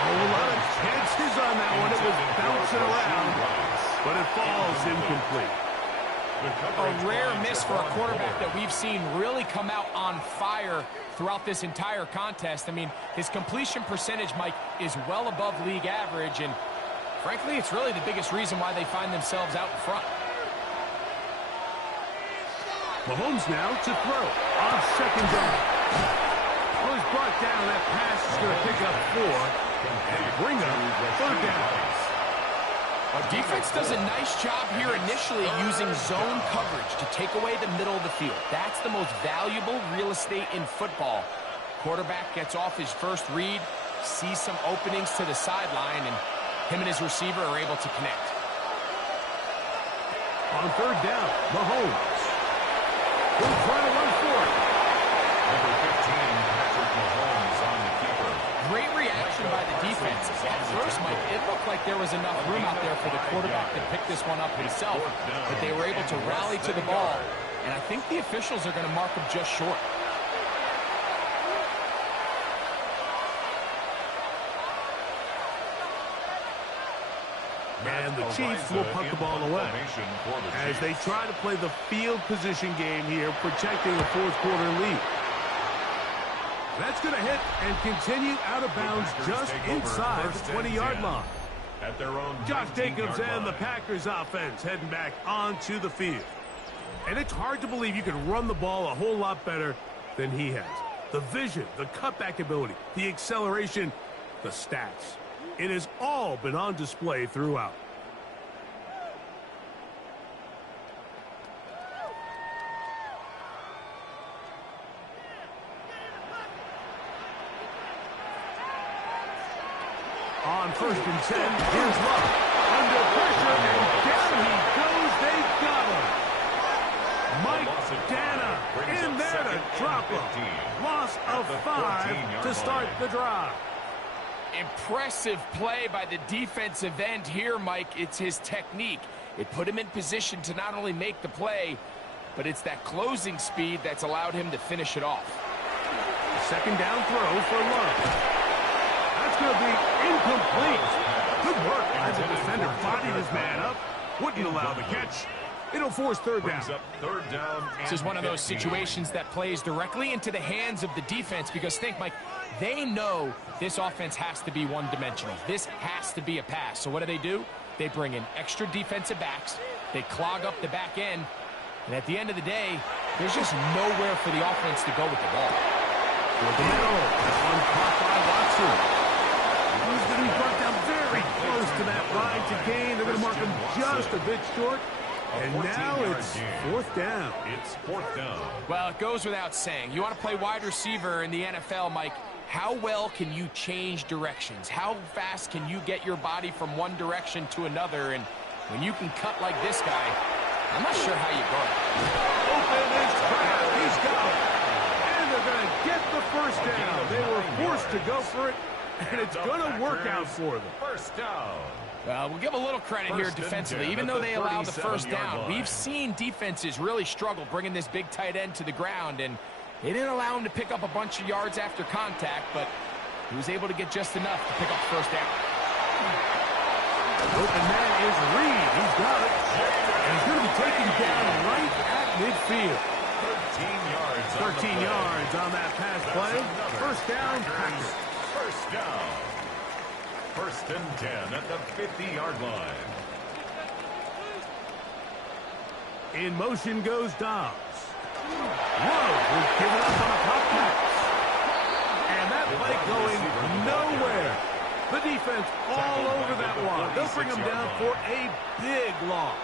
A lot of chances on that one. It was bouncing around, but it falls incomplete. A rare miss for a quarterback that we've seen really come out on fire throughout this entire contest. I mean, his completion percentage, Mike, is well above league average, and frankly, it's really the biggest reason why they find themselves out in front. Mahomes now to throw on second down. Was brought down. That pass is going to pick up 4 and bring up third down. Our defense does a nice job here initially using zone coverage to take away the middle of the field. That's the most valuable real estate in football. Quarterback gets off his first read, sees some openings to the sideline, and him and his receiver are able to connect. On third down, Mahomes will try to run for it. Number 15, Mahomes on the keeper. Great reaction by the defense. At first, Mike, it looked like there was enough room out there for the quarterback to pick this one up himself, but they were able to rally to the ball, and I think the officials are going to mark him just short. And the Chiefs will punt the ball away as they try to play the field position game here, protecting a fourth quarter lead. That's going to hit and continue out of bounds just inside the 20-yard line. At their own Josh Jacobs and the Packers offense heading back onto the field. And it's hard to believe you can run the ball a whole lot better than he has. The vision, the cutback ability, the acceleration, the stats. It has all been on display throughout. On first and 10, here's Love. Under pressure, and down he goes. They got him. Mike Dana in there to drop him. Loss of 5 to start the drive. Impressive play by the defensive end here, Mike. It's his technique. It put him in position to not only make the play, but it's that closing speed that's allowed him to finish it off. Second down throw for Love. That's going to be incomplete. Good work as the defender bodied his man up. Wouldn't allow the catch. It'll force third down. This is one of those situations that plays directly into the hands of the defense because think, Mike, they know this offense has to be one-dimensional. This has to be a pass. So what do? They bring in extra defensive backs. They clog up the back end. And at the end of the day, there's just nowhere for the offense to go with the ball. For the middle, that one caught by Watson. He's going to be brought down very close to that line to gain. They're going to mark him just a bit short. And now it's fourth down. It's fourth down. Well, it goes without saying. You want to play wide receiver in the NFL, Mike. How well can you change directions? How fast can you get your body from one direction to another? And when you can cut like this guy, I'm not sure how you guard it. Open is Kraft. He's got it. And they're going to get the first down. They were forced to go for it, and it's going to work out for them. First down. Well, we'll give a little credit here defensively. Even though they allowed the first down, we've seen defenses really struggle bringing this big tight end to the ground, and they didn't allow him to pick up a bunch of yards after contact, but he was able to get just enough to pick up the first down. Open man is Reed. He's got it. And he's going to be taken down right at midfield. 13 yards on that pass play. First down, Packers. First down. First and 10 at the 50-yard line. In motion goes Dobbs. Whoa, was given up on a pop pass. And that play going nowhere. The defense all over that one. They'll bring him down for a big loss.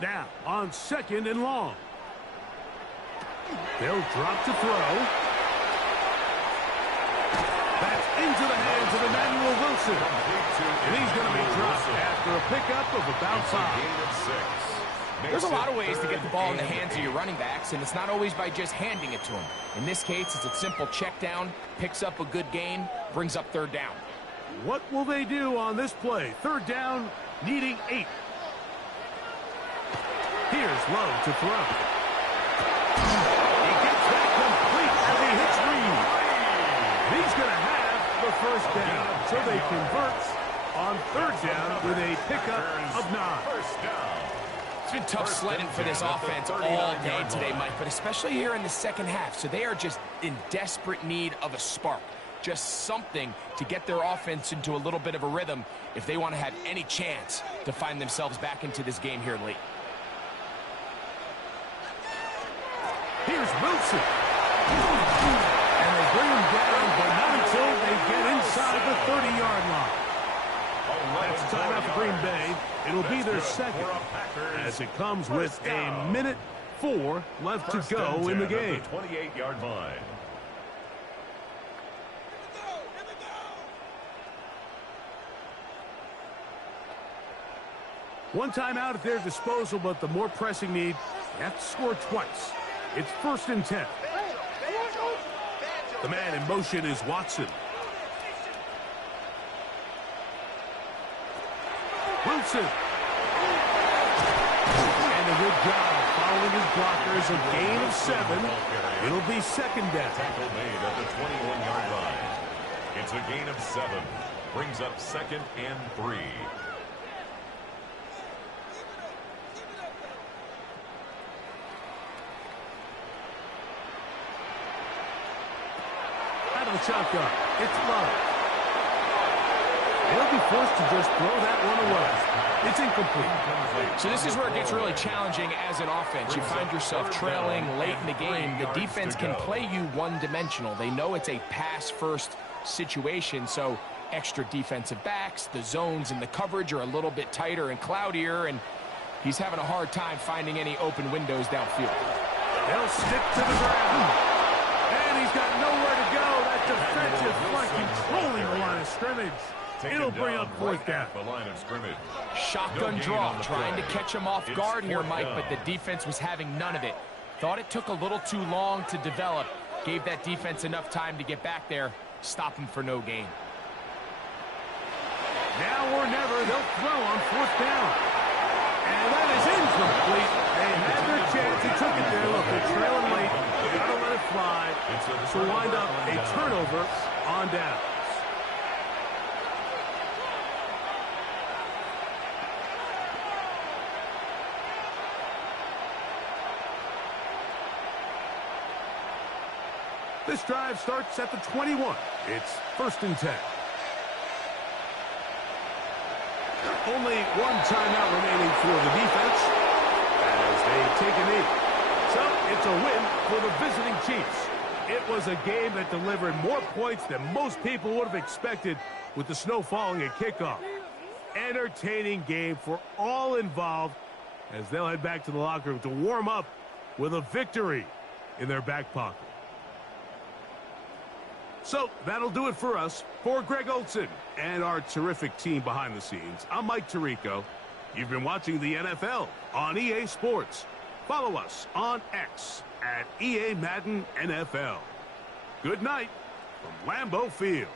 Now, on second and long. They'll drop to throw. That's into the hands of Emmanuel Wilson. And he's going to be dropped after a pickup of about 5. There's a lot of ways to get the ball in the hands of your running backs, and it's not always by just handing it to them. In this case, it's a simple check down, picks up a good gain, brings up third down. What will they do on this play? Third down, needing 8. Here's Lowe to throw. He gets that complete as he hits Reed. He's going to have the first down. So they convert on third down with a pickup of 9. First down. It's been tough sledding for this offense all day today, Mike, but especially here in the second half. So they are just in desperate need of a spark. Just something to get their offense into a little bit of a rhythm if they want to have any chance to find themselves back into this game here late. Here's Wilson. And they bring him down, but not until they get inside the 30-yard line. That's timeout for Green Bay. It'll be their second, as it comes with a minute 4 left to go in the game. 28-yard line. One timeout at their disposal, but the more pressing need, they have to score twice. It's first and 10. The man in motion is Watson. Wilson. And a good job following his blockers. A gain of 7. It'll be second down. Tackle made at the 21-yard line. It's a gain of 7. Brings up second and 3. Out of the shotgun. It's Lowe. They'll be forced to just throw that one away. It's incomplete. So this is where it gets really challenging as an offense. You find yourself trailing late in the game. The defense can play you one-dimensional. They know it's a pass-first situation, so extra defensive backs, the zones and the coverage are a little bit tighter and cloudier, and he's having a hard time finding any open windows downfield. They'll stick to the ground. And he's got nowhere to go. That defensive front controlling the line of scrimmage. It'll bring up fourth down. The line of scrimmage. Shotgun draw, trying to catch him off guard here, Mike, but the defense was having none of it. Thought it took a little too long to develop. Gave that defense enough time to get back there. Stop him for no gain. Now or never, they'll throw on fourth down. And that is incomplete. They had their chance. He took it there. Look, they're trailing late. They got to let it fly. So wind up a turnover on downs. This drive starts at the 21. It's first and 10. Only one timeout remaining for the defense as they take a knee. So it's a win for the visiting Chiefs. It was a game that delivered more points than most people would have expected with the snow falling at kickoff. Entertaining game for all involved as they'll head back to the locker room to warm up with a victory in their back pocket. So that'll do it for us. For Greg Olson and our terrific team behind the scenes, I'm Mike Tirico. You've been watching the NFL on EA Sports. Follow us on X at EA Madden NFL. Good night from Lambeau Field.